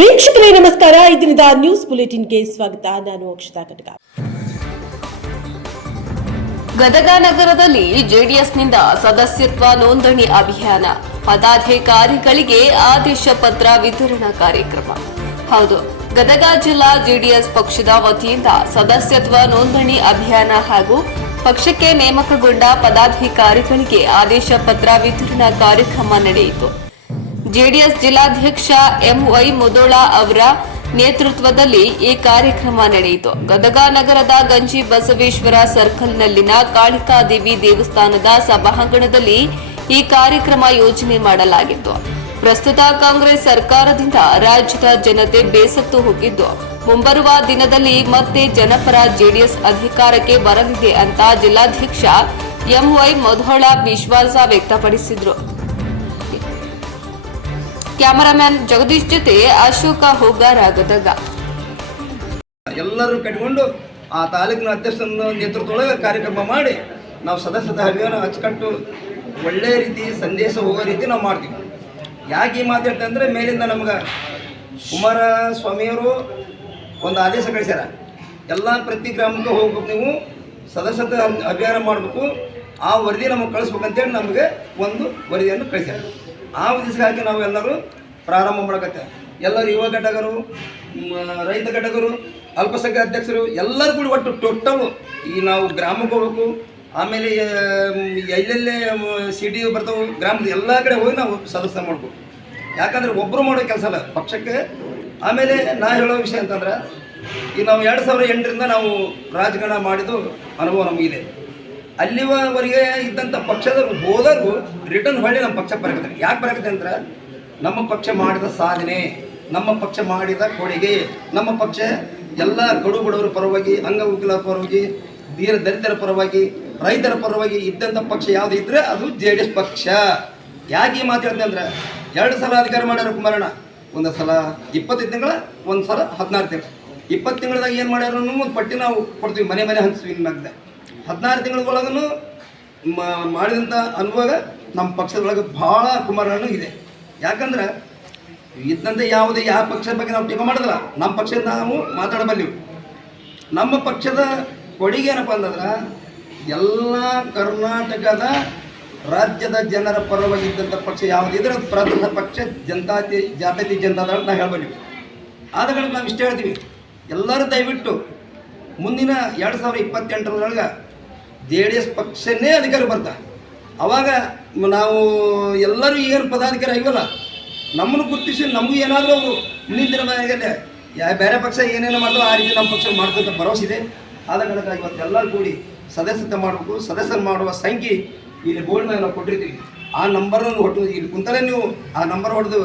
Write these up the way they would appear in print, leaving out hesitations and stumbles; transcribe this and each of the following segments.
ವೀಕ್ಷಕರೇ ನಮಸ್ಕಾರ. ಇದರಿಂದ ನ್ಯೂಸ್ ಬುಲೆಟಿನ್ಗೆ ಸ್ವಾಗತ. ನಾನು ಅಕ್ಷತಾ ಕಟಕ. ಗದಗ ನಗರದಲ್ಲಿ ಜೆಡಿಎಸ್ನಿಂದ ಸದಸ್ಯತ್ವ ನೋಂದಣಿ ಅಭಿಯಾನ, ಪದಾಧಿಕಾರಿಗಳಿಗೆ ಆದೇಶ ಪತ್ರ ವಿತರಣಾ ಕಾರ್ಯಕ್ರಮ. ಹೌದು, ಗದಗ ಜಿಲ್ಲಾ ಜೆಡಿಎಸ್ ಪಕ್ಷದ ವತಿಯಿಂದ ಸದಸ್ಯತ್ವ ನೋಂದಣಿ ಅಭಿಯಾನ ಹಾಗೂ ಪಕ್ಷಕ್ಕೆ ನೇಮಕಗೊಂಡ ಪದಾಧಿಕಾರಿಗಳಿಗೆ ಆದೇಶ ಪತ್ರ ವಿತರಣಾ ಕಾರ್ಯಕ್ರಮ ನಡೆಯಿತು. ಜೆಡಿಎಸ್ ಜಿಲ್ಲಾಧ್ಯಕ್ಷ ಎಂವೈ ಮುದೋಳ ಅವರ ನೇತೃತ್ವದಲ್ಲಿ ಈ ಕಾರ್ಯಕ್ರಮ ನಡೆಯಿತು. ಗದಗ ನಗರದ ಗಂಜಿ ಬಸವೇಶ್ವರ ಸರ್ಕಲ್ನಲ್ಲಿನ ಕಾಳಿಕಾದೇವಿ ದೇವಸ್ಥಾನದ ಸಭಾಂಗಣದಲ್ಲಿ ಈ ಕಾರ್ಯಕ್ರಮ ಯೋಜನೆ ಮಾಡಲಾಗಿತ್ತು. ಪ್ರಸ್ತುತ ಕಾಂಗ್ರೆಸ್ ಸರ್ಕಾರದಿಂದ ರಾಜ್ಯದ ಜನತೆ ಬೇಸತ್ತು ಹೋಗಿದ್ದು, ಮುಂಬರುವ ದಿನದಲ್ಲಿ ಮತ್ತೆ ಜನಪರ ಜೆಡಿಎಸ್ ಅಧಿಕಾರಕ್ಕೆ ಬರಲಿದೆ ಅಂತ ಜಿಲ್ಲಾಧ್ಯಕ್ಷ ಎಂವೈ ಮುದೋಳ ವಿಶ್ವಾಸ ವ್ಯಕ್ತಪಡಿಸಿದರು. ಕ್ಯಾಮರಾಮ್ಯಾನ್ ಜಗದೀಶ್ ಜೊತೆ ಅಶೋಕ ಹೋಗಾರ, ಗದಗ. ಎಲ್ಲರೂ ಕಟ್ಕೊಂಡು ಆ ತಾಲೂಕಿನ ಅಧ್ಯಕ್ಷನ ನೇತೃತ್ವದೊಳಗೆ ಕಾರ್ಯಕ್ರಮ ಮಾಡಿ ನಾವು ಸದಸ್ಯತೆ ಅಭಿಯಾನ ಅಚ್ಚುಕಟ್ಟು ಒಳ್ಳೆಯ ರೀತಿ ಸಂದೇಶ ಹೋಗೋ ರೀತಿ ನಾವು ಮಾಡ್ತೀವಿ. ಯಾಕೆ ಈ ಮಾತಾಡ್ತಾ ಅಂದರೆ, ಮೇಲಿಂದ ನಮ್ಗೆ ಕುಮಾರಸ್ವಾಮಿಯವರು ಒಂದು ಆದೇಶ ಕಳಿಸ್ಯಾರ, ಎಲ್ಲ ಪ್ರತಿ ಗ್ರಾಮಕ್ಕೆ ಹೋಗ್ಬೇಕು, ನೀವು ಸದಸ್ಯತೆ ಅಭಿಯಾನ ಮಾಡಬೇಕು, ಆ ವರದಿ ನಮಗೆ ಕಳಿಸ್ಬೇಕಂತೇಳಿ ನಮಗೆ ಒಂದು ವರದಿಯನ್ನು ಕಳಿಸ್ಯಾರ. ಆ ಉದ್ದೇಶಕ್ಕಾಗಿ ನಾವು ಎಲ್ಲರೂ ಪ್ರಾರಂಭ ಮಾಡಕತ್ತೆ. ಎಲ್ಲರೂ ಯುವ ಘಟಕರು, ರೈತ ಘಟಕರು, ಅಲ್ಪಸಂಖ್ಯಾತ ಅಧ್ಯಕ್ಷರು ಎಲ್ಲರೂ ಕೂಡ ಒಟ್ಟು ಟೋಟಲು ಈ ನಾವು ಗ್ರಾಮಕ್ಕೆ ಹೋಗ್ಬೇಕು. ಆಮೇಲೆ ಎಲ್ಲೆಲ್ಲೇ ಸಿಟಿ ಬರ್ತಾವೆ ಗ್ರಾಮದ ಎಲ್ಲ ಕಡೆ ಹೋಗಿ ನಾವು ಸದಸ್ಯ ಮಾಡ್ಬೇಕು. ಯಾಕಂದರೆ ಒಬ್ಬರು ಮಾಡೋ ಕೆಲಸ ಅಲ್ಲ ಪಕ್ಷಕ್ಕೆ. ಆಮೇಲೆ ನಾ ಹೇಳೋ ವಿಷಯ ಅಂತಂದ್ರೆ, ಈಗ ನಾವು 2008ರಿಂದ ನಾವು ರಾಜಕಾರಣ ಮಾಡಿದ್ದು ಅನುಭವ ನಮಗಿದೆ. ಅಲ್ಲಿವರೆಗೆ ಇದ್ದಂಥ ಪಕ್ಷದವ್ರು ಹೋದವ್ರಿಗೂ ರಿಟರ್ನ್ ಹೊಳ್ಳಿ ನಮ್ಮ ಪಕ್ಷ ಬರಕತ್ತೆ. ಯಾಕೆ ಬರಕತ್ತೆ ಅಂದ್ರೆ, ನಮ್ಮ ಪಕ್ಷ ಮಾಡಿದ ಸಾಧನೆ, ನಮ್ಮ ಪಕ್ಷ ಮಾಡಿದ ಕೊಡುಗೆ, ನಮ್ಮ ಪಕ್ಷ ಎಲ್ಲ ಕಡು ಬಡವರ ಪರವಾಗಿ, ಅಂಗವಿಕಲರ ಪರವಾಗಿ, ದಲಿತರ ಪರವಾಗಿ, ರೈತರ ಪರವಾಗಿ ಇದ್ದಂಥ ಪಕ್ಷ ಯಾವುದು ಇದ್ದರೆ ಅದು JDS ಪಕ್ಷ. ಯಾಕೆ ಈ ಮಾತು ಹೇಳ್ತೀನಿ ಅಂದ್ರೆ, 2 ಸಲ ಅಧಿಕಾರ ಮಾಡ್ಯಾರ ಕುಮಾರಣ್ಣ. ಒಂದು ಸಲ 25 ತಿಂಗಳ, ಒಂದು ಸಲ 16 ತಿಂಗಳು. 20 ತಿಂಗಳದಾಗ ಏನು ಮಾಡ್ಯಾರ ಅನ್ನೋ ಒಂದು ಪಟ್ಟಿ ನಾವು ಕೊಡ್ತೀವಿ, ಮನೆ ಮನೆ ಹಂಚ್ತೀವಿ. ಇನ್ನಾಗಿದೆ 16 ತಿಂಗಳೊಳಗೂ ಮಾಡಿದಂಥ ಅನುಭವ ನಮ್ಮ ಪಕ್ಷದೊಳಗೆ ಭಾಳ ಕುಮಾರಣ್ಣು ಇದೆ. ಯಾಕಂದ್ರೆ ಇದ್ದಂತೆ ಯಾವುದೇ ಯಾವ ಪಕ್ಷದ ಬಗ್ಗೆ ನಾವು ಟೀಕೆ ಮಾಡೋದಿಲ್ಲ, ನಮ್ಮ ಪಕ್ಷದ ನಾವು ಮಾತಾಡಬಲ್ಲಿವು. ನಮ್ಮ ಪಕ್ಷದ ಕೊಡುಗೆ ಏನಪ್ಪ ಅಂತಂದ್ರೆ, ಎಲ್ಲ ಕರ್ನಾಟಕದ ರಾಜ್ಯದ ಜನರ ಪರವಾಗಿದ್ದಂಥ ಪಕ್ಷ ಯಾವುದಿದ್ರೆ ಅದು ಪ್ರಧಾನ ಪಕ್ಷ ಜಾತಿ ಜನತಾದಳ ನಾವು ಹೇಳಬಲ್ಲಿವು. ಆದ ಕಾರಣ ನಾವು ಇಷ್ಟ ಹೇಳ್ತೀವಿ, ಎಲ್ಲರೂ ದಯವಿಟ್ಟು ಮುಂದಿನ 2028ರೊಳಗೆ JDS ಪಕ್ಷನೇ ಅಧಿಕಾರ ಬರ್ತಾ. ಅವಾಗ ನಾವು ಎಲ್ಲರೂ ಏನು ಪದಾಧಿಕಾರಿ ಆಗಿವಲ್ಲ, ನಮ್ಮನ್ನು ಗುರುತಿಸಿ ನಮಗೂ ಏನಾದರೂ ಅವರು ಮುಂದಿನ ದಿನಮಾನದಲ್ಲಿ ಬೇರೆ ಪಕ್ಷ ಏನೇನು ಮಾಡ್ತೋ ಆ ರೀತಿ ನಮ್ಮ ಪಕ್ಷ ಮಾಡ್ತಂತ ಭರವಸೆ ಇದೆ. ಆದ ಕಾರಣ ಇವತ್ತು ಎಲ್ಲರೂ ಕೂಡಿ ಸದಸ್ಯತೆ ಮಾಡಬೇಕು. ಸದಸ್ಯರು ಮಾಡುವ ಸಂಖ್ಯೆ ಇಲ್ಲಿ ಬೋರ್ಡ್ ಮೇಲೆ ನಾವು ಕೊಟ್ಟಿರ್ತೀವಿ. ಆ ನಂಬರನ್ನು ಹೊಟ್ಟು ಇಲ್ಲಿ ಕುಂತಲೇ ನೀವು ಆ ನಂಬರ್ ಹೊಡೆದು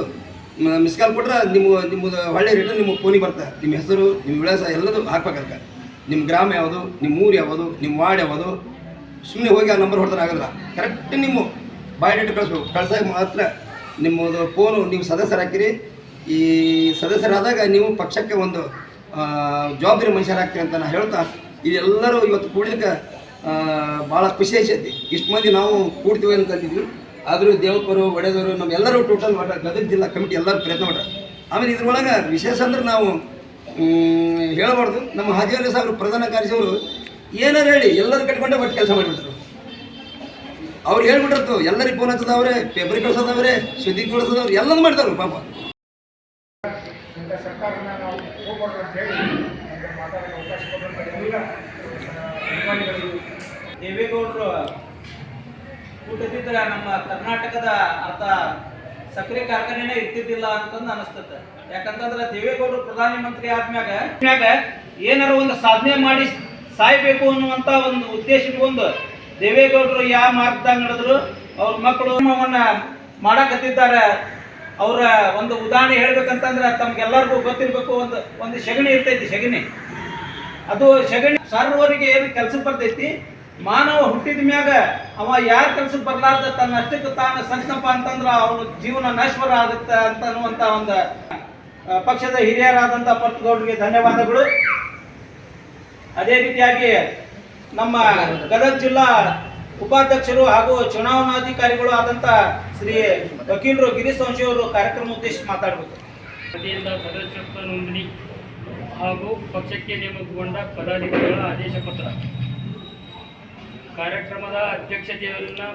ಮಿಸ್ ಕಾಲ್ ಕೊಟ್ಟರೆ ನಿಮ್ಮದು ಒಳ್ಳೆ ರಿಟರ್ನ್ ನಿಮ್ಮ ಫೋನಿಗೆ ಬರ್ತದೆ. ನಿಮ್ಮ ಹೆಸರು, ನಿಮ್ಮ ವಿಳಾಸ ಎಲ್ಲದೂ ಹಾಕ್ಬೇಕಾಗ್ತದೆ. ನಿಮ್ಮ ಗ್ರಾಮ ಯಾವುದು, ನಿಮ್ಮ ಊರು ಯಾವುದು, ನಿಮ್ಮ ವಾರ್ಡ್ ಯಾವುದು, ಸುಮ್ಮನೆ ಹೋಗಿ ಆ ನಂಬರ್ ಹೊಡೆದ್ರೆ ಆಗೋಲ್ಲ. ಕರೆಕ್ಟ್ ನಿಮ್ಮ ಬಯೋಡೇಟಾ ಕಳಿಸ್ಬೇಕು. ಕಳ್ಸಾಗ ಮಾತ್ರ ನಿಮ್ಮದು ಫೋನು ನೀವು ಸದಸ್ಯರು ಹಾಕಿರಿ. ಈ ಸದಸ್ಯರಾದಾಗ ನೀವು ಪಕ್ಷಕ್ಕೆ ಒಂದು ಜವಾಬ್ದಾರಿ ಮನುಷ್ಯರಾಗ್ತೀರಿ ಅಂತ ನಾನು ಹೇಳ್ತಾ, ಇದೆಲ್ಲರೂ ಇವತ್ತು ಕೂಡ್ಲಿಕ್ಕೆ ಭಾಳ ಖುಷಿ ಐತಿ. ಇಷ್ಟು ಮಂದಿ ನಾವು ಕೂಡ್ತೀವಿ ಅಂತಂದಿದ್ವಿ. ಆದರೂ ದೇವಪ್ಪರು, ಒಡೆದವರು, ನಮ್ಮೆಲ್ಲರೂ ಟೋಟಲ್ ಗದಗ ಜಿಲ್ಲಾ ಕಮಿಟಿ ಎಲ್ಲರೂ ಪ್ರಯತ್ನ ಮಾಡ್ತಾರೆ. ಆಮೇಲೆ ಇದ್ರೊಳಗೆ ವಿಶೇಷ ಅಂದ್ರೆ ನಾವು ಹೇಳಬಾರ್ದು, ನಮ್ಮ ಹಾಜಿವಾಲಿ ಸಾಹೇಬರು ಪ್ರಧಾನ ಕಾರ್ಯದವರು ಏನಾರು ಹೇಳಿ ಎಲ್ಲರೂ ಕಟ್ಕೊಂಡೆ ಒಟ್ಟು ಕೆಲಸ ಮಾಡಿಬಿಟ್ರು. ಅವ್ರು ಹೇಳ್ಬಿಟ್ರತ್ತು, ಎಲ್ಲರಿಗೆ ಫೋನ್ ಹಚ್ಚದವ್ರೆ, ಪೇಪರ್ ಕಳ್ಸೋದವ್ರೆ, ಸುದ್ದಿ ಕಳಿಸೋದವ್ರು ಎಲ್ಲದೂ ಮಾಡ್ತಾವ್ರು ಪಾಪ. ಸರ್ಕಾರನ ನಾವು ಹೋಗ್ಬಾರ್ದು ಅಂತ ಹೇಳಿ ಮಾತಾಡೋಕ್ಕೆ ಅವಕಾಶ ಕೊಟ್ಟಂಥ ಅಭಿಮಾನಿಗಳು, ದೇವೇಗೌಡರು ಕೂಟದಿದ್ದರೆ ನಮ್ಮ ಕರ್ನಾಟಕದ ಅರ್ಧ ಸಕ್ಕರೆ ಕಾರ್ಖಾನೆನೇ ಇರ್ತಿದ್ದಿಲ್ಲ ಅಂತಂದು ಅನಿಸ್ತದೆ. ಯಾಕಂತಂದ್ರೆ ದೇವೇಗೌಡರು ಪ್ರಧಾನಮಂತ್ರಿ ಆದ್ಮ್ಯಾಗ ಏನಾರ ಒಂದು ಸಾಧನೆ ಮಾಡಿ ಸಾಯ್ಬೇಕು ಅನ್ನುವಂಥ ಒಂದು ಉದ್ದೇಶ ಇಟ್ಕೊಂಡು ದೇವೇಗೌಡರು ಯಾವ ಮಾರ್ಗದಾಗ ನಡೆದ್ರು ಅವ್ರ ಮಕ್ಕಳು ಮಾಡಕತ್ತಿದ್ದಾರೆ. ಅವರ ಒಂದು ಉದಾಹರಣೆ ಹೇಳ್ಬೇಕಂತಂದ್ರೆ ತಮ್ಗೆಲ್ಲರಿಗೂ ಗೊತ್ತಿರಬೇಕು, ಒಂದು ಸಗಣಿ ಇರ್ತೈತಿ. ಸಗಣಿ ಅದು ಸಗಣಿ ಸರ್ವರಿಗೆ ಏನು ಕೆಲಸಕ್ಕೆ ಬರ್ತೈತಿ. ಮಾನವ ಹುಟ್ಟಿದ ಮ್ಯಾಗ ಅವ ಯಾರ ಕೆಲಸಕ್ಕೆ ಬರಲಾರ್ದ ತನ್ನ ಅಷ್ಟಕ್ಕೆ ತಾನು ಸಂಕಲ್ಪ ಅಂತಂದ್ರೆ ಅವನ ಜೀವನ ನಶ್ವರ ಆಗುತ್ತೆ ಅಂತ ಅನ್ನುವಂಥ ಒಂದು ಪಕ್ಷದ ಹಿರಿಯರಾದಂಥ ಪರ್ತಗೌಡರಿಗೆ ಧನ್ಯವಾದಗಳು. ಅದೇ ರೀತಿಯಾಗಿ ನಮ್ಮ ಗದಗ ಜಿಲ್ಲಾ ಉಪಾಧ್ಯಕ್ಷರು ಹಾಗೂ ಚುನಾವಣಾಧಿಕಾರಿಗಳು ಆದಂಥ ಶ್ರೀ ವಕೀಲರು ಗಿರೀಶ್ ವಂಶಿ ಅವರು ಕಾರ್ಯಕ್ರಮ ಉದ್ದೇಶಿಸಿ ಮಾತಾಡಬೇಕು. ವತಿಯಿಂದ ಸದಸ್ಯತ್ವ ನೋಂದಣಿ ಹಾಗೂ ಪಕ್ಷಕ್ಕೆ ನೇಮಕಗೊಂಡ ಪದಾಧಿಕಾರಿಗಳ ಆದೇಶ ಪತ್ರ ಕಾರ್ಯಕ್ರಮದ ಅಧ್ಯಕ್ಷತೆಯನ್ನು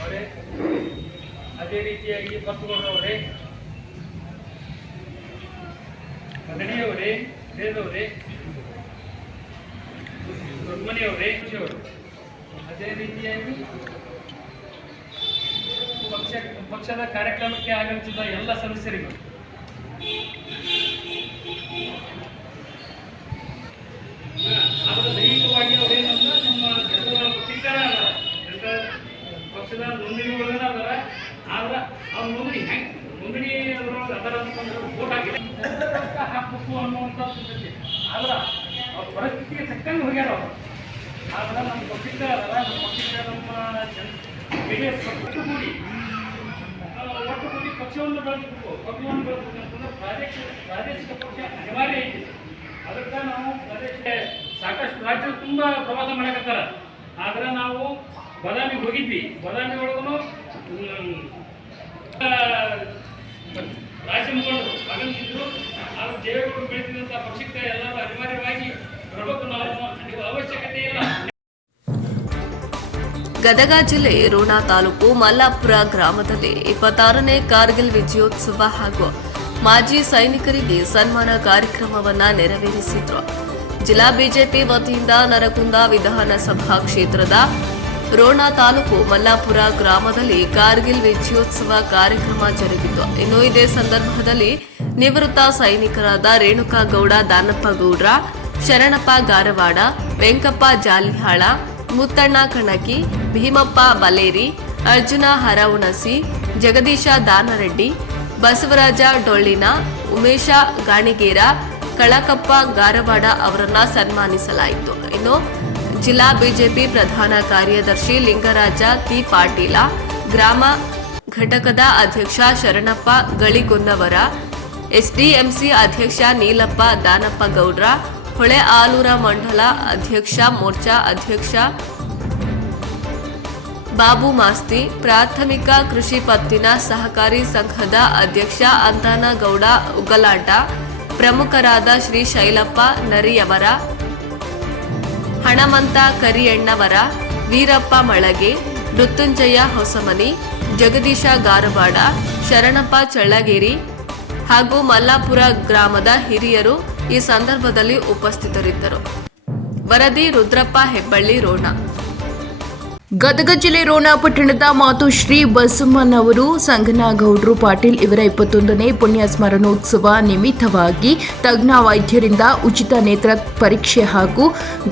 ಅವರೇ, ಅದೇ ರೀತಿಯಾಗಿ ಪತ್ರಗಳವರೇ, ಮದನಿಯವರೇ, ದೇವರವರೇ, ದೊಡ್ಡಮನೆಯವರೇ, ಅದೇ ರೀತಿಯಾಗಿ ಪಕ್ಷದ ಕಾರ್ಯಕ್ರಮಕ್ಕೆ ಆಗಮಿಸಿದ ಎಲ್ಲ ಸದಸ್ಯರಿಗೂ ಅವರ ದೈಹಿಕವಾಗಿ ಅವರೇನಂದ್ರೆ ನಮ್ಮ ಪಕ್ಷದ ಪಕ್ಷದ ನೋಂದಣಿ ಒಳಗನ ಅದರ ಆದ್ರೆ ಅವ್ರ ನೋಂದಣಿ ಹೆಂಗೆ ನೋಂದಣಿ ಅದರೊಳಗೆ ಅದರ ಅಂತಂದ್ರೆ ವೋಟ್ ಹಾಕಿಲ್ಲ ಹಾಕಬೇಕು ಅನ್ನುವಂಥದ್ದು ಆದ್ರೆ ಅವ್ರ ಪರಿಸ್ಥಿತಿಗೆ ತಕ್ಕಂಗೆ ಹೋಗ್ಯಾರ ಅವರು. ಆದ್ರೆ ನಮ್ಮ ಪಕ್ಷದ ಅದರ ನಮ್ಮ ಪಕ್ಷದ ನಮ್ಮ ಒಟ್ಟುಗೂಡಿ ಪಕ್ಷವನ್ನು ಬೆಳೆಸಬೇಕು. ಪಕ್ಷವನ್ನು ಬೆಳೆಸಬೇಕಂತಂದ್ರೆ ಪ್ರಾದೇಶಿಕ ಪಕ್ಷ ಅನಿವಾರ್ಯ ಐತಿ. ಅದಕ್ಕೆ ನಾವು ಪ್ರದೇಶ ಸಾಕಷ್ಟು ರಾಜ್ಯ ತುಂಬ ಪ್ರವಾಸ ಮಾಡಕತ್ತಾರ. ಆದ್ರೆ ನಾವು ಬಾದಾಮಿಗೆ ಹೋಗಿದ್ವಿ. ಬಾದಾಮಿ ಒಳಗೂ ರಾಜ್ಯ ಮುಖಂಡರು ಆಗಮಿಸಿದ್ರು. ಆದ್ರೆ ದೇವೇಗೌಡರು ಬೆಳೆಸಿದಂಥ ಪಕ್ಷಕ್ಕೆ ಎಲ್ಲರೂ ಅನಿವಾರ್ಯವಾಗಿ ಬರಬೇಕು. ನಾವು ಅವಶ್ಯಕತೆ ಇಲ್ಲ. ಗದಗ ಜಿಲ್ಲೆ ರೋಣ ತಾಲೂಕು ಮಲ್ಲಾಪುರ ಗ್ರಾಮದಲ್ಲಿ 26ನೇ ಕಾರ್ಗಿಲ್ ವಿಜಯೋತ್ಸವ ಹಾಗೂ ಮಾಜಿ ಸೈನಿಕರಿಗೆ ಸನ್ಮಾನ ಕಾರ್ಯಕ್ರಮವನ್ನು ನೆರವೇರಿಸಿದ್ರು. ಜಿಲ್ಲಾ ಬಿಜೆಪಿ ವತಿಯಿಂದ ನರಗುಂದ ವಿಧಾನಸಭಾ ಕ್ಷೇತ್ರದ ರೋಣ ತಾಲೂಕು ಮಲ್ಲಾಪುರ ಗ್ರಾಮದಲ್ಲಿ ಕಾರ್ಗಿಲ್ ವಿಜಯೋತ್ಸವ ಕಾರ್ಯಕ್ರಮ ಜರುಗಿತು. ಇನ್ನು ಇದೇ ಸಂದರ್ಭದಲ್ಲಿ ನಿವೃತ್ತ ಸೈನಿಕರಾದ ರೇಣುಕಾಗೌಡ ದಾನಪ್ಪಗೌಡ್ರ, ಶರಣಪ್ಪ ಗಾರವಾಡ, ವೆಂಕಪ್ಪ ಜಾಲಿಹಾಳ, ಮುತ್ತಣ್ಣ ಕಣಕಿ, ಭೀಮಪ್ಪ ಬಲೇರಿ, ಅರ್ಜುನ ಹರವುಣಸಿ, ಜಗದೀಶ ದಾನರೆಡ್ಡಿ, ಬಸವರಾಜ ಡೊಳ್ಳಿನ, ಉಮೇಶ ಗಾಣಿಗೇರ, ಕಳಕಪ್ಪ ಗಾರವಾಡ ಅವರನ್ನ ಸನ್ಮಾನಿಸಲಾಯಿತು. ಇನ್ನು ಜಿಲ್ಲಾ ಬಿಜೆಪಿ ಪ್ರಧಾನ ಕಾರ್ಯದರ್ಶಿ ಲಿಂಗರಾಜ ತಿ ಪಾಟೀಲ, ಗ್ರಾಮ ಘಟಕದ ಅಧ್ಯಕ್ಷ ಶರಣಪ್ಪ ಗಳಿಗೊನ್ನವರ, ಎಸ್ಡಿಎಂಸಿ ಅಧ್ಯಕ್ಷ ನೀಲಪ್ಪ ದಾನಪ್ಪಗೌಡ್ರ, ಹೊಳೆ ಆಲೂರ ಮಂಡಲ ಅಧ್ಯಕ್ಷ ಮೋರ್ಚಾ ಅಧ್ಯಕ್ಷ ಬಾಬು ಮಾಸ್ತಿ, ಪ್ರಾಥಮಿಕ ಕೃಷಿ ಪತ್ತಿನ ಸಹಕಾರಿ ಸಂಘದ ಅಧ್ಯಕ್ಷ ಅಂತಾನಗೌಡ ಉಗಲಾಟ, ಪ್ರಮುಖರಾದ ಶ್ರೀ ಶೈಲಪ್ಪ ನರಿಯವರ, ಹಣಮಂತ ಕರಿಯಣ್ಣವರ, ವೀರಪ್ಪ ಮಳಗೆ, ಮೃತ್ಯುಂಜಯ ಹೊಸಮನಿ, ಜಗದೀಶ ಗಾರವಾಡ, ಶರಣಪ್ಪ ಚಳ್ಳಗೇರಿ ಹಾಗೂ ಮಲ್ಲಾಪುರ ಗ್ರಾಮದ ಹಿರಿಯರು ಈ ಸಂದರ್ಭದಲ್ಲಿ ಉಪಸ್ಥಿತರಿದ್ದರು. ವರದಿ ರುದ್ರಪ್ಪ ಹೆಬ್ಬಳ್ಳಿ, ರೋಣ. ಗದಗ ಜಿಲ್ಲೆ ರೋಣ ಪಟ್ಟಣದ ಮಾತುಶ್ರೀ ಬಸಮ್ಮನವರು ಸಂಗನಗೌಡ್ರು ಪಾಟೀಲ್ ಇವರ 21ನೇ ಪುಣ್ಯ ಸ್ಮರಣೋತ್ಸವ ನಿಮಿತ್ತವಾಗಿ ತಜ್ಞ ವೈದ್ಯರಿಂದ ಉಚಿತ ನೇತ್ರ ಪರೀಕ್ಷೆ ಹಾಗೂ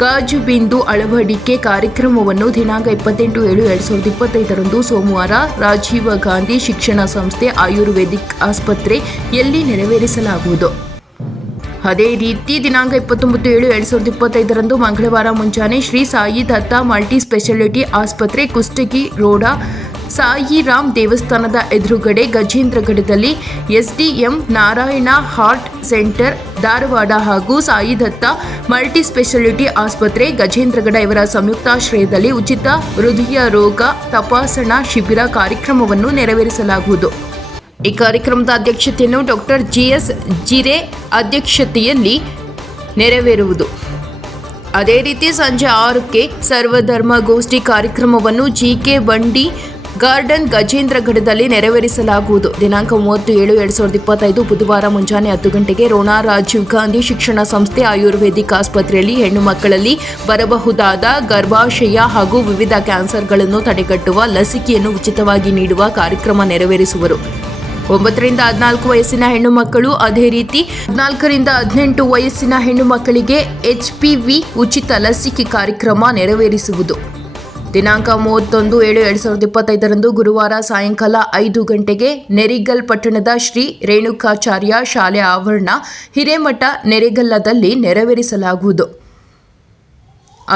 ಗಾಜು ಬಿಂದು ಅಳವಡಿಕೆ ಕಾರ್ಯಕ್ರಮವನ್ನು ದಿನಾಂಕ 28/7/2025ರಂದು ಸೋಮವಾರ ರಾಜೀವ ಗಾಂಧಿ ಶಿಕ್ಷಣ ಸಂಸ್ಥೆ ಆಯುರ್ವೇದಿಕ್ ಆಸ್ಪತ್ರೆಯಲ್ಲಿ ನೆರವೇರಿಸಲಾಗುವುದು. ಅದೇ ರೀತಿ ದಿನಾಂಕ 29/7/2025ರಂದು ಮಂಗಳವಾರ ಮುಂಜಾನೆ ಶ್ರೀ ಸಾಯಿ ದತ್ತ ಮಲ್ಟಿ ಸ್ಪೆಷಾಲಿಟಿ ಆಸ್ಪತ್ರೆ ಕುಷ್ಟಗಿ ರೋಡ ಸಾಯಿರಾಮ್ ದೇವಸ್ಥಾನದ ಎದುರುಗಡೆ ಗಜೇಂದ್ರಗಢದಲ್ಲಿ SDM Narayana heart centre Dharwad ಹಾಗೂ ಸಾಯಿ ದತ್ತ ಮಲ್ಟಿ ಸ್ಪೆಷಾಲಿಟಿ ಆಸ್ಪತ್ರೆ ಗಜೇಂದ್ರಗಢ ಇವರ ಸಂಯುಕ್ತಾಶ್ರಯದಲ್ಲಿ ಉಚಿತ ಹೃದಯ ರೋಗ ತಪಾಸಣಾ ಶಿಬಿರ ಕಾರ್ಯಕ್ರಮವನ್ನು ನೆರವೇರಿಸಲಾಗುವುದು. ಈ ಕಾರ್ಯಕ್ರಮದ ಅಧ್ಯಕ್ಷತೆಯನ್ನು ಡಾಕ್ಟರ್ ಜಿಎಸ್ ಜಿರೆ ಅಧ್ಯಕ್ಷತೆಯಲ್ಲಿ ನೆರವೇರುವುದು. ಅದೇ ರೀತಿ ಸಂಜೆ 6ಕ್ಕೆ ಸರ್ವಧರ್ಮ ಗೋಷ್ಠಿ ಕಾರ್ಯಕ್ರಮವನ್ನು ಜಿಕೆ ಬಂಡಿ ಗಾರ್ಡನ್ ಗಜೇಂದ್ರಗಢದಲ್ಲಿ ನೆರವೇರಿಸಲಾಗುವುದು. ದಿನಾಂಕ 30/7/2025 ಬುಧವಾರ ಮುಂಜಾನೆ 10 ಗಂಟೆಗೆ ರೋಣ ರಾಜೀವ್ ಗಾಂಧಿ ಶಿಕ್ಷಣ ಸಂಸ್ಥೆ ಆಯುರ್ವೇದಿಕ್ ಆಸ್ಪತ್ರೆಯಲ್ಲಿ ಹೆಣ್ಣು ಮಕ್ಕಳಲ್ಲಿ ಬರಬಹುದಾದ ಗರ್ಭಾಶಯ ಹಾಗೂ ವಿವಿಧ ಕ್ಯಾನ್ಸರ್ಗಳನ್ನು ತಡೆಗಟ್ಟುವ ಲಸಿಕೆಯನ್ನು ಉಚಿತವಾಗಿ ನೀಡುವ ಕಾರ್ಯಕ್ರಮ ನೆರವೇರಿಸುವರು. 9 ರಿಂದ 14 ವಯಸ್ಸಿನ ಹೆಣ್ಣು ಮಕ್ಕಳು, ಅದೇ ರೀತಿ 14 ರಿಂದ 18 ವಯಸ್ಸಿನ ಹೆಣ್ಣು ಮಕ್ಕಳಿಗೆ HPV ಉಚಿತ ಲಸಿಕೆ ಕಾರ್ಯಕ್ರಮ ನೆರವೇರಿಸುವುದು. ದಿನಾಂಕ 31/7/2025ರಂದು ಗುರುವಾರ ಸಾಯಂಕಾಲ 5 ಗಂಟೆಗೆ ನೆರಿಗಲ್ ಪಟ್ಟಣದ ಶ್ರೀ ರೇಣುಕಾಚಾರ್ಯ ಶಾಲೆ ಆವರಣ ಹಿರೇಮಠ ನೆರೆಗಲ್ಲದಲ್ಲಿ ನೆರವೇರಿಸಲಾಗುವುದು.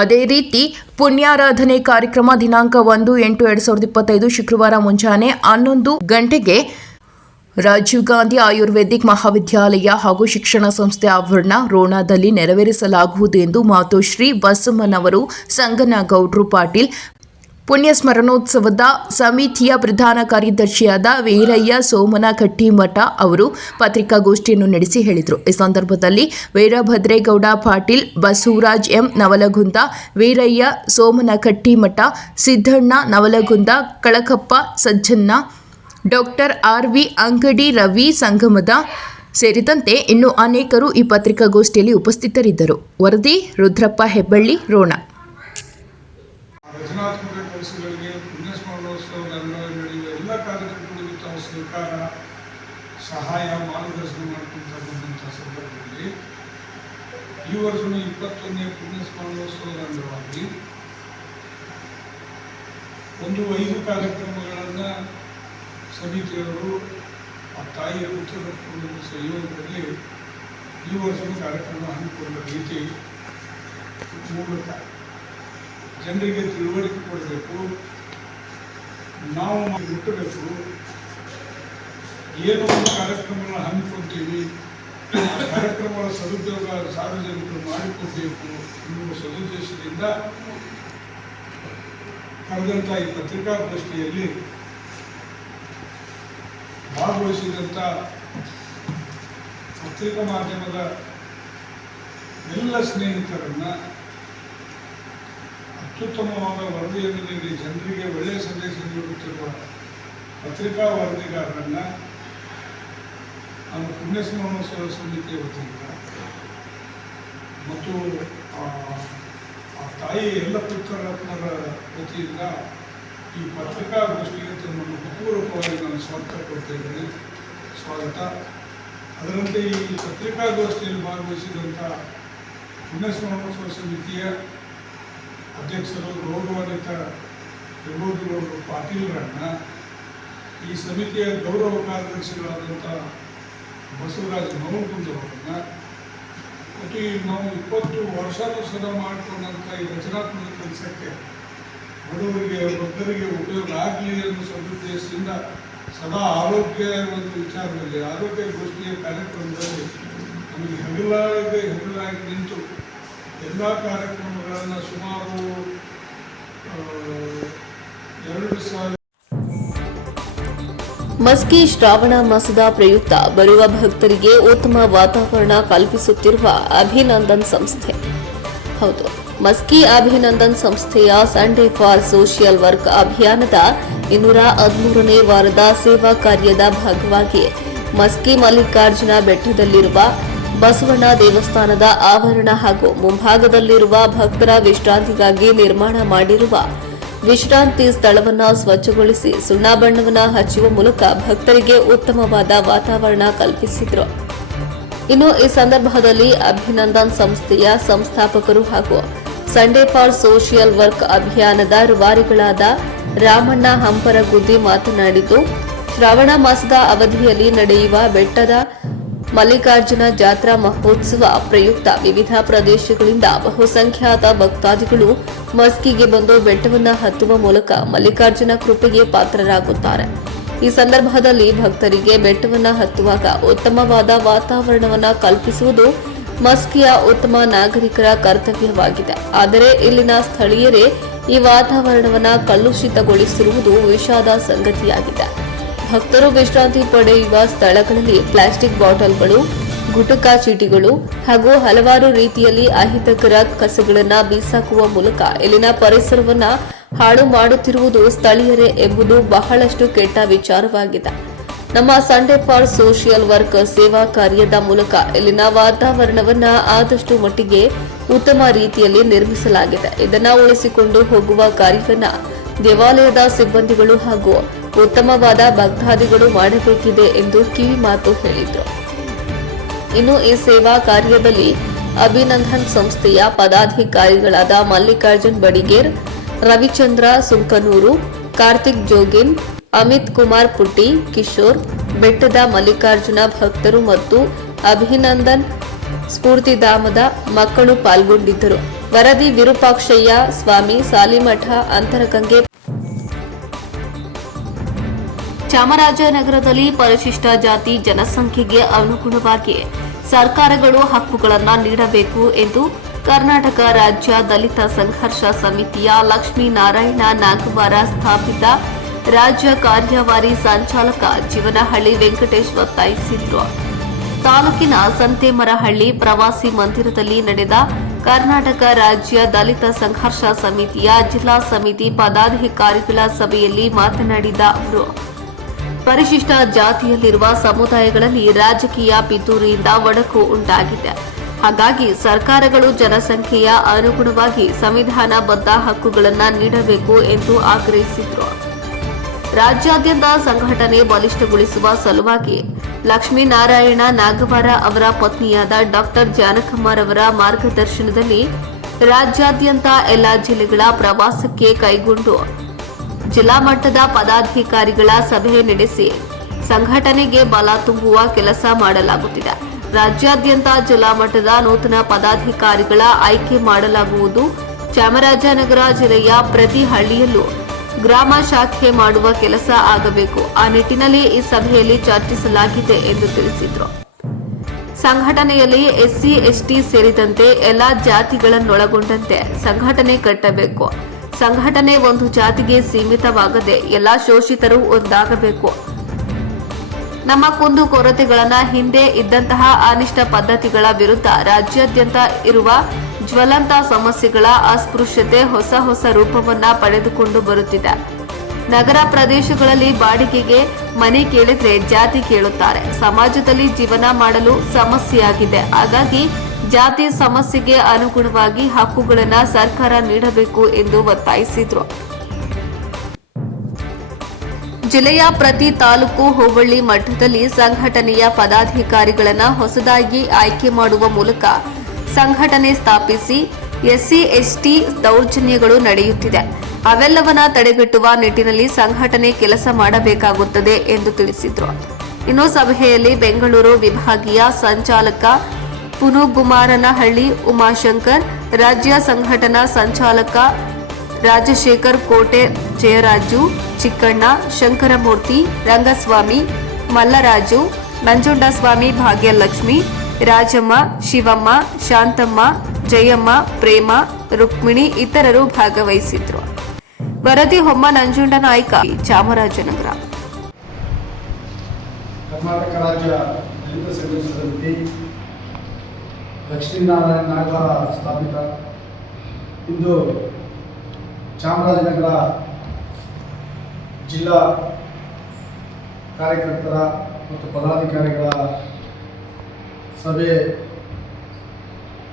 ಅದೇ ರೀತಿ ಪುಣ್ಯಾರಾಧನೆ ಕಾರ್ಯಕ್ರಮ ದಿನಾಂಕ 1/8/2025 ಶುಕ್ರವಾರ ಮುಂಜಾನೆ 11 ಗಂಟೆಗೆ ರಾಜೀವ್ ಗಾಂಧಿ ಆಯುರ್ವೇದಿಕ್ ಮಹಾವಿದ್ಯಾಲಯ ಹಾಗೂ ಶಿಕ್ಷಣ ಸಂಸ್ಥೆ ಆವರಣ ರೋಣದಲ್ಲಿ ನೆರವೇರಿಸಲಾಗುವುದು ಎಂದು ಮಾತುಶ್ರೀ ಬಸಮ್ಮನವರು ಸಂಗನಗೌಡ್ರು ಪಾಟೀಲ್ ಪುಣ್ಯ ಸ್ಮರಣೋತ್ಸವದ ಸಮಿತಿಯ ಪ್ರಧಾನ ಕಾರ್ಯದರ್ಶಿಯಾದ ವೀರಯ್ಯ ಸೋಮನ ಕಟ್ಟಿಮಠ ಅವರು ಪತ್ರಿಕಾಗೋಷ್ಠಿಯನ್ನು ನಡೆಸಿ ಹೇಳಿದರು. ಈ ಸಂದರ್ಭದಲ್ಲಿ Veerabhadregowda Patil, Basavaraj M Navalgund, Veerayya Somana Kattimath, Siddanna Navalgund, Kalakappa Sajjanna, doctor RV Angadi, Ravi ಸಂಗಮದ ಸೇರಿದಂತೆ ಇನ್ನೂ ಅನೇಕರು ಈ ಪತ್ರಿಕಾಗೋಷ್ಠಿಯಲ್ಲಿ ಉಪಸ್ಥಿತರಿದ್ದರು. ವರದಿ ರುದ್ರಪ್ಪ ಹೆಬ್ಬಳ್ಳಿ, ರೋಣ. ರಚನಾತ್ಮಕ ಕೆಲಸಗಳಿಗೆ ಪುಣ್ಯಸ್ಮರಣೋತ್ಸವದ ಅಂಗವಾಗಿ ನಡೆಯುವ ಎಲ್ಲ ಕಾರ್ಯಕ್ರಮಗಳಿಗೂ ತಾವು ಸರ್ಕಾರ ಸಹಾಯ ಮಾರ್ಗದರ್ಶನ ಮಾಡಿಕೊಂತ ಬಂದಂಥ ಸಂದರ್ಭದಲ್ಲಿ ಈ ವರ್ಷವೂ 21ನೇ ಪುಣ್ಯಸ್ಮರಣೋತ್ಸವದ ಅಂಗವಾಗಿ 5 ಕಾರ್ಯಕ್ರಮಗಳನ್ನು ಸಮಿತಿಯವರು ಆ ತಾಯಿಯ ಉತ್ತರ ಕುಟುಂಬದ ಸಹಯೋಗದಲ್ಲಿ ಈ ವರ್ಷದ ಕಾರ್ಯಕ್ರಮ ಹಮ್ಮಿಕೊಂಡ ರೀತಿ ಮೂಲಕ ಜನರಿಗೆ ತಿಳುವಳಿಕೆ ಕೊಡಬೇಕು, ನಾವು ಮುಟ್ಟಬೇಕು, ಏನು ಒಂದು ಕಾರ್ಯಕ್ರಮಗಳನ್ನು ಹಮ್ಮಿಕೊಳ್ತೀವಿ, ಕಾರ್ಯಕ್ರಮಗಳ ಸದುಪಯೋಗ ಸಾರ್ವಜನಿಕರು ಮಾಡಿಕೊಡ್ಬೇಕು ಎನ್ನುವ ಸದುದ್ದೇಶದಿಂದ ಕರೆದಂಥ ಈ ಪತ್ರಿಕಾಗೋಷ್ಠಿಯಲ್ಲಿ ಭಾಗವಹಿಸಿದಂಥ ಪತ್ರಿಕಾ ಮಾಧ್ಯಮದ ಎಲ್ಲ ಸ್ನೇಹಿತರನ್ನು ಅತ್ಯುತ್ತಮವಾದ ವರದಿಯನ್ನು ನೀಡಿ ಜನರಿಗೆ ಒಳ್ಳೆಯ ಸಂದೇಶ ನೀಡುತ್ತಿರುವ ಪತ್ರಿಕಾ ವರದಿಗಾರರನ್ನು ನಾನು ಪುಣ್ಯಸ್ಮರಣೋತ್ಸವ ಸಮಿತಿಯ ವತಿಯಿಂದ ಮತ್ತು ಆ ತಾಯಿ ಎಲ್ಲ ಪುತ್ರರತ್ನರ ವತಿಯಿಂದ ಈ ಪತ್ರಿಕಾಗೋಷ್ಠಿಗೆ ತಮ್ಮನ್ನು ಹೃತ್ಪೂರ್ವಕವಾಗಿ ನಾನು ಸ್ವಾಗತ ಕೊಡ್ತಾಯಿದ್ದೇನೆ, ಸ್ವಾಗತ. ಅದರಂತೆ ಈ ಪತ್ರಿಕಾಗೋಷ್ಠಿಯಲ್ಲಿ ಭಾಗವಹಿಸಿದಂಥ ಪುಣ್ಯಸ್ಮರಣೋತ್ಸವ ಸಮಿತಿಯ ಅಧ್ಯಕ್ಷರು ಗೌರವಾನ್ವಿತ ಪ್ರಬೋಧಗೌಡರು ಪಾಟೀಲ್ರನ್ನ, ಈ ಸಮಿತಿಯ ಗೌರವ ಕಾರ್ಯದರ್ಶಿಗಳಾದಂಥ ಬಸವರಾಜ್ ನವಲಗುಂದವರನ್ನ ಮತ್ತು ಈ ನಾವು 20 ವರ್ಷಾನುಸದ ಮಾಡಿಕೊಂಡಂಥ ಈ ರಚನಾತ್ಮಕ ಕೆಲಸಕ್ಕೆ ಬಡವರಿಗೆ ಭಕ್ತರಿಗೆ ಉಪಯೋಗ ಆಗಲಿ ಅನ್ನೋ ಸದುದ್ದೇಶದಿಂದ ಸದಾ ಆರೋಗ್ಯ ಒಂದು ವಿಚಾರದಲ್ಲಿ ಆರೋಗ್ಯ ಗೋಷ್ಠಿಯ ಕಾರ್ಯಕ್ರಮದಲ್ಲಿ ನಮಗೆ ಹೆಗಲಾಗಿ ನಿಂತು ಎಲ್ಲ ಕಾರ್ಯಕ್ರಮಗಳನ್ನು ಸುಮಾರು 2,000 ಮಸ್ಕಿ ಶ್ರಾವಣ ಮಾಸದ ಪ್ರಯುಕ್ತ ಬರುವ ಭಕ್ತರಿಗೆ ಉತ್ತಮ ವಾತಾವರಣ ಕಲ್ಪಿಸುತ್ತಿರುವ ಅಭಿನಂದನ್ ಸಂಸ್ಥೆ. ಹೌದು, ಮಸ್ಕಿ ಅಭಿನಂದನ್ ಸಂಸ್ಥೆಯ ಸಂಡೇ ಫಾರ್ ಸೋಷಿಯಲ್ ವರ್ಕ್ ಅಭಿಯಾನದ 213ನೇ ವಾರದ ಸೇವಾ ಕಾರ್ಯದ ಭಾಗವಾಗಿ ಮಸ್ಕಿ ಮಲ್ಲಿಕಾರ್ಜುನ ಬೆಟ್ಟದಲ್ಲಿರುವ ಬಸವಣ್ಣ ದೇವಸ್ಥಾನದ ಆವರಣ ಹಾಗೂ ಮುಂಭಾಗದಲ್ಲಿರುವ ಭಕ್ತರ ವಿಶ್ರಾಂತಿಗಾಗಿ ನಿರ್ಮಾಣ ಮಾಡಿರುವ ವಿಶ್ರಾಂತಿ ಸ್ಥಳವನ್ನು ಸ್ವಚ್ಛಗೊಳಿಸಿ ಸುಣ್ಣ ಬಣ್ಣವನ್ನು ಹಚ್ಚುವ ಮೂಲಕ ಭಕ್ತರಿಗೆ ಉತ್ತಮವಾದ ವಾತಾವರಣ ಕಲ್ಪಿಸಿದರು. ಇನ್ನು ಈ ಸಂದರ್ಭದಲ್ಲಿ ಅಭಿನಂದನ್ ಸಂಸ್ಥೆಯ ಸಂಸ್ಥಾಪಕರು ಹಾಗೂ ಸಂಡೇ ಫಾರ್ ಸೋಷಿಯಲ್ ವರ್ಕ್ ಅಭಿಯಾನದ ರೂವಾರಿಗಳಾದ ರಾಮಣ್ಣ ಹಂಪರಗುದ್ದಿ ಮಾತನಾಡಿದ್ದು, ಶ್ರಾವಣ ಮಾಸದ ಅವಧಿಯಲ್ಲಿ ನಡೆಯುವ ಬೆಟ್ಟದ ಮಲ್ಲಿಕಾರ್ಜುನ ಜಾತ್ರಾ ಮಹೋತ್ಸವ ಪ್ರಯುಕ್ತ ವಿವಿಧ ಪ್ರದೇಶಗಳಿಂದ ಬಹುಸಂಖ್ಯಾತ ಭಕ್ತಾದಿಗಳು ಮಸ್ಕಿಗೆ ಬಂದು ಬೆಟ್ಟವನ್ನು ಹತ್ತುವ ಮೂಲಕ ಮಲ್ಲಿಕಾರ್ಜುನ ಕೃಪೆಗೆ ಪಾತ್ರರಾಗುತ್ತಾರೆ. ಈ ಸಂದರ್ಭದಲ್ಲಿ ಭಕ್ತರಿಗೆ ಬೆಟ್ಟವನ್ನು ಹತ್ತುವಾಗ ಉತ್ತಮವಾದ ವಾತಾವರಣವನ್ನು ಕಲ್ಪಿಸುವುದು ಮಸ್ಕಿಯ ಉತ್ತಮ ನಾಗರಿಕರ ಕರ್ತವ್ಯವಾಗಿದೆ. ಆದರೆ ಇಲ್ಲಿನ ಸ್ಥಳೀಯರೇ ಈ ವಾತಾವರಣವನ್ನು ಕಲುಷಿತಗೊಳಿಸಿರುವುದು ವಿಷಾದ ಸಂಗತಿಯಾಗಿದೆ. ಭಕ್ತರು ವಿಶ್ರಾಂತಿ ಪಡೆಯುವ ಸ್ಥಳಗಳಲ್ಲಿ ಪ್ಲಾಸ್ಟಿಕ್ ಬಾಟಲ್ಗಳು, ಗುಟುಕಾ ಚೀಟಿಗಳು ಹಾಗೂ ಹಲವಾರು ರೀತಿಯಲ್ಲಿ ಅಹಿತಕರ ಕಸಗಳನ್ನು ಬೀಸಾಕುವ ಮೂಲಕ ಇಲ್ಲಿನ ಪರಿಸರವನ್ನು ಹಾಳು ಮಾಡುತ್ತಿರುವುದು ಸ್ಥಳೀಯರೇ ಎಂಬುದು ಬಹಳಷ್ಟು ಕೆಟ್ಟ ವಿಚಾರವಾಗಿದೆ. ನಮ್ಮ ಸಂಡೇ ಫಾರ್ ಸೋಷಿಯಲ್ ವರ್ಕ್ ಸೇವಾ ಕಾರ್ಯದ ಮೂಲಕ ಇಲ್ಲಿನ ವಾತಾವರಣವನ್ನು ಆದಷ್ಟು ಮಟ್ಟಿಗೆ ಉತ್ತಮ ರೀತಿಯಲ್ಲಿ ನಿರ್ಮಿಸಲಾಗಿದೆ. ಇದನ್ನು ಉಳಿಸಿಕೊಂಡು ಹೋಗುವ ಕಾರ್ಯವನ್ನು ದೇವಾಲಯದ ಸಿಬ್ಬಂದಿಗಳು ಹಾಗೂ ಉತ್ತಮವಾದ ಭಕ್ತಾದಿಗಳು ಮಾಡಬೇಕಿದೆ ಎಂದು ಕಿವಿ ಮಾತು ಹೇಳಿದರು. ಇನ್ನು ಈ ಸೇವಾ ಕಾರ್ಯದಲ್ಲಿ ಅಭಿನಂದನ್ ಸಂಸ್ಥೆಯ ಪದಾಧಿಕಾರಿಗಳಾದ ಮಲ್ಲಿಕಾರ್ಜುನ್ ಬಡಿಗೇರ್, ರವಿಚಂದ್ರ ಸುಂಕನೂರು, ಕಾರ್ತಿಕ್ ಜೋಗಿನ್, ಅಮಿತ್ ಕುಮಾರ್ ಪುಟ್ಟಿ, ಕಿಶೋರ್, ಬೆಟ್ಟದ ಮಲ್ಲಿಕಾರ್ಜುನ ಭಕ್ತರು ಮತ್ತು ಅಭಿನಂದನ್ ಸ್ಫೂರ್ತಿಧಾಮದ ಮಕ್ಕಳು ಪಾಲ್ಗೊಂಡಿದ್ದರು. ವರದಿ ವಿರೂಪಾಕ್ಷಯ್ಯ ಸ್ವಾಮಿ, ಸಾಲಿಮಠ, ಅಂತರಗಂಗೆ. ಚಾಮರಾಜನಗರದಲ್ಲಿ ಪರಿಶಿಷ್ಟ ಜಾತಿ ಜನಸಂಖ್ಯೆಗೆ ಅನುಗುಣವಾಗಿ ಸರ್ಕಾರಗಳು ಹಕ್ಕುಗಳನ್ನು ನೀಡಬೇಕು ಎಂದು ಕರ್ನಾಟಕ ರಾಜ್ಯ ದಲಿತ ಸಂಘರ್ಷ ಸಮಿತಿಯ ಲಕ್ಷ್ಮೀನಾರಾಯಣ ನಾಗವಾರ ಸ್ಥಾಪಿತ ರಾಜ್ಯ ಕಾರ್ಯವಾರಿ ಸಂಚಾಲಕ ಜೀವನಹಳ್ಳಿ ವೆಂಕಟೇಶ್ ಒತ್ತಾಯಿಸಿದ್ರು. ತಾಲೂಕಿನ ಸಂತೇಮರಹಳ್ಳಿ ಪ್ರವಾಸಿ ಮಂದಿರದಲ್ಲಿ ನಡೆದ ಕರ್ನಾಟಕ ರಾಜ್ಯ ದಲಿತ ಸಂಘರ್ಷ ಸಮಿತಿಯ ಜಿಲ್ಲಾ ಸಮಿತಿ ಪದಾಧಿಕಾರಿಗಳ ಸಭೆಯಲ್ಲಿ ಮಾತನಾಡಿದ ಅವರು, ಪರಿಶಿಷ್ಟ ಜಾತಿಯಲ್ಲಿರುವ ಸಮುದಾಯಗಳಲ್ಲಿ ರಾಜಕೀಯ ಪಿತೂರಿಯಿಂದ ಒಡಕು ಉಂಟಾಗಿದೆ. ಹಾಗಾಗಿ ಸರ್ಕಾರಗಳು ಜನಸಂಖ್ಯೆಯ ಅನುಗುಣವಾಗಿ ಸಂವಿಧಾನಬದ್ಧ ಹಕ್ಕುಗಳನ್ನು ನೀಡಬೇಕು ಎಂದು ಆಗ್ರಹಿಸಿದರು. ರಾಜ್ಯಾದ್ಯಂತ ಸಂಘಟನೆ ಬಲಿಷ್ಠಗೊಳಿಸುವ ಸಲುವಾಗಿ ಲಕ್ಷ್ಮೀನಾರಾಯಣ ನಾಗವಾರ ಅವರ ಪತ್ನಿಯಾದ ಡಾಕ್ಟರ್ ಜಾನಕಮ್ಮರ್ ಅವರ ಮಾರ್ಗದರ್ಶನದಲ್ಲಿ ರಾಜ್ಯಾದ್ಯಂತ ಎಲ್ಲ ಜಿಲ್ಲೆಗಳ ಪ್ರವಾಸಕ್ಕೆ ಕೈಗೊಂಡು ಜಿಲ್ಲಾ ಮಟ್ಟದ ಪದಾಧಿಕಾರಿಗಳ ಸಭೆ ನಡೆಸಿ ಸಂಘಟನೆಗೆ ಬಲ ತುಂಬುವ ಕೆಲಸ ಮಾಡಲಾಗುತ್ತಿದೆ. ರಾಜ್ಯಾದ್ಯಂತ ಜಿಲ್ಲಾ ಮಟ್ಟದ ನೂತನ ಪದಾಧಿಕಾರಿಗಳ ಆಯ್ಕೆ ಮಾಡಲಾಗುವುದು. ಚಾಮರಾಜನಗರ ಜಿಲ್ಲೆಯ ಪ್ರತಿ ಹಳ್ಳಿಯಲ್ಲೂ ಗ್ರಾಮ ಶಾಖೆ ಮಾಡುವ ಕೆಲಸ ಆಗಬೇಕು. ಆ ನಿಟ್ಟಿನಲ್ಲಿ ಈ ಸಭೆಯಲ್ಲಿ ಚರ್ಚಿಸಲಾಗಿದೆ ಎಂದು ತಿಳಿಸಿದರು. ಸಂಘಟನೆಯಲ್ಲಿ ಎಸ್ಸಿ, ಎಸ್ಟಿ ಸೇರಿದಂತೆ ಎಲ್ಲಾ ಜಾತಿಗಳನ್ನೊಳಗೊಂಡಂತೆ ಸಂಘಟನೆ ಕಟ್ಟಬೇಕು. ಸಂಘಟನೆ ಒಂದು ಜಾತಿಗೆ ಸೀಮಿತವಾಗದೆ ಎಲ್ಲಾ ಶೋಷಿತರು ಒಂದಾಗಬೇಕು. ನಮ್ಮ ಕುಂದು ಕೊರತೆಗಳನ್ನು, ಹಿಂದೆ ಇದ್ದಂತಹ ಅನಿಷ್ಟ ಪದ್ಧತಿಗಳ ವಿರುದ್ಧ ರಾಜ್ಯಾದ್ಯಂತ ಇರುವ ಜ್ವಲಂತ ಸಮಸ್ಯೆಗಳ ಅಸ್ಪೃಶ್ಯತೆ ಹೊಸ ರೂಪವನ್ನ ಪಡೆದುಕೊಂಡು ಬರುತ್ತಿದೆ. ನಗರ ಪ್ರದೇಶಗಳಲ್ಲಿ ಬಾಡಿಗೆಗೆ ಮನೆ ಕೇಳಿದ್ರೆ ಜಾತಿ ಕೇಳುತ್ತಾರೆ. ಸಮಾಜದಲ್ಲಿ ಜೀವನ ಮಾಡಲು ಸಮಸ್ಯೆಯಾಗಿದೆ. ಹಾಗಾಗಿ ಜಾತಿ ಸಮಸ್ಯೆಗೆ ಅನುಗುಣವಾಗಿ ಹಕ್ಕುಗಳನ್ನು ಸರ್ಕಾರ ನೀಡಬೇಕು ಎಂದು ಒತ್ತಾಯಿಸಿದರು. ಜಿಲ್ಲೆಯ ಪ್ರತಿ ತಾಲೂಕು, ಹೋಬಳಿ ಮಟ್ಟದಲ್ಲಿ ಸಂಘಟನೆಯ ಪದಾಧಿಕಾರಿಗಳನ್ನು ಹೊಸದಾಗಿ ಆಯ್ಕೆ ಮಾಡುವ ಮೂಲಕ ಸಂಘಟನೆ ಸ್ಥಾಪಿಸಿ ಎಸ್ಸಿ, ಎಸ್ಟಿ ದೌರ್ಜನ್ಯಗಳು ನಡೆಯುತ್ತಿದೆ. ಅವೆಲ್ಲವನ್ನ ತಡೆಗಟ್ಟುವ ನಿಟ್ಟಿನಲ್ಲಿ ಸಂಘಟನೆ ಕೆಲಸ ಮಾಡಬೇಕಾಗುತ್ತದೆ ಎಂದು ತಿಳಿಸಿದರು. ಇನ್ನು ಸಭೆಯಲ್ಲಿ ಬೆಂಗಳೂರು ವಿಭಾಗೀಯ ಸಂಚಾಲಕ ಪುನುಗುಮಾರನಹಳ್ಳಿ ಉಮಾಶಂಕರ್, ರಾಜ್ಯ ಸಂಘಟನಾ ಸಂಚಾಲಕ ರಾಜಶೇಖರ್ ಕೋಟೆ, ಜಯರಾಜು, ಚಿಕ್ಕಣ್ಣ, ಶಂಕರಮೂರ್ತಿ, ರಂಗಸ್ವಾಮಿ, ಮಲ್ಲರಾಜು, ನಂಜುಂಡಸ್ವಾಮಿ, ಭಾಗ್ಯಲಕ್ಷ್ಮಿ, ರಾಜಮ್ಮ, ಶಿವಮ್ಮ, ಶಾಂತಮ್ಮ, ಜಯಮ್ಮ, ಪ್ರೇಮ, ರುಕ್ಮಿಣಿ ಇತರರು ಭಾಗವಹಿಸಿದ್ರು. ವರದಿ ಹೊಮ್ಮ ನಂಜುಂಡನಾಯ್ಕ, ಚಾಮರಾಜನಗರ. ಕರ್ನಾಟಕ ರಾಜ್ಯ ದಲಿತ ಸಂಘರ್ಷ ಸಮಿತಿ ಲಕ್ಷ್ಮೀನಾರಾಯಣ ನಾಗವಾರ ಸ್ಥಾಪಿತ ಇಂದು ಚಾಮರಾಜನಗರ ಜಿಲ್ಲಾ ಕಾರ್ಯಕರ್ತರ ಮತ್ತು ಪದಾಧಿಕಾರಿಗಳ ಸಭೆ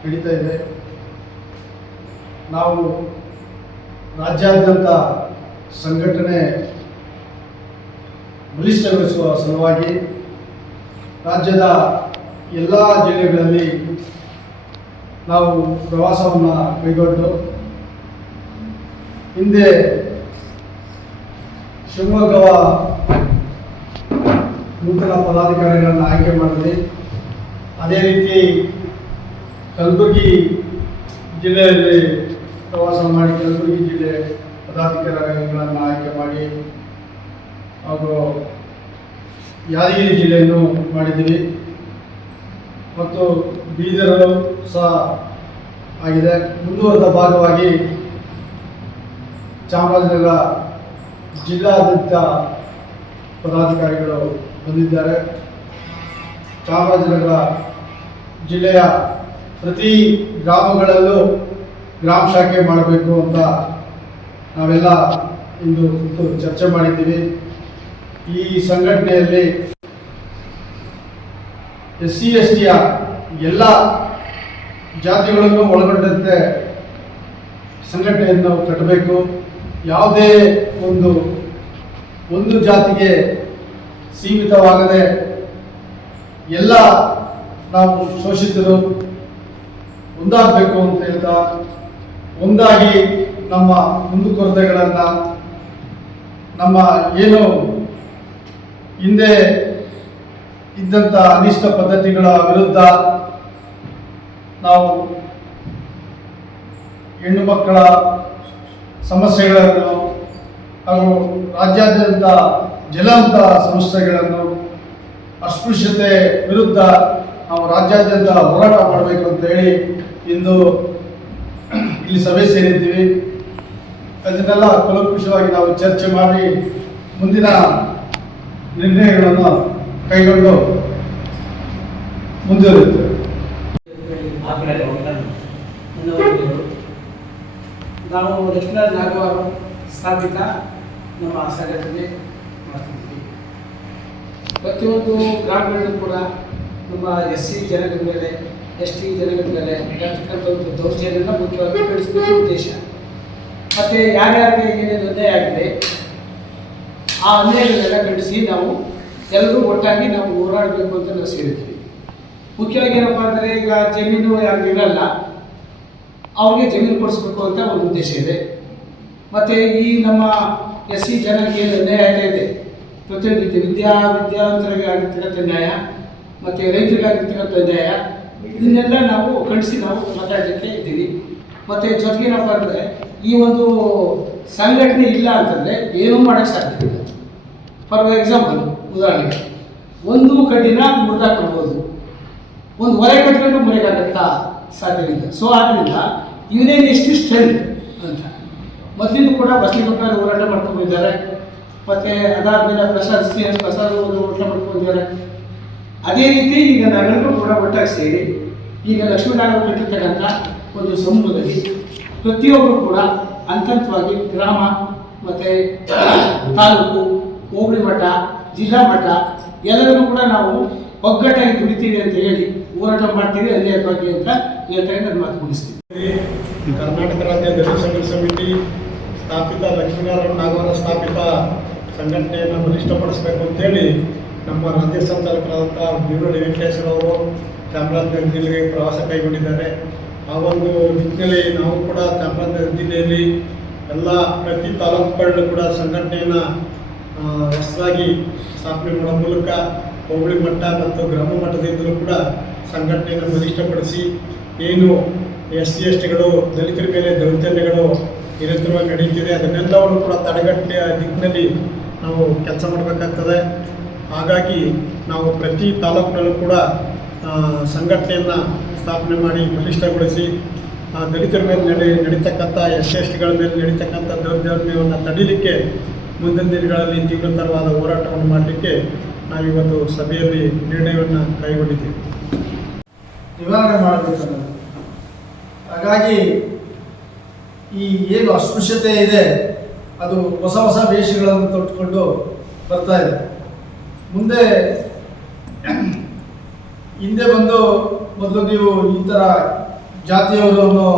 ನಡೀತಾ ಇದೆ. ನಾವು ರಾಜ್ಯಾದ್ಯಂತ ಸಂಘಟನೆ ಬಲಿಷ್ಠಗೊಳಿಸುವ ಸಲುವಾಗಿ ರಾಜ್ಯದ ಎಲ್ಲ ಜಿಲ್ಲೆಗಳಲ್ಲಿ ನಾವು ಪ್ರವಾಸವನ್ನು ಕೈಗೊಂಡು ಹಿಂದೆ ಶಿವಮೊಗ್ಗವ ನೂತನ ಪದಾಧಿಕಾರಿಗಳನ್ನು ಆಯ್ಕೆ ಮಾಡಿದ್ವಿ. ಅದೇ ರೀತಿ ಕಲಬುರಗಿ ಜಿಲ್ಲೆಯಲ್ಲಿ ಪ್ರವಾಸ ಮಾಡಿ ಕಲಬುರಗಿ ಜಿಲ್ಲೆ ಪದಾಧಿಕಾರಿಗಳನ್ನು ಆಯ್ಕೆ ಮಾಡಿ ಹಾಗೂ ಯಾದಗಿರಿ ಜಿಲ್ಲೆಯನ್ನು ಮಾಡಿದ್ದೀವಿ ಮತ್ತು ಬೀದರು ಸಹ ಆಗಿದೆ. ಮುಂದುವರೆದ ಭಾಗವಾಗಿ ಚಾಮರಾಜನಗರ ಜಿಲ್ಲಾಡಳಿತ ಪದಾಧಿಕಾರಿಗಳು ಬಂದಿದ್ದಾರೆ. ಚಾಮರಾಜನಗರ ಜಿಲ್ಲೆಯ ಪ್ರತಿ ಗ್ರಾಮಗಳಲ್ಲೂ ಗ್ರಾಮ ಶಾಖೆ ಮಾಡಬೇಕು ಅಂತ ನಾವೆಲ್ಲ ಇಂದು ಕುರಿತು ಚರ್ಚೆ ಮಾಡಿದ್ದೀವಿ. ಈ ಸಂಘಟನೆಯಲ್ಲಿ ಎಸ್ಸಿ, ಎಸ್ಟಿಯ ಎಲ್ಲ ಜಾತಿಗಳನ್ನು ಒಳಗೊಂಡಂತೆ ಸಂಘಟನೆಯನ್ನು ಕಟ್ಟಬೇಕು. ಯಾವುದೇ ಒಂದು ಜಾತಿಗೆ ಸೀಮಿತವಾಗದೆ ಎಲ್ಲ ನಾವು ಶೋಷಿತರು ಒಂದಾಗಬೇಕು ಅಂತ ಹೇಳ್ತಾ, ಒಂದಾಗಿ ನಮ್ಮ ಕುಂದುಕೊರತೆಗಳನ್ನು, ನಮ್ಮ ಏನು ಹಿಂದೆ ಇದ್ದಂಥ ಅನಿಷ್ಟ ಪದ್ಧತಿಗಳ ವಿರುದ್ಧ ನಾವು ಹೆಣ್ಣು ಮಕ್ಕಳ ಸಮಸ್ಯೆಗಳನ್ನು ಹಾಗೂ ರಾಜ್ಯಾದ್ಯಂತ ಜ್ವಲಂತ ಸಮಸ್ಯೆಗಳನ್ನು, ಅಸ್ಪೃಶ್ಯತೆ ವಿರುದ್ಧ ನಾವು ರಾಜ್ಯಾದ್ಯಂತ ಹೋರಾಟ ಮಾಡಬೇಕು ಅಂತ ಹೇಳಿ ಇಂದು ಇಲ್ಲಿ ಸಭೆ ಸೇರಿದ್ದೀವಿ. ಅದನ್ನೆಲ್ಲ ಕೂಲಂಕುಷವಾಗಿ ನಾವು ಚರ್ಚೆ ಮಾಡಿ ಮುಂದಿನ ನಿರ್ಣಯಗಳನ್ನು ಕೈಗೊಂಡು ಮುಂದುವರಿಯುತ್ತೇವೆ. ನಾವು ಲೆಫ್ಟಿನೆಂಟ್ ನಾಗವಾರ ಸ್ಥಾಪಿತ ನಮ್ಮ ಸಂಘಟನೆ ಮಾಡ್ತಿದ್ವಿ. ಪ್ರತಿಯೊಂದು ಗ್ರಾಮಗಳಲ್ಲೂ ಕೂಡ ನಮ್ಮ SC ಜನಗಳ ಮೇಲೆ ST ಜನಗಳ ಮೇಲೆ ಇರತಕ್ಕಂಥ ಒಂದು ದೌರ್ಜನ್ಯನ ಮುಖ್ಯವಾಗಿ ಕಳಿಸಬೇಕು ಉದ್ದೇಶ. ಮತ್ತು ಯಾರ್ಯಾರಿಗೆ ಏನೇನು ಅನ್ಯಾಯ ಆಗಿದೆ ಆ ಅನ್ಯಾಯಗಳನ್ನೆಲ್ಲ ಖಂಡಿಸಿ ನಾವು ಎಲ್ಲರೂ ಒಟ್ಟಾಗಿ ನಾವು ಹೋರಾಡಬೇಕು ಅಂತ ನಾವು ಸೇರಿದ್ವಿ. ಮುಖ್ಯವಾಗಿ ಏನಪ್ಪ ಅಂದರೆ ಈಗ ಜಮೀನು ಯಾರು ಇರಲ್ಲ ಅವ್ರಿಗೆ ಜಮೀನು ಕೊಡಿಸ್ಬೇಕು ಅಂತ ಒಂದು ಉದ್ದೇಶ ಇದೆ. ಮತ್ತು ಈ ನಮ್ಮ SC ಜನರಿಗೆ ಏನು ಅನ್ಯಾಯ ಇದೆ ಪ್ರತಿಯೊಂದು ವಿದ್ಯಾವಂತರಿಗೆ ಆಗಿರ್ತಕ್ಕಂಥ ನ್ಯಾಯ ಮತ್ತು ರೈತರಿಗೆ ಆಗಿರ್ತಕ್ಕಂಥ ನ್ಯಾಯ ಇದನ್ನೆಲ್ಲ ನಾವು ಖಂಡಿಸಿ ನಾವು ಮಾತಾಡಲಿಕ್ಕೆ ಇದ್ದೀವಿ. ಮತ್ತು ಜೊತೆಗೇನಪ್ಪ ಅಂದರೆ ಈ ಒಂದು ಸಂಘಟನೆ ಇಲ್ಲ ಅಂತಂದರೆ ಏನೂ ಮಾಡೋಕ್ಕೆ ಸಾಧ್ಯ ಇಲ್ಲ. ಫಾರ್ ಎಕ್ಸಾಂಪಲ್ ಉದಾಹರಣೆಗೆ ಒಂದು ಕಡ್ಡಿನ ಮುರಿದಾಕೊಳ್ಬೋದು, ಒಂದು ಹೊರೆ ಕಟ್ಕೊಂಡು ಮುರಿಗಾಗಕ್ಕ ಸಾಧ್ಯವಿಲ್ಲ. ಸೊ ಆದ್ದರಿಂದ ಇವನೇನು ಎಷ್ಟು ಸ್ಟ್ರೆಂತ್ ಅಂತ ಮೊದಲಿಂದ ಕೂಡ ಬಸಲಿಗೊಬ್ಬರು ಹೋರಾಟ ಮಾಡ್ಕೊಂಡಿದ್ದಾರೆ. ಮತ್ತು ಅದಾದಮೇಲೆ ಪ್ರಸಾದ್ ಹೋರಾಟ ಮಾಡ್ಕೊಂಡಿದ್ದಾರೆ. ಅದೇ ರೀತಿ ಈಗ ನಾವೆಲ್ಲರೂ ಕೂಡ ಒಟ್ಟಾಗಿ ಸೇರಿ ಈಗ ಲಕ್ಷ್ಮೀನಾರಾಯಣ ಕಟ್ಟಿರ್ತಕ್ಕಂಥ ಒಂದು ಸಮೂಹದಲ್ಲಿ ಪ್ರತಿಯೊಬ್ಬರು ಕೂಡ ಹಂತವಾಗಿ ಗ್ರಾಮ ಮತ್ತು ತಾಲೂಕು, ಹೋಬಳಿ ಮಟ್ಟ, ಜಿಲ್ಲಾ ಮಟ್ಟ ಎಲ್ಲರನ್ನೂ ಕೂಡ ನಾವು ಒಗ್ಗಟ್ಟಾಗಿ ದುಡಿತೀವಿ ಅಂತ ಹೇಳಿ ಹೋರಾಟ ಮಾಡ್ತೀವಿ ಅನ್ಯಾಯವಾಗಿ ಅಂತ ಹೇಳ್ತಾರೆ. ನನ್ನ ಮಾತು ಮುಗಿಸ್ತೀವಿ. ಕರ್ನಾಟಕ ರಾಜ್ಯ ದಲಿತ ಸಂಘರ್ಷ ಸಮಿತಿ ಸ್ಥಾಪಿತ ಲಕ್ಷ್ಮೀನಾರಾಯಣ ನಾಗವಾರ ಸ್ಥಾಪಿತ ಸಂಘಟನೆಯನ್ನು ಬಲಿಷ್ಠಪಡಿಸಬೇಕು ಅಂತೇಳಿ ನಮ್ಮ ರಾಜ್ಯ ಸಂಚಾಲಕರಾದಂಥ ಬೀರೂರು ವೆಂಕಟೇಶ್ವರ ಅವರು ಚಾಮರಾಜನಗರ ಜಿಲ್ಲೆಗೆ ಪ್ರವಾಸ ಕೈಗೊಂಡಿದ್ದಾರೆ. ಆ ಒಂದು ನಿಟ್ಟಿನಲ್ಲಿ ನಾವು ಕೂಡ ಚಾಮರಾಜನಗರ ಜಿಲ್ಲೆಯಲ್ಲಿ ಎಲ್ಲ ಪ್ರತಿ ತಾಲೂಕುಗಳಲ್ಲೂ ಕೂಡ ಸಂಘಟನೆಯನ್ನು ಹೊಸದಾಗಿ ಸ್ಥಾಪನೆ ಮಾಡೋ ಮೂಲಕ ಹೋಬಳಿ ಮಟ್ಟ ಮತ್ತು ಗ್ರಾಮ ಮಟ್ಟದಿಂದಲೂ ಕೂಡ ಸಂಘಟನೆಯನ್ನು ಬಲಿಷ್ಠಪಡಿಸಿ ಏನು SC STಗಳು ದಲಿತರ ಮೇಲೆ ದೌರ್ಜನ್ಯಗಳು ನಿರಂತರವಾಗಿ ನಡೀತಿದೆ ಅದನ್ನೆಲ್ಲವನ್ನು ಕೂಡ ತಡೆಗಟ್ಟುವ ದಿಕ್ಕಿನಲ್ಲಿ ನಾವು ಕೆಲಸ ಮಾಡಬೇಕಾಗ್ತದೆ. ಹಾಗಾಗಿ ನಾವು ಪ್ರತಿ ತಾಲೂಕಿನಲ್ಲೂ ಕೂಡ ಸಂಘಟನೆಯನ್ನು ಸ್ಥಾಪನೆ ಮಾಡಿ ಬಲಿಷ್ಠಗೊಳಿಸಿ ದಲಿತರ ಮೇಲೆ ನಡೀತಕ್ಕಂಥ SC STಗಳ ಮೇಲೆ ನಡೀತಕ್ಕಂಥ ದೌರ್ಜನ್ಯವನ್ನು ತಡೀಲಿಕ್ಕೆ ಮುಂದಿನ ದಿನಗಳಲ್ಲಿ ತೀವ್ರತರವಾದ ಹೋರಾಟವನ್ನು ಮಾಡಲಿಕ್ಕೆ ನಾವಿವತ್ತು ಸಭೆಯಲ್ಲಿ ನಿರ್ಣಯವನ್ನು ಕೈಗೊಂಡಿದ್ದೇವೆ. ನಿವಾರಣೆ ಮಾಡಬೇಕು. ಹಾಗಾಗಿ ಈ ಏನು ಅಸ್ಪೃಶ್ಯತೆ ಇದೆ ಅದು ಹೊಸ ಹೊಸ ವೇಷಗಳನ್ನು ತೊಟ್ಟುಕೊಂಡು ಬರ್ತಾ ಇದೆ. ಹಿಂದೆ ಬಂದು ಮೊದಲು ನೀವು ಈ ಥರ ಜಾತಿಯವರು ಅನ್ನೋ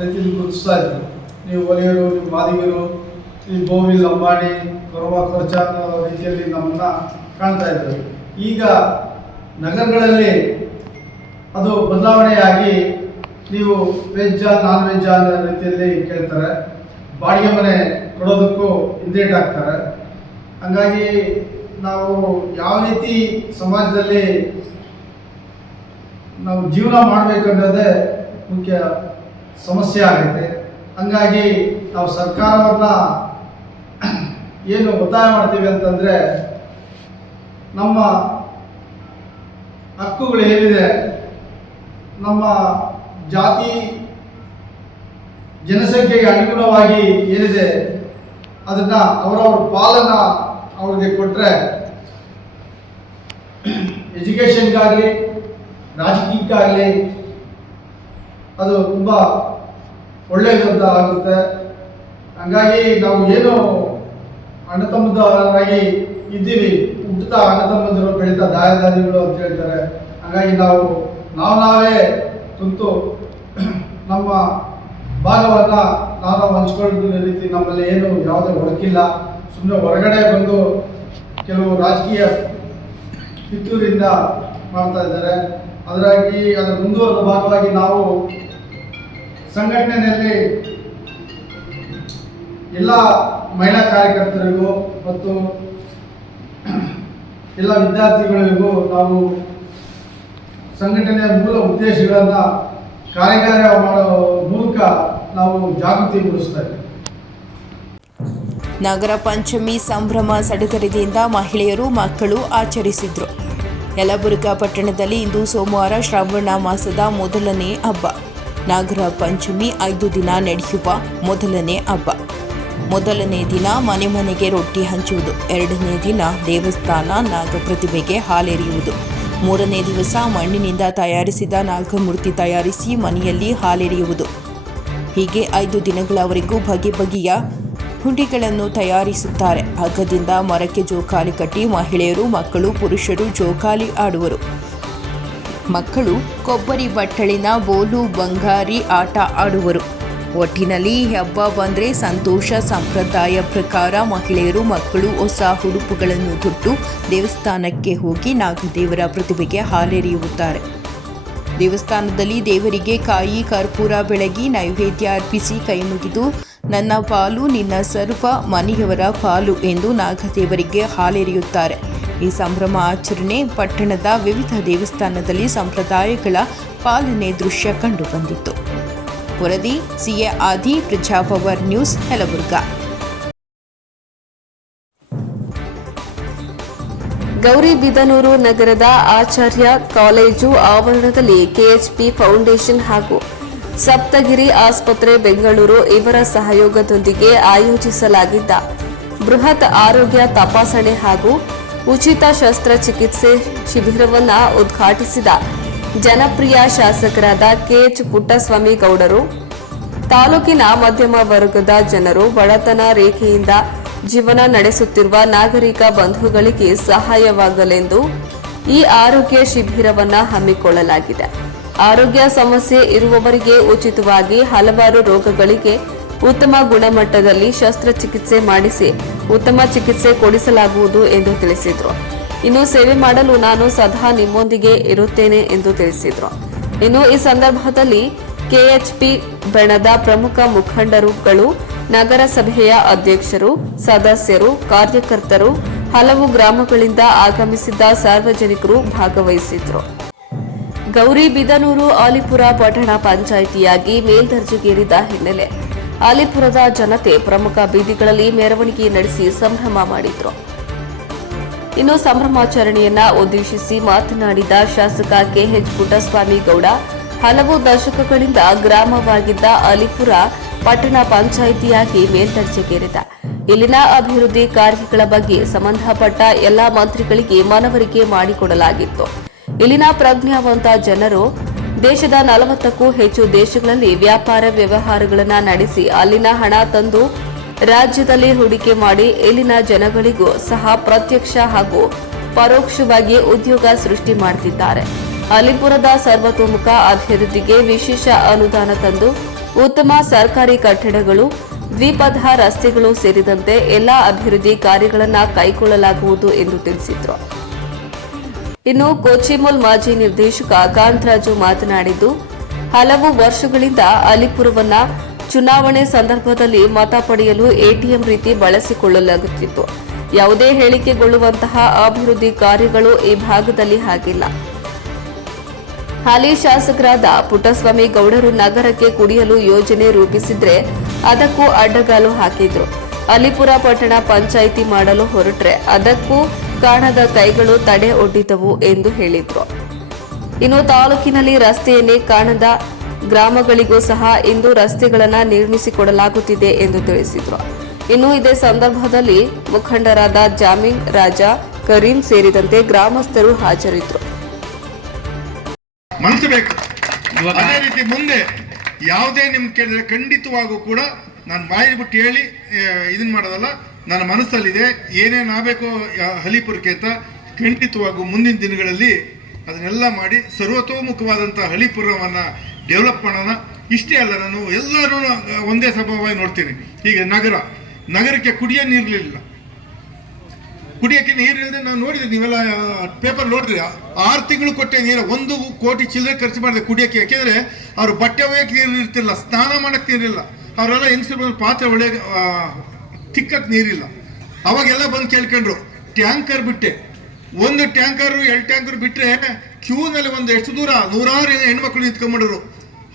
ರೀತಿಯಲ್ಲಿ ಗುರುತಿಸ್ತಾ ಇದ್ರು. ನೀವು ಒಲೆಯರು, ನೀವು ಮಾದಿಗರು, ಈ ಬೋವಿಲ್, ಅಂಬಾಣಿ, ಕೊರವ, ಕೊರ್ಚ ಅನ್ನೋ ರೀತಿಯಲ್ಲಿ ನಮ್ಮನ್ನು ಕಾಣ್ತಾ ಇದ್ರು. ಈಗ ನಗರಗಳಲ್ಲಿ ಅದು ಬದಲಾವಣೆಯಾಗಿ ನೀವು ವೆಜ್ಜಾ ನಾನ್ ವೆಜ್ಜಾ ಅನ್ನೋ ರೀತಿಯಲ್ಲಿ ಕೇಳ್ತಾರೆ. ಬಾಡಿಗೆ ಮನೆ ಕೊಡೋದಕ್ಕೂ ಹಿಂದೇಟಾಗ್ತಾರೆ. ಹಾಗಾಗಿ ನಾವು ಯಾವ ರೀತಿ ಸಮಾಜದಲ್ಲಿ ನಾವು ಜೀವನ ಮಾಡಬೇಕನ್ನೋದೇ ಮುಖ್ಯ ಸಮಸ್ಯೆ ಆಗುತ್ತೆ. ಹಂಗಾಗಿ ನಾವು ಸರ್ಕಾರವನ್ನು ಏನು ಒತ್ತಾಯ ಮಾಡ್ತೀವಿ ಅಂತಂದರೆ ನಮ್ಮ ಹಕ್ಕುಗಳು ಏನಿದೆ, ನಮ್ಮ ಜಾತಿ ಜನಸಂಖ್ಯೆಗೆ ಅನುಗುಣವಾಗಿ ಏನಿದೆ ಅದನ್ನು ಅವರವ್ರ ಪಾಲನ್ನು ಅವ್ರಿಗೆ ಕೊಟ್ಟರೆ ಎಜುಕೇಷನ್ಗಾಗಲಿ ರಾಜಕೀಯಕ್ಕಾಗಲಿ ಅದು ತುಂಬ ಒಳ್ಳೆಯದಂತ ಆಗುತ್ತೆ. ಹಂಗಾಗಿ ನಾವು ಏನು ಅಣ್ಣ ತಮ್ಮದರಾಗಿ ಇದ್ದೀವಿ, ಹುಟ್ಟುತ್ತಾ ಅಣ್ಣ ತಮ್ಮಂದಿರು, ಬೆಳೀತಾ ದಾಯಾದಿಗಳು ಅಂತ ಹೇಳ್ತಾರೆ. ಹಾಗಾಗಿ ನಾವೇ ತುಂತು ನಮ್ಮ ಭಾಗವನ್ನು ನಾವು ಹಂಚ್ಕೊಳ್ಳೋ ರೀತಿ ನಮ್ಮಲ್ಲಿ ಏನು ಯಾವುದೇ ಒಡಕಿಲ್ಲ. ಸುಮ್ಮನೆ ಹೊರಗಡೆ ಬಂದು ಕೆಲವು ರಾಜಕೀಯ ಕಿತ್ತೂರಿಂದ ಮಾಡ್ತಾ ಇದ್ದಾರೆ. ಅದರ ಮುಂದುವರೆದ ಭಾಗವಾಗಿ ನಾವು ಸಂಘಟನೆಯಲ್ಲಿ ಎಲ್ಲ ಮಹಿಳಾ ಕಾರ್ಯಕರ್ತರಿಗೂ ಮತ್ತು ಎಲ್ಲ ವಿದ್ಯಾರ್ಥಿಗಳಿಗೂ ನಾವು ಸಂಘಟನೆಯ ಮೂಲ ಉದ್ದೇಶಗಳನ್ನು ಕಾರ್ಯಕಾರಿ ಮಾಡೋ ಮೂಲಕ ನಾವು ಜಾಗೃತಿ ಮೂಡಿಸ್ತಾ ಇದ್ದೀವಿ. ನಾಗರ ಪಂಚಮಿ ಸಂಭ್ರಮ ಸಡಗರದಿಂದ ಮಹಿಳೆಯರು, ಮಕ್ಕಳು ಆಚರಿಸಿದ್ರು. ಯಲಬುರ್ಗಾ ಪಟ್ಟಣದಲ್ಲಿ ಇಂದು ಸೋಮವಾರ ಶ್ರಾವಣ ಮಾಸದ ಮೊದಲನೇ ಹಬ್ಬ. ನಾಗರ ಪಂಚಮಿ 5 ದಿನ ನಡೆಯುವ ಮೊದಲನೇ ಹಬ್ಬ. ಮೊದಲನೇ ದಿನ ಮನೆ ಮನೆಗೆ ರೊಟ್ಟಿ ಹಂಚುವುದು, ಎರಡನೇ ದಿನ ದೇವಸ್ಥಾನ ನಾಗಪ್ರತಿಮೆಗೆ ಹಾಲೆರೆಯುವುದು, ಮೂರನೇ ದಿವಸ ಮಣ್ಣಿನಿಂದ ತಯಾರಿಸಿದ ನಾಗಮೂರ್ತಿ ತಯಾರಿಸಿ ಮನೆಯಲ್ಲಿ ಹಾಲೆರೆಯುವುದು. ಹೀಗೆ 5 ದಿನಗಳವರೆಗೂ ಬಗೆ ಬಗೆಯ ಹುಂಡಿಗಳನ್ನು ತಯಾರಿಸುತ್ತಾರೆ. ಹಗ್ಗದಿಂದ ಮರಕ್ಕೆ ಜೋಕಾಲಿ ಕಟ್ಟಿ ಮಹಿಳೆಯರು, ಮಕ್ಕಳು, ಪುರುಷರು ಜೋಕಾಲಿ ಆಡುವರು. ಮಕ್ಕಳು ಕೊಬ್ಬರಿ ಬಟ್ಟಲಿನ ಬೋಲು ಬಂಗಾರಿ ಆಟ ಆಡುವರು. ಒಟ್ಟಿನಲ್ಲಿ ಈ ಹಬ್ಬ ಬಂದರೆ ಸಂತೋಷ. ಸಂಪ್ರದಾಯ ಪ್ರಕಾರ ಮಹಿಳೆಯರು, ಮಕ್ಕಳು ಹೊಸ ಉಡುಪುಗಳನ್ನು ತೊಟ್ಟು ದೇವಸ್ಥಾನಕ್ಕೆ ಹೋಗಿ ನಾಗದೇವರ ಪ್ರತಿಮೆಗೆ ಹಾಲೆರೆಯುತ್ತಾರೆ. ದೇವಸ್ಥಾನದಲ್ಲಿ ದೇವರಿಗೆ ಕಾಯಿ ಕರ್ಪೂರ ಬೆಳಗಿ ನೈವೇದ್ಯ ಅರ್ಪಿಸಿ ಕೈಮುಗಿದು ನನ್ನ ಪಾಲು ನಿನ್ನ ಸರ್ವ ಮನೆಯವರ ಪಾಲು ಎಂದು ನಾಗದೇವರಿಗೆ ಹಾಲೆರೆಯುತ್ತಾರೆ. ಈ ಸಂಭ್ರಮ ಆಚರಣೆ ಪಟ್ಟಣದ ವಿವಿಧ ದೇವಸ್ಥಾನದಲ್ಲಿ ಸಂಪ್ರದಾಯಗಳ ಪಾಲನೆ ದೃಶ್ಯ ಕಂಡುಬಂದಿತ್ತು. ವರದಿ ಸಿಎ ಆದಿ, ಪ್ರಜಾಪವರ್ ನ್ಯೂಸ್, ಯಲಬುರ್ಗಾ. ಗೌರಿಬಿದನೂರು ನಗರದ ಆಚಾರ್ಯ ಕಾಲೇಜು ಆವರಣದಲ್ಲಿ ಕೆಎಚ್ಪಿ ಫೌಂಡೇಶನ್ ಹಾಗೂ ಸಪ್ತಗಿರಿ ಆಸ್ಪತ್ರೆ ಬೆಂಗಳೂರು ಇವರ ಸಹಯೋಗದೊಂದಿಗೆ ಆಯೋಜಿಸಲಾಗಿದ್ದ ಬೃಹತ್ ಆರೋಗ್ಯ ತಪಾಸಣೆ ಹಾಗೂ ಉಚಿತ ಶಸ್ತ್ರಚಿಕಿತ್ಸೆ ಶಿಬಿರವನ್ನು ಉದ್ಘಾಟಿಸಿದ ಜನಪ್ರಿಯ ಶಾಸಕರಾದ ಕೆಎಚ್ ಪುಟ್ಟಸ್ವಾಮಿ ಗೌಡರು, ತಾಲೂಕಿನ ಮಧ್ಯಮ ವರ್ಗದ ಜನರು, ಬಡತನ ರೇಖೆಯಿಂದ ಜೀವನ ನಡೆಸುತ್ತಿರುವ ನಾಗರಿಕ ಬಂಧುಗಳಿಗೆ ಸಹಾಯವಾಗಲೆಂದು ಈ ಆರೋಗ್ಯ ಶಿಬಿರವನ್ನು ಹಮ್ಮಿಕೊಳ್ಳಲಾಗಿದೆ. ಆರೋಗ್ಯ ಸಮಸ್ಯೆ ಇರುವವರಿಗೆ ಉಚಿತವಾಗಿ ಹಲವಾರು ರೋಗಗಳಿಗೆ ಉತ್ತಮ ಗುಣಮಟ್ಟದಲ್ಲಿ ಶಸ್ತ್ರಚಿಕಿತ್ಸೆ ಮಾಡಿಸಿ ಉತ್ತಮ ಚಿಕಿತ್ಸೆ ಕೊಡಿಸಲಾಗುವುದು ಎಂದು ತಿಳಿಸಿದರು. ಇನ್ನು ಸೇವೆ ಮಾಡಲು ನಾನು ಸದಾ ನಿಮ್ಮೊಂದಿಗೆ ಇರುತ್ತೇನೆ ಎಂದು ತಿಳಿಸಿದರು. ಇನ್ನು ಈ ಸಂದರ್ಭದಲ್ಲಿ ಕೆಎಚ್ಪಿ ಬಣದ ಪ್ರಮುಖ ಮುಖಂಡರುಗಳು, ನಗರಸಭೆಯ ಅಧ್ಯಕ್ಷರು, ಸದಸ್ಯರು, ಕಾರ್ಯಕರ್ತರು, ಹಲವು ಗ್ರಾಮಗಳಿಂದ ಆಗಮಿಸಿದ್ದ ಸಾರ್ವಜನಿಕರು ಭಾಗವಹಿಸಿದ್ರು. ಗೌರಿಬಿದನೂರು ಆಲಿಪುರ ಪಟ್ಟಣ ಪಂಚಾಯಿತಿಯಾಗಿ ಮೇಲ್ದರ್ಜೆಗೇರಿದ ಹಿನ್ನೆಲೆ ಆಲಿಪುರದ ಜನತೆ ಪ್ರಮುಖ ಬೀದಿಗಳಲ್ಲಿ ಮೆರವಣಿಗೆ ನಡೆಸಿ ಸಂಭ್ರಮ ಮಾಡಿದ್ರು. ಇನ್ನು ಸಂಭ್ರಮಾಚರಣೆಯನ್ನ ಉದ್ದೇಶಿಸಿ ಮಾತನಾಡಿದ ಶಾಸಕ ಕೆಎಚ್ ಪುಟ್ಟಸ್ವಾಮಿ ಗೌಡ, ಹಲವು ದಶಕಗಳಿಂದ ಗ್ರಾಮವಾಗಿದ್ದ ಆಲಿಪುರ ಪಟ್ಟಣ ಪಂಚಾಯಿತಿಯಾಗಿ ಮೇಲ್ದರ್ಜೆಗೇರಿದ ಇಲ್ಲಿನ ಅಭಿವೃದ್ಧಿ ಕಾರ್ಯಗಳ ಬಗ್ಗೆ ಸಂಬಂಧಪಟ್ಟ ಎಲ್ಲಾ ಮಂತ್ರಿಗಳಿಗೆ ಮನವರಿಕೆ ಮಾಡಿಕೊಡಲಾಗಿತ್ತು. ಇಲ್ಲಿನ ಪ್ರಜ್ಞಾವಂತ ಜನರು ದೇಶದ 40ಕ್ಕೂ ಹೆಚ್ಚು ದೇಶಗಳಲ್ಲಿ ವ್ಯಾಪಾರ ವ್ಯವಹಾರಗಳನ್ನು ನಡೆಸಿ ಅಲ್ಲಿನ ಹಣ ತಂದು ರಾಜ್ಯದಲ್ಲಿ ಹೂಡಿಕೆ ಮಾಡಿ ಇಲ್ಲಿನ ಜನಗಳಿಗೂ ಸಹ ಪ್ರತ್ಯಕ್ಷ ಹಾಗೂ ಪರೋಕ್ಷವಾಗಿ ಉದ್ಯೋಗ ಸೃಷ್ಟಿ ಮಾಡುತ್ತಿದ್ದಾರೆ. ಆಲಿಪುರದ ಸರ್ವತೋಮುಖ ಅಭಿವೃದ್ಧಿಗೆ ವಿಶೇಷ ಅನುದಾನ ತಂದು ಉತ್ತಮ ಸರ್ಕಾರಿ ಕಟ್ಟಡಗಳು, ದ್ವಿಪಥ ರಸ್ತೆಗಳು ಸೇರಿದಂತೆ ಎಲ್ಲಾ ಅಭಿವೃದ್ಧಿ ಕಾರ್ಯಗಳನ್ನು ಕೈಗೊಳ್ಳಲಾಗುವುದು ಎಂದು ತಿಳಿಸಿದರು. ಇನ್ನು ಕೋಚಿಮುಲ್ ಮಾಜಿ ನಿರ್ದೇಶಕ ಕಾಂತರಾಜು ಮಾತನಾಡಿದ್ದು, ಹಲವು ವರ್ಷಗಳಿಂದ ಅಲಿಪುರವನ್ನ ಚುನಾವಣೆ ಸಂದರ್ಭದಲ್ಲಿ ಮತ ಪಡೆಯಲು ಎಟಿಎಂ ರೀತಿ ಬಳಸಿಕೊಳ್ಳಲಾಗುತ್ತಿತ್ತು. ಯಾವುದೇ ಹೇಳಿಕೆಗೊಳ್ಳುವಂತಹ ಅಭಿವೃದ್ಧಿ ಕಾರ್ಯಗಳು ಈ ಭಾಗದಲ್ಲಿ ಆಗಿಲ್ಲ. ಹಾಲಿ ಶಾಸಕರಾದ ಪುಟ್ಟಸ್ವಾಮಿ ಗೌಡರು ನಗರಕ್ಕೆ ಕುಡಿಯಲು ಯೋಜನೆ ರೂಪಿಸಿದ್ರೆ ಅದಕ್ಕೂ ಅಡ್ಡಗಾಲು ಹಾಕಿದ್ರು. ಅಲಿಪುರ ಪಟ್ಟಣ ಪಂಚಾಯಿತಿ ಮಾಡಲು ಹೊರಟ್ರೆ ಅದಕ್ಕೂ ಕಾಣದ ಕೈಗಳು ತಡೆ ಒಡ್ಡಿದವು ಎಂದು ಹೇಳಿದ್ರು. ಇನ್ನು ತಾಲೂಕಿನಲ್ಲಿ ರಸ್ತೆಯನ್ನೇ ಕಾಣದ ಗ್ರಾಮಗಳಿಗೂ ಸಹ ಇಂದು ರಸ್ತೆಗಳನ್ನು ನಿರ್ಮಿಸಿಕೊಡಲಾಗುತ್ತಿದೆ ಎಂದು ತಿಳಿಸಿದ್ರು. ಇನ್ನು ಇದೇ ಸಂದರ್ಭದಲ್ಲಿ ಮುಖಂಡರಾದ ಜಾಮೀನ್ ರಾಜ, ಕರೀಂ ಸೇರಿದಂತೆ ಗ್ರಾಮಸ್ಥರು ಹಾಜರಿದ್ದರು. ಮನಸ್ಸು ಬೇಕು. ಅದೇ ರೀತಿ ಮುಂದೆ ಯಾವುದೇ ನಿಮ್ ಕೇಳಿದ್ರೆ ಖಂಡಿತವಾಗೂ ಕೂಡ ನಾನು ಬಾಯಿ ಬಿಟ್ಟು ಹೇಳಿ ಇದನ್ನ ಮಾಡೋದಲ್ಲ, ನನ್ನ ಮನಸ್ಸಲ್ಲಿದೆ ಏನೇನು ಆಗಬೇಕು ಹಲಿಪುರಕ್ಕೆ ಅಂತ. ಖಂಡಿತವಾಗೂ ಮುಂದಿನ ದಿನಗಳಲ್ಲಿ ಅದನ್ನೆಲ್ಲ ಮಾಡಿ ಸರ್ವತೋಮುಖವಾದಂಥ ಹಲಿಪುರವನ್ನು ಡೆವಲಪ್ ಮಾಡೋಣ. ಇಷ್ಟೇ ಅಲ್ಲ, ನಾನು ಎಲ್ಲರೂ ಒಂದೇ ಸಭಾವಾಗಿ ನೋಡ್ತೀನಿ. ಈಗ ನಗರಕ್ಕೆ ಕುಡಿಯೋಕೆ ನೀರಿಲ್ಲದೆ ನಾವು ನೋಡಿದ್ವಿ, ನೀವೆಲ್ಲ ಪೇಪರ್ ನೋಡಿದ್ರಿ. 6 ತಿಂಗಳು ಕೊಟ್ಟೆ ನೀರು, 1 ಕೋಟಿ ಚಿಲ್ಲರೆ ಖರ್ಚು ಮಾಡಿದೆ ಕುಡಿಯೋಕ್ಕೆ. ಯಾಕೆಂದರೆ ಅವ್ರು ಬಟ್ಟೆ ಒಯ್ಯಕ್ಕೆ ನೀರು ಇರ್ತಿಲ್ಲ, ಸ್ನಾನ ಮಾಡೋಕ್ಕೆ ನೀರಿಲ್ಲ, ಅವರೆಲ್ಲ ಹೆಂಗಸರು ಪಾತ್ರೆ ಒಳ್ಳೆ ತಿಕ್ಕಕ್ಕೆ ನೀರಿಲ್ಲ. ಅವಾಗೆಲ್ಲ ಬಂದು ಕೇಳ್ಕೊಂಡ್ರು, ಟ್ಯಾಂಕರ್ ಬಿಟ್ಟೆ. 1 ಟ್ಯಾಂಕರು 2 ಟ್ಯಾಂಕರ್ ಬಿಟ್ಟರೆ ಕ್ಯೂನಲ್ಲಿ ಒಂದು ಎಷ್ಟು ದೂರ 100 ಹೆಣ್ಮಕ್ಳು ನಿಂತ್ಕೊಂಡ್ಬಿಡೋರು.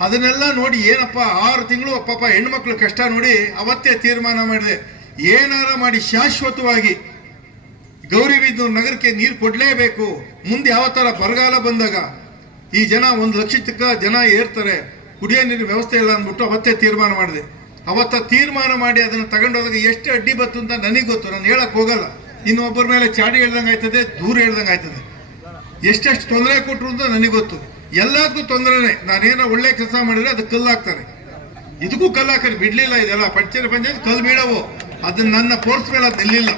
ಅದನ್ನೆಲ್ಲ ನೋಡಿ ಏನಪ್ಪ 6 ತಿಂಗಳು ಪಾಪ ಹೆಣ್ಮಕ್ಳು ಕಷ್ಟ ನೋಡಿ ಅವತ್ತೇ ತೀರ್ಮಾನ ಮಾಡಿದೆ, ಏನಾರ ಮಾಡಿ ಶಾಶ್ವತವಾಗಿ ಗೌರಿಬಿದನೂರು ನಗರಕ್ಕೆ ನೀರು ಕೊಡಲೇಬೇಕು. ಮುಂದೆ ಯಾವ ಥರ ಬರಗಾಲ ಬಂದಾಗ ಈ ಜನ 1 ಲಕ್ಷ ಜನ ಏರ್ತಾರೆ, ಕುಡಿಯೋ ನೀರಿನ ವ್ಯವಸ್ಥೆ ಇಲ್ಲ ಅಂದ್ಬಿಟ್ಟು ಅವತ್ತೇ ತೀರ್ಮಾನ ಮಾಡಿದೆ. ಅವತ್ತ ತೀರ್ಮಾನ ಮಾಡಿ ಅದನ್ನು ತಗೊಂಡೋದಾಗ ಎಷ್ಟು ಅಡ್ಡಿ ಬತ್ತು ಅಂತ ನನಗೆ ಗೊತ್ತು, ನಾನು ಹೇಳಕ್ ಹೋಗಲ್ಲ. ಇನ್ನೊಬ್ಬರ ಮೇಲೆ ಚಾಡಿ ಹೇಳ್ದಂಗೆ ಆಯ್ತದೆ, ದೂರ ಹೇಳ್ದಂಗೆ ಆಯ್ತದೆ. ಎಷ್ಟೆಷ್ಟು ತೊಂದರೆ ಕೊಟ್ಟರು ಅಂತ ನನಗೆ ಗೊತ್ತು. ಎಲ್ಲದಕ್ಕೂ ತೊಂದರೆನೇ. ನಾನೇನೋ ಒಳ್ಳೆ ಕೆಲಸ ಮಾಡಿದ್ರೆ ಅದಕ್ಕೆ ಕಲ್ಲು ಹಾಕ್ತಾರೆ, ಇದಕ್ಕೂ ಕಲ್ಲು ಹಾಕಿ ಬಿಡ್ಲಿಲ್ಲ. ಇದೆಲ್ಲ ಪಂಚಾಯತ್ ಕಲ್ಲು ಬೀಳವು. ಅದನ್ನ ನನ್ನ ಫೋರ್ಸ್ ಮೇಲೆ ಅದು ನಿಲ್ಲಿಲ್ಲ.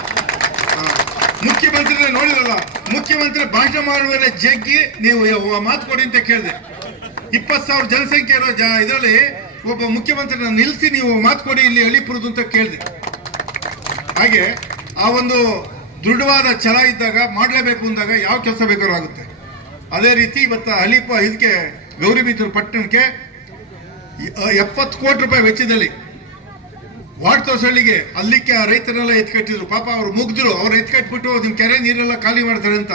ಮುಖ್ಯಮಂತ್ರಿ ನೋಡಿರಲ್ಲ, ಮುಖ್ಯಮಂತ್ರಿ ಭಾಷಣ ಮಾಡುವ ಜಗ್ಗಿ ನೀವು ಮಾತು ಕೊಡಿ ಅಂತ ಕೇಳಿದೆ. 20,000 ಜನಸಂಖ್ಯೆ ಇರೋ ಇದರಲ್ಲಿ ಒಬ್ಬ ಮುಖ್ಯಮಂತ್ರಿನ ನಿಲ್ಲಿಸಿ ನೀವು ಮಾತು ಕೊಡಿ ಇಲ್ಲಿ ಅಳಿಪುರದು ಅಂತ ಕೇಳಿದೆ. ಹಾಗೆ ಆ ಒಂದು ದೃಢವಾದ ಛಲ ಇದ್ದಾಗ ಮಾಡಲೇಬೇಕು ಅಂದಾಗ ಯಾವ ಕೆಲಸ ಬೇಕಾದ್ರೂ ಆಗುತ್ತೆ. ಅದೇ ರೀತಿ ಇವತ್ತು ಇದಕ್ಕೆ ಗೌರಿಬಿದೂರು ಪಟ್ಟಣಕ್ಕೆ 70 ಕೋಟಿ ರೂಪಾಯಿ ವೆಚ್ಚದಲ್ಲಿ ವಾರ್ಡ್ ತೋಸಳ್ಳಿಗೆ ಅಲ್ಲಿಕ್ಕೆ ಆ ರೈತರೆಲ್ಲ ಎತ್ಕಟ್ಟಿದ್ರು. ಪಾಪ ಅವ್ರು ಮುಗ್ದ್ರು, ಅವ್ರು ಎತ್ಕಟ್ಬಿಟ್ಟು ನಿಮ್ಮ ಕೆರೆ ನೀರೆಲ್ಲ ಖಾಲಿ ಮಾಡ್ತಾರೆ ಅಂತ.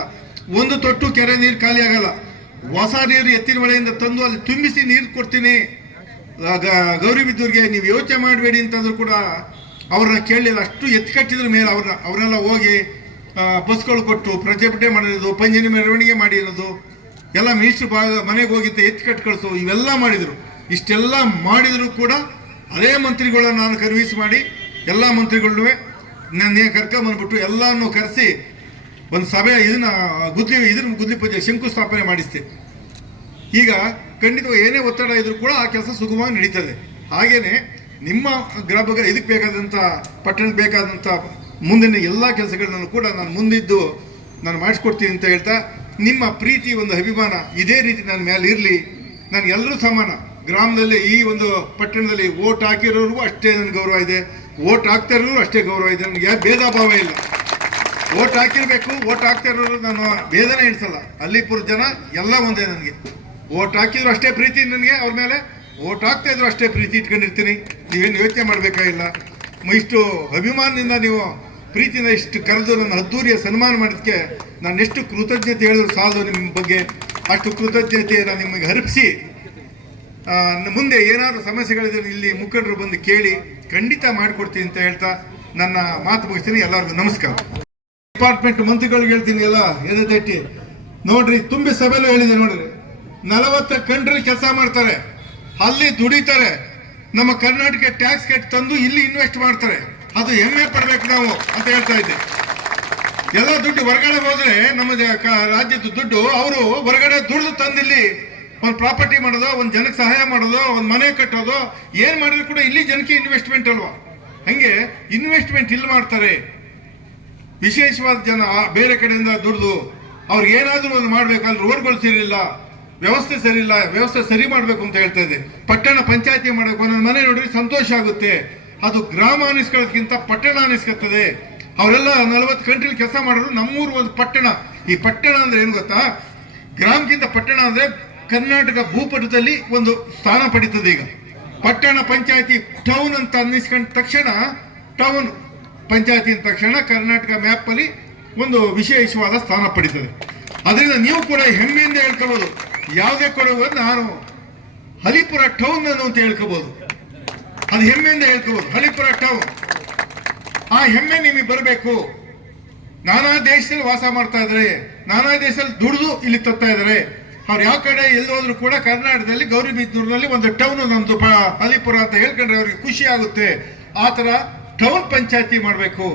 ಒಂದು ತೊಟ್ಟು ಕೆರೆ ನೀರು ಖಾಲಿ ಆಗಲ್ಲ. ಹೊಸ ನೀರು ಎತ್ತಿನ ಹೊಳೆಯಿಂದ ತಂದು ಅಲ್ಲಿ ತುಂಬಿಸಿ ನೀರು ಕೊಡ್ತೀನಿ ಗೌರಿಬಿದೂರಿಗೆ, ನೀವು ಯೋಚನೆ ಮಾಡಬೇಡಿ ಅಂತಂದ್ರು ಕೂಡ ಅವ್ರನ್ನ ಕೇಳಲಿಲ್ಲ. ಅಷ್ಟು ಎತ್ಕಟ್ಟಿದ್ರ ಮೇಲೆ ಅವ್ರನ್ನೆಲ್ಲ ಹೋಗಿ ಬಸ್ಗಳು ಕೊಟ್ಟು ಪ್ರತಿಭಟನೆ ಮಾಡಿರೋದು, ಪಂಜನಿ ಮೆರವಣಿಗೆ ಮಾಡಿರೋದು, ಎಲ್ಲ ಮಿನಿಸ್ಟ್ರ್ ಮನೆಗೆ ಹೋಗಿದ್ದ ಎತ್ಕಟ್ಟು ಕಳಿಸೋ, ಇವೆಲ್ಲ ಮಾಡಿದರು. ಇಷ್ಟೆಲ್ಲ ಮಾಡಿದ್ರು ಕೂಡ ಅದೇ ಮಂತ್ರಿಗಳನ್ನ ನಾನು ಕನ್ವಿನ್ಸ್ ಮಾಡಿ ಎಲ್ಲ ಮಂತ್ರಿಗಳನ್ನೂ ನನ್ನ ಕರ್ಕೊಂಬಂದ್ಬಿಟ್ಟು ಎಲ್ಲನೂ ಕರೆಸಿ ಒಂದು ಸಭೆ ಇದನ್ನ ಗುದ್ಲಿ ಪೂಜೆ ಶಂಕುಸ್ಥಾಪನೆ ಮಾಡಿಸ್ತೆ. ಈಗ ಖಂಡಿತವಾಗಿ ಏನೇ ಒತ್ತಡ ಇದ್ರೂ ಕೂಡ ಆ ಕೆಲಸ ಸುಗಮವಾಗಿ ನಡೀತದೆ. ಹಾಗೇನೆ ನಿಮ್ಮ ಗ್ರಾಮ ಇದಕ್ಕೆ ಬೇಕಾದಂಥ ಪಟ್ಟಣಕ್ಕೆ ಬೇಕಾದಂಥ ಮುಂದಿನ ಎಲ್ಲ ಕೆಲಸಗಳನ್ನ ಕೂಡ ನಾನು ಮುಂದಿದ್ದು ನಾನು ಮಾಡಿಸ್ಕೊಡ್ತೀನಿ ಅಂತ ಹೇಳ್ತಾ, ನಿಮ್ಮ ಪ್ರೀತಿ ಒಂದು ಅಭಿಮಾನ ಇದೇ ರೀತಿ ನನ್ನ ಮೇಲೆ ಇರಲಿ. ನಾನು ಎಲ್ಲರೂ ಸಮಾನ. ಗ್ರಾಮದಲ್ಲಿ ಈ ಒಂದು ಪಟ್ಟಣದಲ್ಲಿ ವೋಟ್ ಹಾಕಿರೋರಿಗೂ ಅಷ್ಟೇ ನನ್ನ ಗೌರವ ಇದೆ, ವೋಟ್ ಹಾಕ್ತಾ ಇರೋರು ಅಷ್ಟೇ ಗೌರವ ಇದೆ. ನನಗೆ ಯಾವ ಭೇದ ಭಾವ ಇಲ್ಲ. ವೋಟ್ ಹಾಕಿರ್ಬೇಕು, ವೋಟ್ ಹಾಕ್ತಾ ಇರೋರು ನಾನು ಭೇದನೇ ಇಡಿಸಲ್ಲ. ಅಲ್ಲಿಪುರ ಜನ ಎಲ್ಲ ಒಂದೇ. ನನಗೆ ವೋಟ್ ಹಾಕಿದ್ರು ಅಷ್ಟೇ ಪ್ರೀತಿ ನನಗೆ ಅವ್ರ ಮೇಲೆ, ವೋಟ್ ಹಾಕ್ತಾ ಇದ್ರು ಅಷ್ಟೇ ಪ್ರೀತಿ ಇಟ್ಕೊಂಡಿರ್ತೀನಿ. ನೀವೇನು ಯೋಚನೆ ಮಾಡಬೇಕಾಗಿಲ್ಲ. ಇಷ್ಟು ಅಭಿಮಾನದಿಂದ ನೀವು ಪ್ರೀತಿಯಿಂದ ಇಷ್ಟು ಕರೆದು ನನ್ನ ಅದ್ದೂರಿಯ ಸನ್ಮಾನ ಮಾಡಿದ್ದಕ್ಕೆ ನಾನು ಎಷ್ಟು ಕೃತಜ್ಞತೆ ಹೇಳಿದ್ರು ಸಾಲದು. ನಿಮ್ಮ ಬಗ್ಗೆ ಅಷ್ಟು ಕೃತಜ್ಞತೆ ನಾನು ನಿಮಗೆ ಅರ್ಪಿಸಿ, ಮುಂದೆ ಏನಾದರೂ ಸಮಸ್ಯೆಗಳಿದ್ರೆ ಇಲ್ಲಿ ಮುಖಂಡರು ಬಂದು ಕೇಳಿ ಖಂಡಿತ ಮಾಡಿಕೊಡ್ತೀನಿ ಅಂತ ಹೇಳ್ತಾ ನನ್ನ ಮಾತು ಮುಗಿಸ್ತೀನಿ. ಎಲ್ಲರಿಗೂ ನಮಸ್ಕಾರ. ಡಿಪಾರ್ಟ್ಮೆಂಟ್ ಮಂತ್ರಿಗಳಿಗೆ ಹೇಳ್ತೀನಿ, ಎಲ್ಲ ಎದೆ ನೋಡ್ರಿ, ತುಂಬಿ ಸಭೆಯಲ್ಲೂ ಹೇಳಿದೆ ನೋಡ್ರಿ, 40 ಕಂಟ್ರಿ ಕೆಲಸ ಮಾಡ್ತಾರೆ, ಅಲ್ಲಿ ದುಡಿತಾರೆ, ನಮ್ಮ ಕರ್ನಾಟಕ ಟ್ಯಾಕ್ಸ್ ಕಟ್ ತಂದು ಇಲ್ಲಿ ಇನ್ವೆಸ್ಟ್ ಮಾಡ್ತಾರೆ. ಅದು ಹೆಮ್ಮೆ ಪಡ್ಬೇಕು ನಾವು ಅಂತ ಹೇಳ್ತಾ ಇದ್ದೆ. ಎಲ್ಲ ದುಡ್ಡು ಹೊರಗಡೆ ಹೋದ್ರೆ ನಮ್ಮ ರಾಜ್ಯದ ದುಡ್ಡು ಅವರು ಹೊರಗಡೆ ದುಡ್ದು ತಂದಿಲ್ಲಿ ಒಂದು ಪ್ರಾಪರ್ಟಿ ಮಾಡೋದು, ಒಂದು ಜನಕ್ಕೆ ಸಹಾಯ ಮಾಡೋದು, ಒಂದು ಮನೆ ಕಟ್ಟೋದು, ಏನ್ ಮಾಡಿದ್ರು ಕೂಡ ಇಲ್ಲಿ ಜನಕ್ಕೆ ಇನ್ವೆಸ್ಟ್ಮೆಂಟ್ ಅಲ್ವಾ. ಹಂಗೆ ಇನ್ವೆಸ್ಟ್ಮೆಂಟ್ ಇಲ್ಲಿ ಮಾಡ್ತಾರೆ. ವಿಶೇಷವಾದ ಜನ ಬೇರೆ ಕಡೆಯಿಂದ ದುಡ್ದು ಅವ್ರಿಗೆ ಏನಾದರೂ ಒಂದು ಮಾಡ್ಬೇಕು. ಅಲ್ಲಿ ರೋಡ್ಗಳು ಸರಿಯಿಲ್ಲ, ವ್ಯವಸ್ಥೆ ಸರಿ ಇಲ್ಲ, ವ್ಯವಸ್ಥೆ ಸರಿ ಮಾಡಬೇಕು ಅಂತ ಹೇಳ್ತಾ ಇದೆ. ಪಟ್ಟಣ ಪಂಚಾಯತಿ ಮಾಡಬೇಕು. ನನ್ನ ಮನೆ ನೋಡ್ರಿ ಸಂತೋಷ ಆಗುತ್ತೆ. ಅದು ಗ್ರಾಮ ಅನಿಸ್ಕೊಳ್ಳೋದಕ್ಕಿಂತ ಪಟ್ಟಣ ಅನಿಸ್ಕೊಳ್ತದೆ. ಅವರೆಲ್ಲ 40 ಕಂಟ್ರಿಲಿ ಕೆಲಸ ಮಾಡೋರು. ನಮ್ಮೂರು ಒಂದು ಪಟ್ಟಣ. ಈ ಪಟ್ಟಣ ಅಂದ್ರೆ ಏನು ಗೊತ್ತಾ, ಗ್ರಾಮಕ್ಕಿಂತ ಪಟ್ಟಣ ಅಂದ್ರೆ ಕರ್ನಾಟಕ ಭೂಪಟದಲ್ಲಿ ಒಂದು ಸ್ಥಾನ ಪಡೀತದೆ. ಈಗ ಪಟ್ಟಣ ಪಂಚಾಯತಿ ಟೌನ್ ಅಂತ ಅನ್ನಿಸ್ಕೊಂಡ ತಕ್ಷಣ, ಟೌನ್ ಪಂಚಾಯತಿ ಅಂದ ತಕ್ಷಣ ಕರ್ನಾಟಕ ಮ್ಯಾಪ್ ಅಲ್ಲಿ ಒಂದು ವಿಶೇಷವಾದ ಸ್ಥಾನ ಪಡೀತದೆ. ಅದರಿಂದ ನೀವು ಕೂಡ ಹೆಮ್ಮೆಯಿಂದ ಹೇಳ್ಕೋಬಹುದು. ಯಾವುದೇ ಕೂಡ ನಾನು ಹಲಿಪುರ ಟೌನ್ ಅಂತ ಹೇಳ್ಕೋಬಹುದು. ಅದು ಹೆಮ್ಮೆಯಿಂದ ಹೇಳ್ಕೋಬಹುದು, ಹಲಿಪುರ ಟೌನ್. ಆ ಹೆಮ್ಮೆ ನಿಮಗೆ ಬರಬೇಕು. ನಾನಾ ದೇಶದಲ್ಲಿ ವಾಸ ಮಾಡ್ತಾ ಇದ್ದಾರೆ, ನಾನಾ ದೇಶದಲ್ಲಿ ದುಡಿದು ಇಲ್ಲಿ ತರ್ತಾ ಇದ್ದಾರೆ. ಅವ್ರು ಯಾವ ಕಡೆ ಎಲ್ಲೋದ್ರು ಕೂಡ ಕರ್ನಾಟಕದಲ್ಲಿ ಗೌರಿಬಿದೂರಿನಲ್ಲಿ ಒಂದು ಟೌನ್ ನಮ್ದು ಹಲಿಪುರ ಅಂತ ಹೇಳ್ಕೊಂಡ್ರೆ ಅವ್ರಿಗೆ ಖುಷಿ ಆಗುತ್ತೆ. ಆ ಥರ ಟೌನ್ ಪಂಚಾಯತಿ ಮಾಡಬೇಕು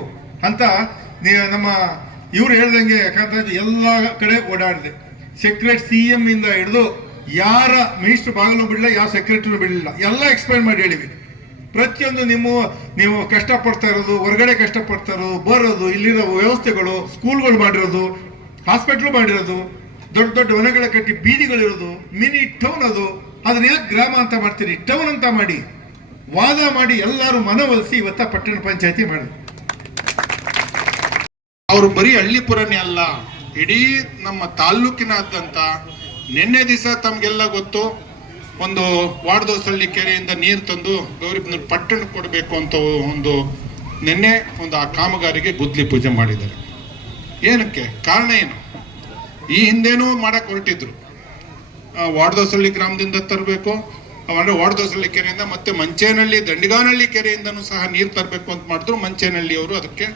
ಅಂತ ನಮ್ಮ ಇವ್ರು ಹೇಳ್ದಂಗೆ ಎಲ್ಲ ಕಡೆ ಓಡಾಡಿದೆ. ಸೆಕ್ರೆಟರಿ CM ಇಂದ ಹಿಡಿದು ಯಾರ ಮಿನಿಸ್ಟರ್ ಬಾಗಿಲು ಬಿಡಲಿಲ್ಲ, ಯಾವ ಸೆಕ್ರೆಟರಿನೂ ಬಿಡಲಿಲ್ಲ. ಎಲ್ಲ ಎಕ್ಸ್ಪ್ಲೈನ್ ಮಾಡಿ ಹೇಳಿವಿ. ಪ್ರತಿಯೊಂದು ನೀವು ಕಷ್ಟಪಡ್ತಾ ಇರೋದು, ಹೊರಗಡೆ ಕಷ್ಟಪಡ್ತಾ ಇರೋದು, ಬರೋದು, ಇಲ್ಲಿರೋ ವ್ಯವಸ್ಥೆಗಳು, ಸ್ಕೂಲ್ಗಳು ಮಾಡಿರೋದು, ಹಾಸ್ಪಿಟ್ಲು ಮಾಡಿರೋದು, ದೊಡ್ಡ ದೊಡ್ಡ ಮನೆಗಳ ಕಟ್ಟಿ ಬೀದಿಗಳಿರೋದು, ಮಿನಿ ಟೌನ್ ಅದು. ಅದನ್ನ ಯಾಕೆ ಗ್ರಾಮ ಅಂತ ಮಾಡ್ತೀರಿ, ಟೌನ್ ಅಂತ ಮಾಡಿ ವಾದ ಮಾಡಿ ಎಲ್ಲರೂ ಮನವೊಲಿಸಿ ಇವತ್ತ ಪಟ್ಟಣ ಪಂಚಾಯತಿ ಮಾಡಿ. ಅವರು ಬರೀ ಹಳ್ಳಿಪುರನೇ ಅಲ್ಲ, ಇಡೀ ನಮ್ಮ ತಾಲ್ಲೂಕಿನಾದ್ಯಂತ ನಿನ್ನೆ ದಿವಸ ತಮಗೆಲ್ಲ ಗೊತ್ತು, ಒಂದು ವಾಡದೋಸಳ್ಳಿ ಕೆರೆಯಿಂದ ನೀರು ತಂದು ಗೌರಿಬಿದೂರು ಪಟ್ಟಣಕ್ಕೆ ಕೊಡಬೇಕು ಅಂತ ಒಂದು ನಿನ್ನೆ ಒಂದು ಆ ಕಾಮಗಾರಿಗೆ ಗುದ್ಲಿ ಪೂಜೆ ಮಾಡಿದ್ದಾರೆ. ಏನಕ್ಕೆ ಕಾರಣ ಏನು? ಈ ಹಿಂದೇನೂ ಮಾಡಕ್ಕೆ ಹೊರಟಿದ್ರು. ವಾಡದೋಸಳ್ಳಿ ಗ್ರಾಮದಿಂದ ತರಬೇಕು, ಅಂದರೆ ವಾಡದೋಸಳ್ಳಿ ಕೆರೆಯಿಂದ, ಮತ್ತೆ ಮಂಚೇನಹಳ್ಳಿ ದಂಡಿಗಾನಹಳ್ಳಿ ಕೆರೆಯಿಂದನೂ ಸಹ ನೀರು ತರಬೇಕು ಅಂತ ಮಾಡಿದ್ರು. ಮಂಚೇನಹಳ್ಳಿಯವರು ಅದಕ್ಕೆ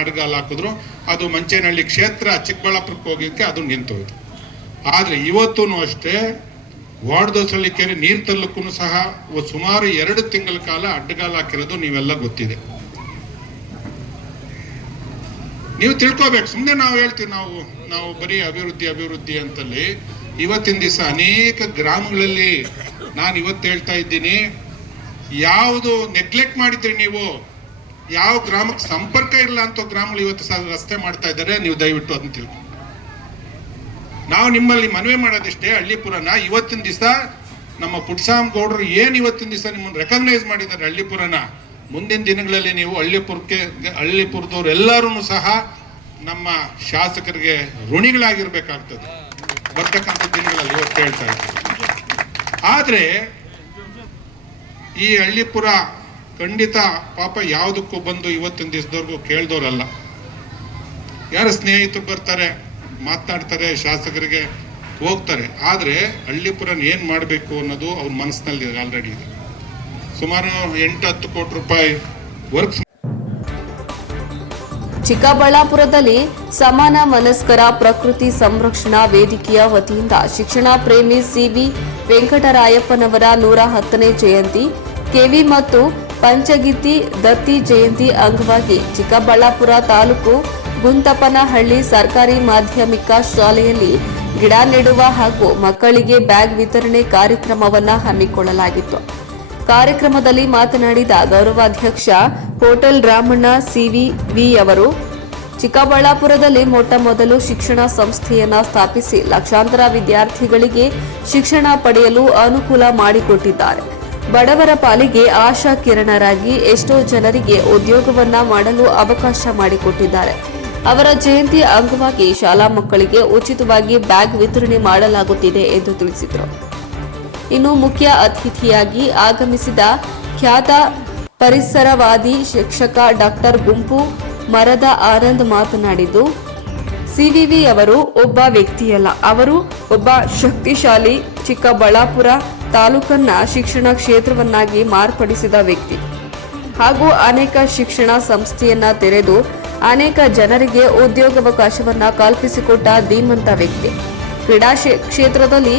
ಅಡ್ಗಾಲ್ ಹಾಕಿದ್ರು. ಅದು ಮಂಚೇನಹಳ್ಳಿ ಕ್ಷೇತ್ರ ಚಿಕ್ಕಬಳ್ಳಾಪುರಕ್ಕೆ ಹೋಗಿದ್ದಕ್ಕೆ ಅದು ನಿಂತೋಯ್ತು. ಆದರೆ ಇವತ್ತೂ ಅಷ್ಟೇ ವಾರ್ಡೋಸಳ್ಳಿ ಕೆರೆ ನೀರು ತರಲಿಕ್ಕೂ ಸಹ ಸುಮಾರು 2 ತಿಂಗಳ ಕಾಲ ಅಡ್ಡಗಾಲ ಹಾಕಿರೋದು ನೀವೆಲ್ಲ ಗೊತ್ತಿದೆ. ನೀವು ತಿಳ್ಕೋಬೇಕು. ಸುಮ್ಮನೆ ನಾವು ಹೇಳ್ತೀವಿ ನಾವು ಬರೀ ಅಭಿವೃದ್ಧಿ ಅಂತಲ್ಲಿ ಇವತ್ತಿನ ದಿವಸ ಅನೇಕ ಗ್ರಾಮಗಳಲ್ಲಿ ನಾನು ಇವತ್ತು ಹೇಳ್ತಾ ಇದ್ದೀನಿ, ಯಾವುದು ನೆಗ್ಲೆಕ್ಟ್ ಮಾಡಿದ್ರಿ ನೀವು, ಯಾವ ಗ್ರಾಮಕ್ಕೆ ಸಂಪರ್ಕ ಇಲ್ಲ ಅಂತ ಗ್ರಾಮಗಳು ಇವತ್ತು ಸಹ ರಸ್ತೆ ಮಾಡ್ತಾ ಇದ್ದಾರೆ. ನೀವು ದಯವಿಟ್ಟು ಅದನ್ನ ತಿಳ್ಕೊ. ನಾವು ನಿಮ್ಮಲ್ಲಿ ಮನವಿ ಮಾಡೋದಿಷ್ಟೇ, ಹಳ್ಳಿಪುರನ ಇವತ್ತಿನ ದಿವಸ ನಮ್ಮ ಪುಟ್ಸಾಮ್ ಗೌಡರು ಏನು ಇವತ್ತಿನ ದಿವಸ ನಿಮ್ಮನ್ನು ರೆಕಗ್ನೈಸ್ ಮಾಡಿದ್ದಾರೆ ಹಳ್ಳಿಪುರನ, ಮುಂದಿನ ದಿನಗಳಲ್ಲಿ ನೀವು ಹಳ್ಳಿಪುರದವ್ರು ಎಲ್ಲರೂ ಸಹ ನಮ್ಮ ಶಾಸಕರಿಗೆ ಋಣಿಗಳಾಗಿರ್ಬೇಕಾಗ್ತದೆ ಬರ್ತಕ್ಕಂಥ ದಿನಗಳಲ್ಲಿ ಇವತ್ತು ಹೇಳ್ತಾ ಇದ್ದೀವಿ. ಆದರೆ ಈ ಹಳ್ಳಿಪುರ ಖಂಡಿತ ಪಾಪ ಯಾವುದಕ್ಕೂ ಬಂದು ಇವತ್ತಿನ ದಿವಸದವರೆಗೂ ಕೇಳ್ದವ್ರಲ್ಲ. ಯಾರು ಸ್ನೇಹಿತರು ಬರ್ತಾರೆ, ಮಾತನಾಡ್ತಾರೆ, ಶಾಸಕರಿಗೆ ಹೋಗ್ತಾರೆ. ಆದರೆ ಹಳ್ಳಿಪುರನ ಏನು ಮಾಡಬೇಕು ಅನ್ನೋದು ಅವ್ರ ಮನಸ್ಸಿನಲ್ಲಿ ಆಲ್ರೆಡಿ ಇದೆ. ಸುಮಾರು 8-10 ಕೋಟಿ ರೂಪಾಯಿ ವರ್ಕ್ಸ್. ಚಿಕ್ಕಬಳ್ಳಾಪುರದಲ್ಲಿ ಸಮಾನ ಮನಸ್ಕರ ಪ್ರಕೃತಿ ಸಂರಕ್ಷಣಾ ವೇದಿಕೆಯ ವತಿಯಿಂದ ಶಿಕ್ಷಣ ಪ್ರೇಮಿ ಸಿವಿ ವೆಂಕಟರಾಯಪ್ಪನವರ 110ನೇ ಜಯಂತಿ, ಕೆವಿ ಮತ್ತು ಪಂಚಗಿತ್ತಿ ದತ್ತಿ ಜಯಂತಿ ಅಂಗವಾಗಿ ಚಿಕ್ಕಬಳ್ಳಾಪುರ ತಾಲೂಕು ಗುಂತಪ್ಪನಹಳ್ಳಿ ಸರ್ಕಾರಿ ಮಾಧ್ಯಮಿಕ ಶಾಲೆಯಲ್ಲಿ ಗಿಡ ನೆಡುವ ಹಾಗೂ ಮಕ್ಕಳಿಗೆ ಬ್ಯಾಗ್ ವಿತರಣೆ ಕಾರ್ಯಕ್ರಮವನ್ನು ಹಮ್ಮಿಕೊಳ್ಳಲಾಗಿತ್ತು. ಕಾರ್ಯಕ್ರಮದಲ್ಲಿ ಮಾತನಾಡಿದ ಗೌರವಾಧ್ಯಕ್ಷ ಹೋಟೆಲ್ ರಾಮಣ್ಣ ಸಿವಿವಿ ಅವರು, ಚಿಕ್ಕಬಳ್ಳಾಪುರದಲ್ಲಿ ಮೊಟ್ಟಮೊದಲು ಶಿಕ್ಷಣ ಸಂಸ್ಥೆಯನ್ನು ಸ್ಥಾಪಿಸಿ ಲಕ್ಷಾಂತರ ವಿದ್ಯಾರ್ಥಿಗಳಿಗೆ ಶಿಕ್ಷಣ ಪಡೆಯಲು ಅನುಕೂಲ ಮಾಡಿಕೊಟ್ಟಿದ್ದಾರೆ. ಬಡವರ ಪಾಲಿಗೆ ಆಶಾ ಕಿರಣರಾಗಿ ಎಷ್ಟೋ ಜನರಿಗೆ ಉದ್ಯೋಗವನ್ನ ಮಾಡಲು ಅವಕಾಶ ಮಾಡಿಕೊಟ್ಟಿದ್ದಾರೆ. ಅವರ ಜಯಂತಿ ಅಂಗವಾಗಿ ಶಾಲಾ ಮಕ್ಕಳಿಗೆ ಉಚಿತವಾಗಿ ಬ್ಯಾಗ್ ವಿತರಣೆ ಮಾಡಲಾಗುತ್ತಿದೆ ಎಂದು ತಿಳಿಸಿದರು. ಇನ್ನು ಮುಖ್ಯ ಅತಿಥಿಯಾಗಿ ಆಗಮಿಸಿದ ಖ್ಯಾತ ಪರಿಸರವಾದಿ ಶಿಕ್ಷಕ ಡಾಕ್ಟರ್ ಗುಂಪು ಮರದ ಆನಂದ್ ಮಾತನಾಡಿದ್ದು, ಸಿವಿವಿ ಅವರು ಒಬ್ಬ ವ್ಯಕ್ತಿಯಲ್ಲ, ಅವರು ಒಬ್ಬ ಶಕ್ತಿಶಾಲಿ ಚಿಕ್ಕಬಳ್ಳಾಪುರ ತಾಲೂಕನ್ನ ಶಿಕ್ಷಣ ಕ್ಷೇತ್ರವನ್ನಾಗಿ ಮಾರ್ಪಡಿಸಿದ ವ್ಯಕ್ತಿ ಹಾಗೂ ಅನೇಕ ಶಿಕ್ಷಣ ಸಂಸ್ಥೆಯನ್ನ ತೆರೆದು ಅನೇಕ ಜನರಿಗೆ ಉದ್ಯೋಗಾವಕಾಶವನ್ನ ಕಲ್ಪಿಸಿಕೊಟ್ಟ ಧೀಮಂತ ವ್ಯಕ್ತಿ. ಕ್ರೀಡಾ ಕ್ಷೇತ್ರದಲ್ಲಿ,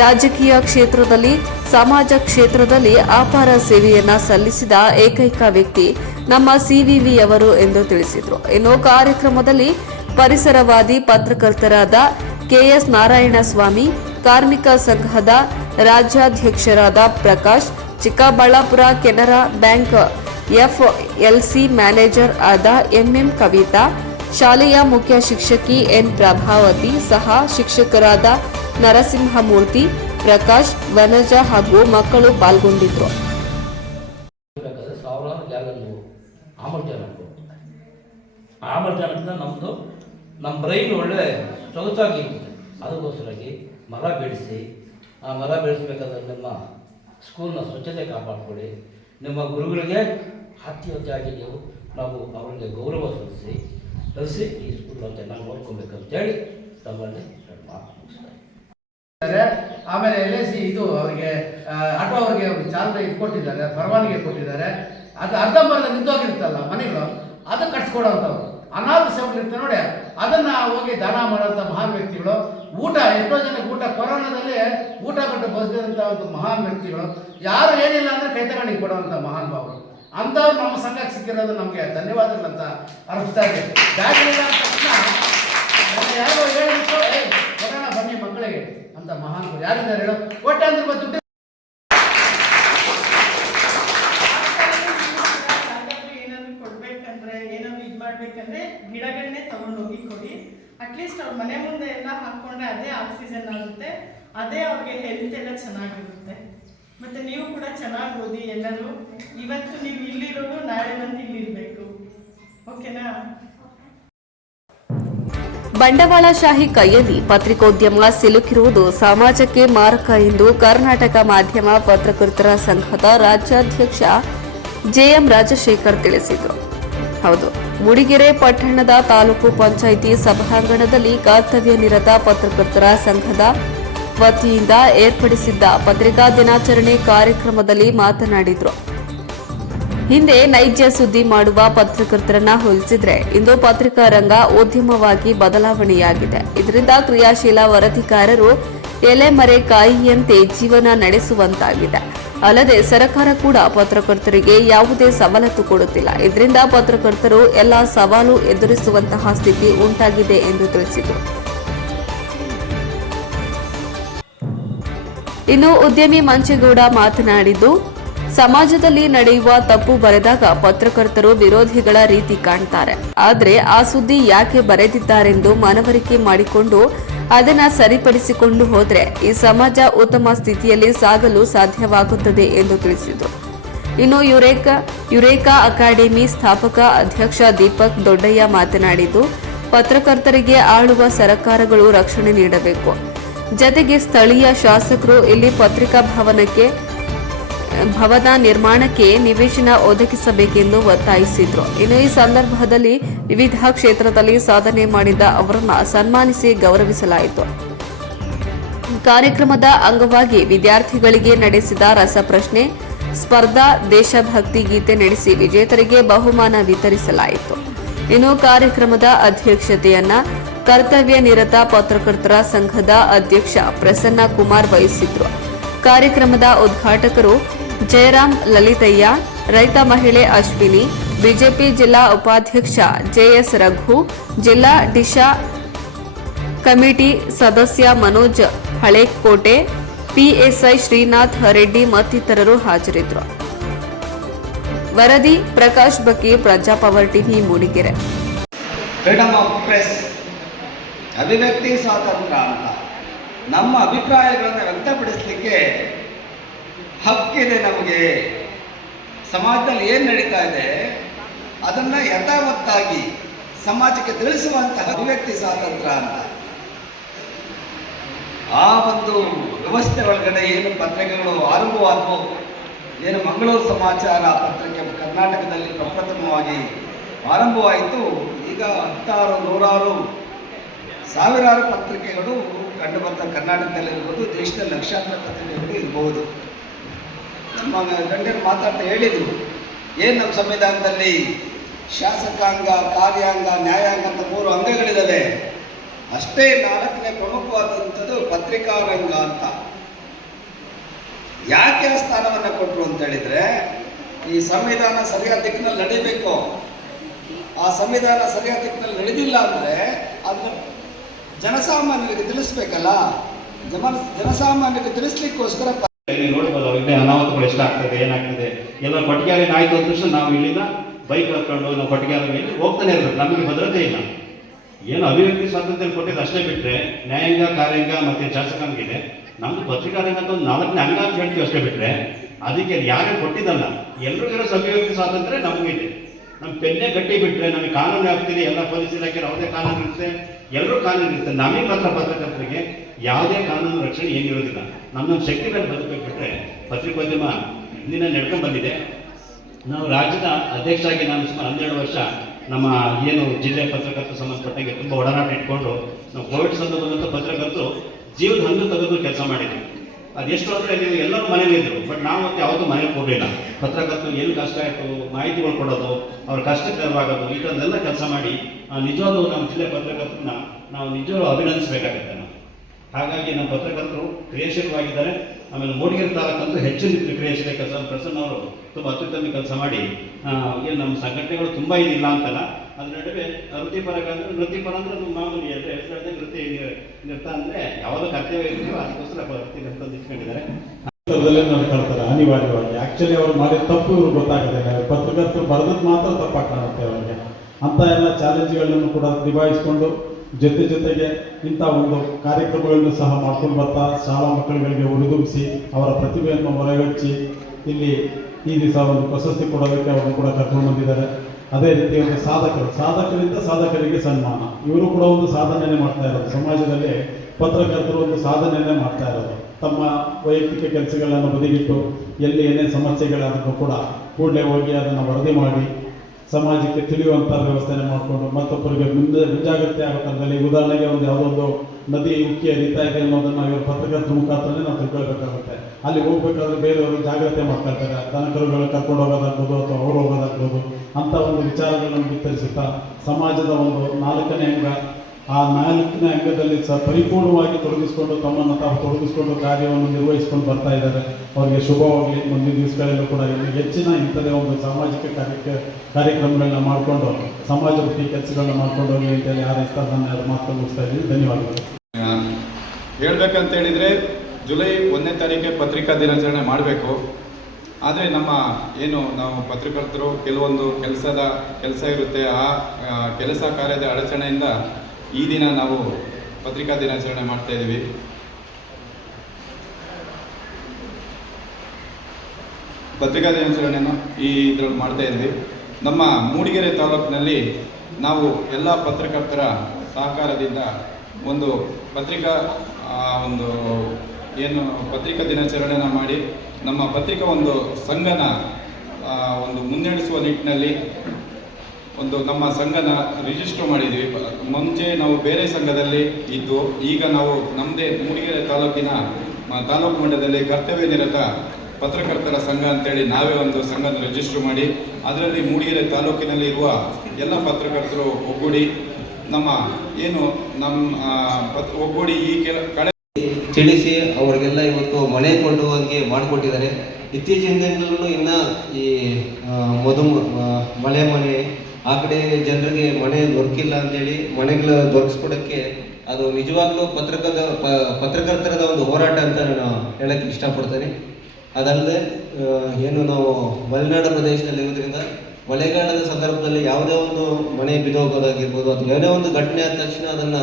ರಾಜಕೀಯ ಕ್ಷೇತ್ರದಲ್ಲಿ, ಸಮಾಜ ಕ್ಷೇತ್ರದಲ್ಲಿ ಅಪಾರ ಸೇವೆಯನ್ನ ಸಲ್ಲಿಸಿದ ಏಕೈಕ ವ್ಯಕ್ತಿ ನಮ್ಮ ಸಿವಿವಿ ಅವರು ಎಂದು ತಿಳಿಸಿದರು. ಇನ್ನು ಕಾರ್ಯಕ್ರಮದಲ್ಲಿ ಪರಿಸರವಾದಿ ಪತ್ರಕರ್ತರಾದ ಕೆಎಸ್ ನಾರಾಯಣಸ್ವಾಮಿ, ಕಾರ್ಮಿಕ ಸಂಘದ ರಾಜ್ಯಾಧ್ಯಕ್ಷರಾದ ಪ್ರಕಾಶ್, ಚಿಕ್ಕಬಳ್ಳಾಪುರ ಕೆನರಾ ಬ್ಯಾಂಕ್ ಎಫ್ಎಲ್ಸಿ ಮ್ಯಾನೇಜರ್ ಆದ ಎಂಎಂ ಕವಿತಾ, ಶಾಲೆಯ ಮುಖ್ಯ ಶಿಕ್ಷಕಿ ಎನ್ ಪ್ರಭಾವತಿ, ಸಹ ಶಿಕ್ಷಕರಾದ ನರಸಿಂಹಮೂರ್ತಿ, ಪ್ರಕಾಶ್, ವನಜ ಹಾಗೂ ಮಕ್ಕಳು ಪಾಲ್ಗೊಂಡಿದ್ದರು. ಸಾವಿರಾರು ಜಾಗಗಳು ಆಮರ್ಜನದಿಂದ ನಮ್ಮ ಬ್ರೈನ್ ಒಳ್ಳೆ ಸೊಗಸಾಗಿರ್ತದೆ. ಅದಕ್ಕೋಸ್ಕರಾಗಿ ಮರ ಬೆಳೆಸಿ, ಆ ಮರ ಬೆಳೆಸಬೇಕಾದ್ರೆ ನಿಮ್ಮ ಸ್ಕೂಲ್ನ ಸ್ವಚ್ಛತೆ ಕಾಪಾಡಿಕೊಳ್ಳಿ. ನಿಮ್ಮ ಗುರುಗಳಿಗೆ ಅತ್ಯಧಿಕವಾಗಿ ನಾವು ಅವರಿಗೆ ಗೌರವ ಸಲ್ಲಿಸಿ ಈ ಸ್ಕೂಲ್ನ ಚೆನ್ನಾಗಿ ನೋಡ್ಕೊಬೇಕಂತೇಳಿ ತಮ್ಮಲ್ಲಿ ಮಾತು ಮುಗಿಸ್ತಾರೆ. ಆಮೇಲೆ LIC ಇದು ಅವರಿಗೆ ಆಟೋ ಅವರಿಗೆ ಚಾಲನೆ ಇದು ಕೊಟ್ಟಿದ್ದಾರೆ, ಪರವಾನಗಿ ಕೊಟ್ಟಿದ್ದಾರೆ. ಅದು ಅರ್ಧಂಬರ್ಧ ನಿಂತೋಗಿರುತ್ತಲ್ಲ ಮನೆಗಳು, ಅದು ಕಟ್ಸ್ಕೊಡೋಂಥವ್ರು ಅನಾಥ ಸೇವಕರಿರ್ತಾರೆ ನೋಡಿ, ಅದನ್ನು ಹೋಗಿ ದಾನ ಮಾಡೋಂಥ ಮಹಾನ್ ವ್ಯಕ್ತಿಗಳು. ಊಟ ಎಷ್ಟೋ ಜನಕ್ಕೆ ಊಟ ಕೊರೋನಾದಲ್ಲಿ ಊಟ ಕೊಟ್ಟು ಬದುಕಿದಂಥ ಒಂದು ಮಹಾನ್ ವ್ಯಕ್ತಿಗಳು. ಯಾರು ಏನಿಲ್ಲ ಅಂದರೆ ಕೈ ತಗೊಂಡು ಕೊಡುವಂಥ ಮಹಾನ್ ಭಾವರು. ಅಂಥವ್ರು ನಮ್ಮ ಸಂಘಕ್ಕೆ ಸಿಕ್ಕಿರೋದು ನಮಗೆ ಧನ್ಯವಾದಗಳಂತ ಅರ್ಪಿಸ್ತಾ ಇದೆ. ಬ್ಯಾಗಿಲ್ಲ ಅಂದ ತಕ್ಷಣ ಯಾರೋ ಹೇಳಿಬಿಟ್ಟು ಕೊಡೋಣ ಬನ್ನಿ ಮಕ್ಕಳಿಗೆ ಅಂತ ಮಹಾನ್ ಯಾರಿದ್ದಾರೆ ಹೇಳೋ ಒಟ್ಟೆ ಅಂದ್ರೆ ದುಡ್ಡು ಮಾಡ್ಬೇಕಂದ್ರೆ ಗಿಡಗಳನ್ನೇ ತಗೊಂಡೋಗಿ ಕೊಡಿ. ಅಟ್ಲೀಸ್ಟ್ ಅವ್ರ ಮನೆ ಮುಂದೆ ಎಲ್ಲ ಹಾಕೊಂಡ್ರೆ ಅದೇ ಆಕ್ಸಿಜನ್ ಆಗುತ್ತೆ, ಅದೇ ಅವ್ರಿಗೆ ಹೆಲ್ತ್ ಎಲ್ಲ ಚೆನ್ನಾಗಿರುತ್ತೆ. ಮತ್ತೆ ನೀವು ಕೂಡ ಚೆನ್ನಾಗಿ ಓದಿ. ಎಲ್ಲರೂ ಇವತ್ತು ನೀವು ಇಲ್ಲಿರೋರು ನಾಳೆ ಬಂದು ಇಲ್ಲಿರ್ಬೇಕು, ಓಕೆನಾ? ಬಂಡವಾಳಶಾಹಿ ಕೈಯಲ್ಲಿ ಪತ್ರಿಕೋದ್ಯಮ ಸಿಲುಕಿರುವುದು ಸಮಾಜಕ್ಕೆ ಮಾರಕ ಎಂದು ಕರ್ನಾಟಕ ಮಾಧ್ಯಮ ಪತ್ರಕರ್ತರ ಸಂಘದ ರಾಜ್ಯಾಧ್ಯಕ್ಷ ಜೆಎಂ ರಾಜಶೇಖರ್ ತಿಳಿಸಿದರು. ಹೌದು, ಮೂಡಿಗೆರೆ ಪಟ್ಟಣದ ತಾಲೂಕು ಪಂಚಾಯಿತಿ ಸಭಾಂಗಣದಲ್ಲಿ ಕರ್ತವ್ಯ ನಿರತ ಪತ್ರಕರ್ತರ ಸಂಘದ ವತಿಯಿಂದ ಏರ್ಪಡಿಸಿದ್ದ ಪತ್ರಿಕಾ ದಿನಾಚರಣೆ ಕಾರ್ಯಕ್ರಮದಲ್ಲಿ ಮಾತನಾಡಿದರು. ಹಿಂದೆ ನೈಜ ಸುದ್ದಿ ಮಾಡುವ ಪತ್ರಕರ್ತರನ್ನ ಹೋಲಿಸಿದ್ರೆ ಇಂದು ಪತ್ರಿಕಾ ರಂಗ ಉದ್ಯಮವಾಗಿ ಬದಲಾವಣೆಯಾಗಿದೆ. ಇದರಿಂದ ಕ್ರಿಯಾಶೀಲ ವರದಿಗಾರರು ಎಲೆಮರೆ ಕಾಯಿಯಂತೆ ಜೀವನ ನಡೆಸುವಂತಾಗಿದೆ. ಅಲ್ಲದೆ ಸರ್ಕಾರ ಕೂಡ ಪತ್ರಕರ್ತರಿಗೆ ಯಾವುದೇ ಸವಲತ್ತು ಕೊಡುತ್ತಿಲ್ಲ. ಇದರಿಂದ ಪತ್ರಕರ್ತರು ಎಲ್ಲ ಸವಾಲು ಎದುರಿಸುವಂತಹ ಸ್ಥಿತಿ ಉಂಟಾಗಿದೆ ಎಂದು ತಿಳಿಸಿದರು. ಇನ್ನು ಉದ್ಯಮಿ ಮಂಚೇಗೌಡ ಮಾತನಾಡಿದ್ದು, ಸಮಾಜದಲ್ಲಿ ನಡೆಯುವ ತಪ್ಪು ಬರೆದಾಗ ಪತ್ರಕರ್ತರು ವಿರೋಧಿಗಳ ರೀತಿ ಕಾಣ್ತಾರೆ. ಆದರೆ ಆ ಸುದ್ದಿ ಯಾಕೆ ಬರೆದಿದ್ದಾರೆಂದು ಮನವರಿಕೆ ಮಾಡಿಕೊಂಡು ಅದನ್ನು ಸರಿಪಡಿಸಿಕೊಂಡು ಹೋದರೆ ಈ ಸಮಾಜ ಉತ್ತಮ ಸ್ಥಿತಿಯಲ್ಲಿ ಸಾಗಲು ಸಾಧ್ಯವಾಗುತ್ತದೆ ಎಂದು ತಿಳಿಸಿದರು. ಇನ್ನು ಯುರೇಕಾ ಅಕಾಡೆಮಿ ಸ್ಥಾಪಕ ಅಧ್ಯಕ್ಷ ದೀಪಕ್ ದೊಡ್ಡಯ್ಯ ಮಾತನಾಡಿದ್ದು, ಪತ್ರಕರ್ತರಿಗೆ ಆಳುವ ಸರ್ಕಾರಗಳು ರಕ್ಷಣೆ ನೀಡಬೇಕು. ಜತೆಗೆ ಸ್ಥಳೀಯ ಶಾಸಕರು ಇಲ್ಲಿ ಪತ್ರಿಕಾ ಭವನ ನಿರ್ಮಾಣಕ್ಕೆ ನಿವೇಶನ ಒದಗಿಸಬೇಕೆಂದು ಒತ್ತಾಯಿಸಿದರು. ಇನ್ನು ಈ ಸಂದರ್ಭದಲ್ಲಿ ವಿವಿಧ ಕ್ಷೇತ್ರದಲ್ಲಿ ಸಾಧನೆ ಮಾಡಿದ ಅವರನ್ನು ಸನ್ಮಾನಿಸಿ ಗೌರವಿಸಲಾಯಿತು. ಕಾರ್ಯಕ್ರಮದ ಅಂಗವಾಗಿ ವಿದ್ಯಾರ್ಥಿಗಳಿಗೆ ನಡೆಸಿದ ರಸಪ್ರಶ್ನೆ ಸ್ಪರ್ಧಾ ದೇಶಭಕ್ತಿ ಗೀತೆ ನಡೆಸಿ ವಿಜೇತರಿಗೆ ಬಹುಮಾನ ವಿತರಿಸಲಾಯಿತು. ಇನ್ನು ಕಾರ್ಯಕ್ರಮದ ಅಧ್ಯಕ್ಷತೆಯನ್ನ ಕರ್ತವ್ಯ ನಿರತ ಪತ್ರಕರ್ತರ ಸಂಘದ ಅಧ್ಯಕ್ಷ ಪ್ರಸನ್ನ ಕುಮಾರ್ ವಹಿಸಿದ್ರು. ಕಾರ್ಯಕ್ರಮದ ಉದ್ಘಾಟಕರು ಜಯರಾಮ್ ಲಲಿತಯ್ಯ, ರೈತ ಮಹಿಳೆ ಅಶ್ವಿನಿ, ಬಿಜೆಪಿ ಜಿಲ್ಲಾ ಉಪಾಧ್ಯಕ್ಷ ಜೆಎಸ್ ರಘು, ಜಿಲ್ಲಾ ದಿಶಾ ಕಮಿಟಿ ಸದಸ್ಯ ಮನೋಜ್ ಹಳೇಕೋಟೆ, ಪಿಎಸ್ಐ ಶ್ರೀನಾಥ್ ರೆಡ್ಡಿ ಮತ್ತಿತರರು ಹಾಜರಿದ್ದರು. ವರದಿ Prakash Baki, Prajapower TV, Mudigere. Freedom of press, ಅಭಿವ್ಯಕ್ತಿ ಸ್ವಾತಂತ್ರ್ಯ ಅಂತ ನಮ್ಮ ಅಭಿಪ್ರಾಯಗಳನ್ನು ವ್ಯಕ್ತಪಡಿಸಲಿಕ್ಕೆ ಹಕ್ಕಿದೆ ನಮಗೆ. ಸಮಾಜದಲ್ಲಿ ಏನು ನಡೀತಾ ಇದೆ ಅದನ್ನು ಯಥಾವತ್ತಾಗಿ ಸಮಾಜಕ್ಕೆ ತಿಳಿಸುವಂತಹ ಅಭಿವ್ಯಕ್ತಿ ಸ್ವಾತಂತ್ರ್ಯ ಅಂತ. ಆ ಒಂದು ವ್ಯವಸ್ಥೆ ಒಳಗಡೆ ಏನು ಪತ್ರಿಕೆಗಳು ಆರಂಭವಾದವು, ಏನು ಮಂಗಳೂರು ಸಮಾಚಾರ ಪತ್ರಿಕೆ ಕರ್ನಾಟಕದಲ್ಲಿ ಪ್ರಪ್ರಥಮವಾಗಿ ಆರಂಭವಾಯಿತು. ಈಗ ಹತ್ತಾರು ನೂರಾರು ಸಾವಿರಾರು ಪತ್ರಿಕೆಗಳು ಕಂಡುಬರ್ತಾ ಕರ್ನಾಟಕದಲ್ಲಿರ್ಬೋದು, ದೇಶದಲ್ಲಿ ಲಕ್ಷಾಂತರ ಪತ್ರಿಕೆಗಳು ಇರಬಹುದು. ನಮ್ಮ ಗಣ್ಯರು ಮಾತಾಡ್ತಾ ಹೇಳಿದರು, ಏನು ನಮ್ಮ ಸಂವಿಧಾನದಲ್ಲಿ ಶಾಸಕಾಂಗ, ಕಾರ್ಯಾಂಗ, ನ್ಯಾಯಾಂಗ ಅಂತ 3 ಅಂಗಗಳಿದ್ದಾವೆ. ಅಷ್ಟೇ 4ನೇ ಪ್ರಮುಖವಾದಂಥದ್ದು ಪತ್ರಿಕಾರಂಗ ಅಂತ. ಯಾಕೆ ಆ ಸ್ಥಾನವನ್ನು ಕೊಟ್ಟರು ಅಂತ ಹೇಳಿದರೆ, ಈ ಸಂವಿಧಾನ ಸರಿಯಾದ ದಿಕ್ಕಿನಲ್ಲಿ ನಡೀಬೇಕು. ಆ ಸಂವಿಧಾನ ಸರಿಯಾದ ದಿಕ್ಕಿನಲ್ಲಿ ನಡೆದಿಲ್ಲ ಅಂದರೆ ಅದನ್ನು ಜನಸಾಮಾನ್ಯರಿಗೆ ತಿಳಿಸ್ಬೇಕಲ್ಲ. ಜನಸಾಮಾನ್ಯರಿಗೆ ತಿಳಿಸ್ಲಿಕ್ಕೋಸ್ಕರ ನೋಡ್ಬೋದು ಅವ್ರಿಗೆ ಅನಾಹುತಗಳು ಎಷ್ಟಾಗ್ತದೆ, ಏನಾಗ್ತದೆ. ಎಲ್ಲ ಕೊಟ್ಟಿಗೆ ಆಯ್ತು ಅಂದ ತಕ್ಷಣ ನಾವು ಇಲ್ಲಿಂದ ಬೈಕ್ ಹಾಕೊಂಡು ನಾವು ಕೊಟ್ಟಿಗೆ ಹೋಗ್ತಾನೆ ಇರಬೇಕು. ನಮಗೆ ಭದ್ರತೆ ಇಲ್ಲ. ಏನು ಅಭಿವ್ಯಕ್ತಿ ಸ್ವಾತಂತ್ರ್ಯ ಕೊಟ್ಟಿದ್ದು ಅಷ್ಟೇ ಬಿಟ್ಟರೆ ನ್ಯಾಯಾಂಗ, ಕಾರ್ಯಾಂಗ ಮತ್ತು ಶಾಸಕಾಂಗ ಇದೆ. ನಮ್ಮದು ಪತ್ರಿಕಾರಂಗ ಅಂತ ಒಂದು 4ನೇ ಅಂಗ ಅಂತ ಹೇಳ್ತೀವಿ ಅಷ್ಟೇ ಬಿಟ್ಟರೆ ಅದಕ್ಕೆ ಯಾರೇ ಕೊಟ್ಟಿದ್ದಲ್ಲ. ಎಲ್ರಿಗಿರೋ ಅಭಿವ್ಯಕ್ತಿ ಸ್ವಾತಂತ್ರ್ಯ ನಮಗಿದೆ. ನಮ್ಮ ಪೆನ್ನೆ ಗಟ್ಟಿ ಬಿಟ್ಟರೆ ನಮಗೆ ಕಾನೂನು ಆಗ್ತಿದೆ. ಎಲ್ಲ ಪೊಲೀಸ್ ಇಲಾಖೆ ಯಾವುದೇ ಕಾನೂನು ಇರುತ್ತೆ, ಎಲ್ಲರೂ ಕಾನೂನು ಇರುತ್ತೆ. ನಮಗೆ ಮಾತ್ರ ಪತ್ರಕರ್ತರಿಗೆ ಯಾವುದೇ ಕಾನೂನು ರಕ್ಷಣೆ ಏನಿರೋದಿಲ್ಲ. ನಮ್ಮೊಂದು ಶಕ್ತಿ ಮೇಲೆ ಬದುಕಬೇಕು ಬಿಟ್ಟರೆ ಪತ್ರಿಕೋದ್ಯಮ ಇಲ್ಲಿನ ನಡ್ಕೊಂಡು ಬಂದಿದೆ. ನಾವು ರಾಜ್ಯದ ಅಧ್ಯಕ್ಷರಾಗಿ ನಾನು ಸುಮಾರು 12 ವರ್ಷ ನಮ್ಮ ಏನು ಜಿಲ್ಲೆ ಪತ್ರಕರ್ತರ ಸಂಬಂಧಪಟ್ಟಂಗೆ ತುಂಬ ಒಡನಾಟ ಇಟ್ಕೊಂಡು ನಾವು ಕೋವಿಡ್ ಸಂದರ್ಭದಂತೂ ಪತ್ರಕರ್ತರು ಜೀವದ ಹಂಗು ತೆಗೆದು ಕೆಲಸ ಮಾಡಿದ್ವಿ. ಅದೆಷ್ಟು ಅಂದರೆ ನೀವು ಎಲ್ಲರೂ ಮನೇಲಿದ್ದರು, ಬಟ್ ನಾವು ಯಾವತ್ತೂ ಮನೇಲಿ ಹೋಗಲಿಲ್ಲ. ಪತ್ರಕರ್ತರು ಏನು ಕಷ್ಟ ಆಯಿತು, ಮಾಹಿತಿಗಳು ಕೊಡೋದು, ಅವ್ರ ಕಷ್ಟಕ್ಕೆ ನೆರವಾಗೋದು, ಈ ಥರದ್ದೆಲ್ಲ ಕೆಲಸ ಮಾಡಿ ನಿಜವಾದ ನಮ್ಮ ಜಿಲ್ಲೆ ಪತ್ರಕರ್ತರನ್ನ ನಾವು ನಿಜವಾಗ್ಲೂ ಅಭಿನಂದಿಸಬೇಕಾಗುತ್ತೆ. ನಾವು ಹಾಗಾಗಿ ನಮ್ಮ ಪತ್ರಕರ್ತರು ಕ್ರಿಯಾಶೀಲವಾಗಿದ್ದಾರೆ. ಆಮೇಲೆ ಮೂಡಿಗೆರೆ ತಾಲೂಕಂತೂ ಹೆಚ್ಚು ಕ್ರಿಯಾಶೀಲ ಕೆಲಸ ಪ್ರಸನ್ನ ಅವರು ತುಂಬ ಅತ್ಯುತ್ತಮ ಕೆಲಸ ಮಾಡಿ ಏನು ನಮ್ಮ ಸಂಘಟನೆಗಳು ತುಂಬ ಏನಿಲ್ಲ ಅಂತಲ್ಲ. ಅದ್ರ ನಡುವೆ ವೃತ್ತಿಪರ ಅಂದರೆ ಮಾಮೂಲಿ ಹೆಸರು ವೃತ್ತಿ ನೃತ್ಯ ಅಂದರೆ ಯಾವುದೋ ಕರ್ತವ್ಯ ಇರ್ತೀವೋ ಅದಕ್ಕೋಸ್ಕರ ವೃತ್ತಿ ನೃತ್ಯ ಇಟ್ಕೊಂಡಿದ್ದಾರೆ. ನಡ್ಕೊಳ್ತಾರೆ ಅನಿವಾರ್ಯವಾಗಿ. ಆ್ಯಕ್ಚುಲಿ ಅವ್ರು ಮಾಡಿದ ತಪ್ಪು ಇವ್ರು ಗೊತ್ತಾಗೋದಿಲ್ಲ. ಪತ್ರಕರ್ತರು ಬರೆದದ್ದು ಮಾತ್ರ ತಪ್ಪಾಗ್ತಾರಂತೆ ಅವರಿಗೆ. ಅಂಥ ಎಲ್ಲ ಚಾಲೆಂಜ್ಗಳನ್ನು ಕೂಡ ನಿಭಾಯಿಸಿಕೊಂಡು ಜೊತೆಗೆ ಇಂಥ ಒಂದು ಕಾರ್ಯಕ್ರಮಗಳನ್ನು ಸಹ ಮಾಡ್ಕೊಂಡು ಬರ್ತಾ ಶಾಲಾ ಮಕ್ಕಳುಗಳಿಗೆ ಹುರಿದುಂಬಿಸಿ ಅವರ ಪ್ರತಿಭೆಯನ್ನು ಹೊರಗಚ್ಚಿ ಇಲ್ಲಿ ಈ ದಿವಸ ಒಂದು ಪ್ರಶಸ್ತಿ ಕೊಡೋದಕ್ಕೆ ಅವರನ್ನು ಕೂಡ ಕರ್ಕೊಂಡು ಬಂದಿದ್ದಾರೆ. ಅದೇ ರೀತಿ ಒಂದು ಸಾಧಕರಿಂದ ಸಾಧಕರಿಗೆ ಸನ್ಮಾನ. ಇವರು ಕೂಡ ಒಂದು ಸಾಧನೆಯೇ ಮಾಡ್ತಾ ಇರೋದು. ಸಮಾಜದಲ್ಲಿ ಪತ್ರಕರ್ತರು ಒಂದು ಸಾಧನೆಯೇ ಮಾಡ್ತಾ ಇರೋದು. ತಮ್ಮ ವೈಯಕ್ತಿಕ ಕೆಲಸಗಳನ್ನು ಬದಿಗಿಟ್ಟು ಎಲ್ಲಿ ಏನೇನು ಸಮಸ್ಯೆಗಳಾದರೂ ಕೂಡ ಕೂಡಲೇ ಹೋಗಿ ಅದನ್ನು ವರದಿ ಮಾಡಿ ಸಮಾಜಕ್ಕೆ ತಿಳಿಯುವಂಥ ವ್ಯವಸ್ಥೆನ ಮಾಡಿಕೊಂಡು ಮತ್ತೊಬ್ಬರಿಗೆ ಮುಂಜಾಗ್ರತೆ ಆಗೋ ಥರದಲ್ಲಿ, ಉದಾಹರಣೆಗೆ ಒಂದು ಯಾವುದೋ ಒಂದು ನದಿ ಉಕ್ಕಿ ಹರಿತಾ ಇದೆ ಅನ್ನೋದನ್ನು ಇವರು ಪತ್ರಕರ್ತರ ಮುಖಾಂತರನೇ ನಾವು ತಿಳ್ಕೊಳ್ಬೇಕಾಗುತ್ತೆ. ಅಲ್ಲಿ ಹೋಗ್ಬೇಕಾದ್ರೆ ಬೇರೆಯವರು ಜಾಗ್ರತೆ ಮಾಡ್ತಾ ಇರ್ತಾರೆ. ದನಕರುಗಳು ಕರ್ಕೊಂಡು ಹೋಗೋದಾಗ್ಬೋದು ಅಥವಾ ಅವ್ರು ಹೋಗೋದಾಗ್ಬೋದು. ಅಂಥ ಒಂದು ವಿಚಾರಗಳನ್ನು ಬಿತ್ತರಿಸುತ್ತಾ ಸಮಾಜದ ಒಂದು 4ನೇ ಅಂಗ ಆ ನಾಲ್ಕನೇ ಅಂಗದಲ್ಲಿ ಪರಿಪೂರ್ಣವಾಗಿ ತೊಡಗಿಸ್ಕೊಂಡು ತಮ್ಮನ್ನು ತಾವು ತೊಡಗಿಸ್ಕೊಂಡು ಕಾರ್ಯವನ್ನು ನಿರ್ವಹಿಸ್ಕೊಂಡು ಬರ್ತಾ ಇದ್ದಾರೆ. ಅವರಿಗೆ ಶುಭವಾಗಲಿ. ಮುಂದಿನ ದಿವಸಗಳಲ್ಲೂ ಕೂಡ ಇನ್ನು ಹೆಚ್ಚಿನ ಇಂಥದೇ ಒಂದು ಸಾಮಾಜಿಕ ಕಾರ್ಯಕ್ರಮಗಳನ್ನ ಮಾಡಿಕೊಂಡು ಸಮಾಜಮುಖಿ ಕೆಲಸಗಳನ್ನ ಮಾಡ್ಕೊಂಡು ಹೋಗಿ ಅಂತೇಳಿ ಹಾರೈಸ್ತಾ ನನ್ನ ಮಾತನ್ನು ಮುಗಿಸ್ತಾ ಇದ್ದೀನಿ. ಧನ್ಯವಾದಗಳು. ಹೇಳ್ಬೇಕಂತ ಹೇಳಿದರೆ ಜುಲೈ 1ನೇ ತಾರೀಕಿಗೆ ಪತ್ರಿಕಾ ದಿನಾಚರಣೆ ಮಾಡಬೇಕು. ಆದರೆ ನಮ್ಮ ನಾವು ಪತ್ರಕರ್ತರು ಕೆಲವೊಂದು ಕೆಲಸ ಇರುತ್ತೆ. ಆ ಕೆಲಸ ಕಾರ್ಯದ ಅಡಚಣೆಯಿಂದ ಈ ದಿನ ನಾವು ಪತ್ರಿಕಾ ದಿನಾಚರಣೆ ಮಾಡ್ತಾಯಿದ್ದೀವಿ. ಪತ್ರಿಕಾ ದಿನಾಚರಣೆಯನ್ನು ಇದರಲ್ಲಿ ಮಾಡ್ತಾಯಿದ್ವಿ. ನಮ್ಮ ಮೂಡಿಗೆರೆ ತಾಲೂಕಿನಲ್ಲಿ ನಾವು ಎಲ್ಲ ಪತ್ರಕರ್ತರ ಸಹಕಾರದಿಂದ ಒಂದು ಪತ್ರಿಕಾ ದಿನಾಚರಣೆನ ಮಾಡಿ ನಮ್ಮ ಪತ್ರಿಕಾ ಸಂಘನ ಮುನ್ನಡೆಸುವ ನಿಟ್ಟಿನಲ್ಲಿ ನಮ್ಮ ಸಂಘನ ರಿಜಿಸ್ಟರ್ ಮಾಡಿದ್ವಿ. ಮುಂಚೆ ನಾವು ಬೇರೆ ಸಂಘದಲ್ಲಿ ಇದ್ದು, ಈಗ ನಾವು ನಮ್ಮದೇ ಮೂಡಿಗೆರೆ ತಾಲೂಕು ಮಟ್ಟದಲ್ಲಿ ಕರ್ತವ್ಯ ನಿರತ ಪತ್ರಕರ್ತರ ಸಂಘ ಅಂತೇಳಿ ನಾವೇ ಸಂಘನ ರಿಜಿಸ್ಟರ್ ಮಾಡಿ ಅದರಲ್ಲಿ ಮೂಡಿಗೆರೆ ತಾಲೂಕಿನಲ್ಲಿ ಇರುವ ಎಲ್ಲ ಪತ್ರಕರ್ತರು ಒಗ್ಗೂಡಿ ಒಗ್ಗೂಡಿ ಈ ಕಡೆ ತಿಳಿಸಿ ಅವರಿಗೆಲ್ಲ ಇವತ್ತು ಮನೆ ಕೊಂಡುವಂಗೆ ಮಾಡಿಕೊಟ್ಟಿದ್ದಾರೆ. ಇತ್ತೀಚಿನ ದಿನದಲ್ಲೂ ಇನ್ನು ಈ ಮನೆ ಆ ಕಡೆ ಜನರಿಗೆ ಮನೆ ದೊರಕಿಲ್ಲ ಅಂತೇಳಿ ಮನೆಗಳು ದೊರಕಿಸ್ಕೊಡೋಕ್ಕೆ ಅದು ನಿಜವಾಗ್ಲೂ ಪತ್ರಕರ್ತರ ಒಂದು ಹೋರಾಟ ಅಂತ ನಾನು ಹೇಳೋಕ್ಕೆ ಇಷ್ಟಪಡ್ತೇನೆ. ಅದಲ್ಲದೆ ನಾವು ಮಲೆನಾಡು ಪ್ರದೇಶದಲ್ಲಿ ಇರೋದ್ರಿಂದ ಮಳೆಗಾಲದ ಸಂದರ್ಭದಲ್ಲಿ ಯಾವುದೇ ಒಂದು ಮನೆ ಬಿದ್ದೋಗೋದಾಗಿರ್ಬೋದು ಅಥವಾ ಯಾವುದೇ ಒಂದು ಘಟನೆ ಆದ ತಕ್ಷಣ ಅದನ್ನು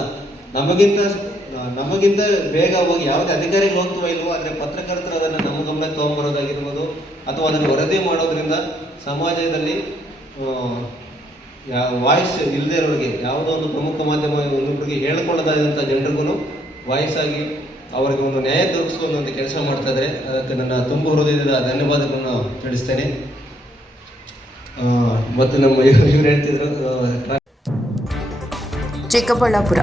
ನಮಗಿಂತ ಬೇಗ ಹೋಗಿ ಯಾವುದೇ ಅಧಿಕಾರಿಗಳು ಹೋಗ್ತವೋ ಇಲ್ವೋ, ಆದರೆ ಪತ್ರಕರ್ತರು ಅದನ್ನು ನಮ್ಮ ಗಮನಕ್ಕೆ ತೊಗೊಂಬರೋದಾಗಿರ್ಬೋದು ಅಥವಾ ಅದನ್ನು ವರದಿ ಮಾಡೋದ್ರಿಂದ ಸಮಾಜದಲ್ಲಿ ವಾಯ್ಸ್ ಇಲ್ಲದೆ ಇರೋರಿಗೆ ಯಾವುದೋ ಒಂದು ಪ್ರಮುಖ ಮಾಧ್ಯಮ ಇನ್ನೊಬ್ಬರಿಗೆ ಹೇಳ್ಕೊಳ್ಳೋದಾದಂಥ ಜನರಿಗೂ ವಾಯ್ಸ್ ಆಗಿ ಅವರಿಗೆ ಒಂದು ನ್ಯಾಯ ದೊರಕಿಸುವಂಥ ಕೆಲಸ ಮಾಡ್ತಾ ಇದ್ದಾರೆ. ಅದಕ್ಕೆ ನನ್ನ ತುಂಬ ಹೃದಯದ ಧನ್ಯವಾದಗಳನ್ನು ತಿಳಿಸ್ತೇನೆ. ಮತ್ತು ನಮ್ಮ ಇವ್ರು ಹೇಳ್ತಿದ್ರು ಚಿಕ್ಕಬಳ್ಳಾಪುರ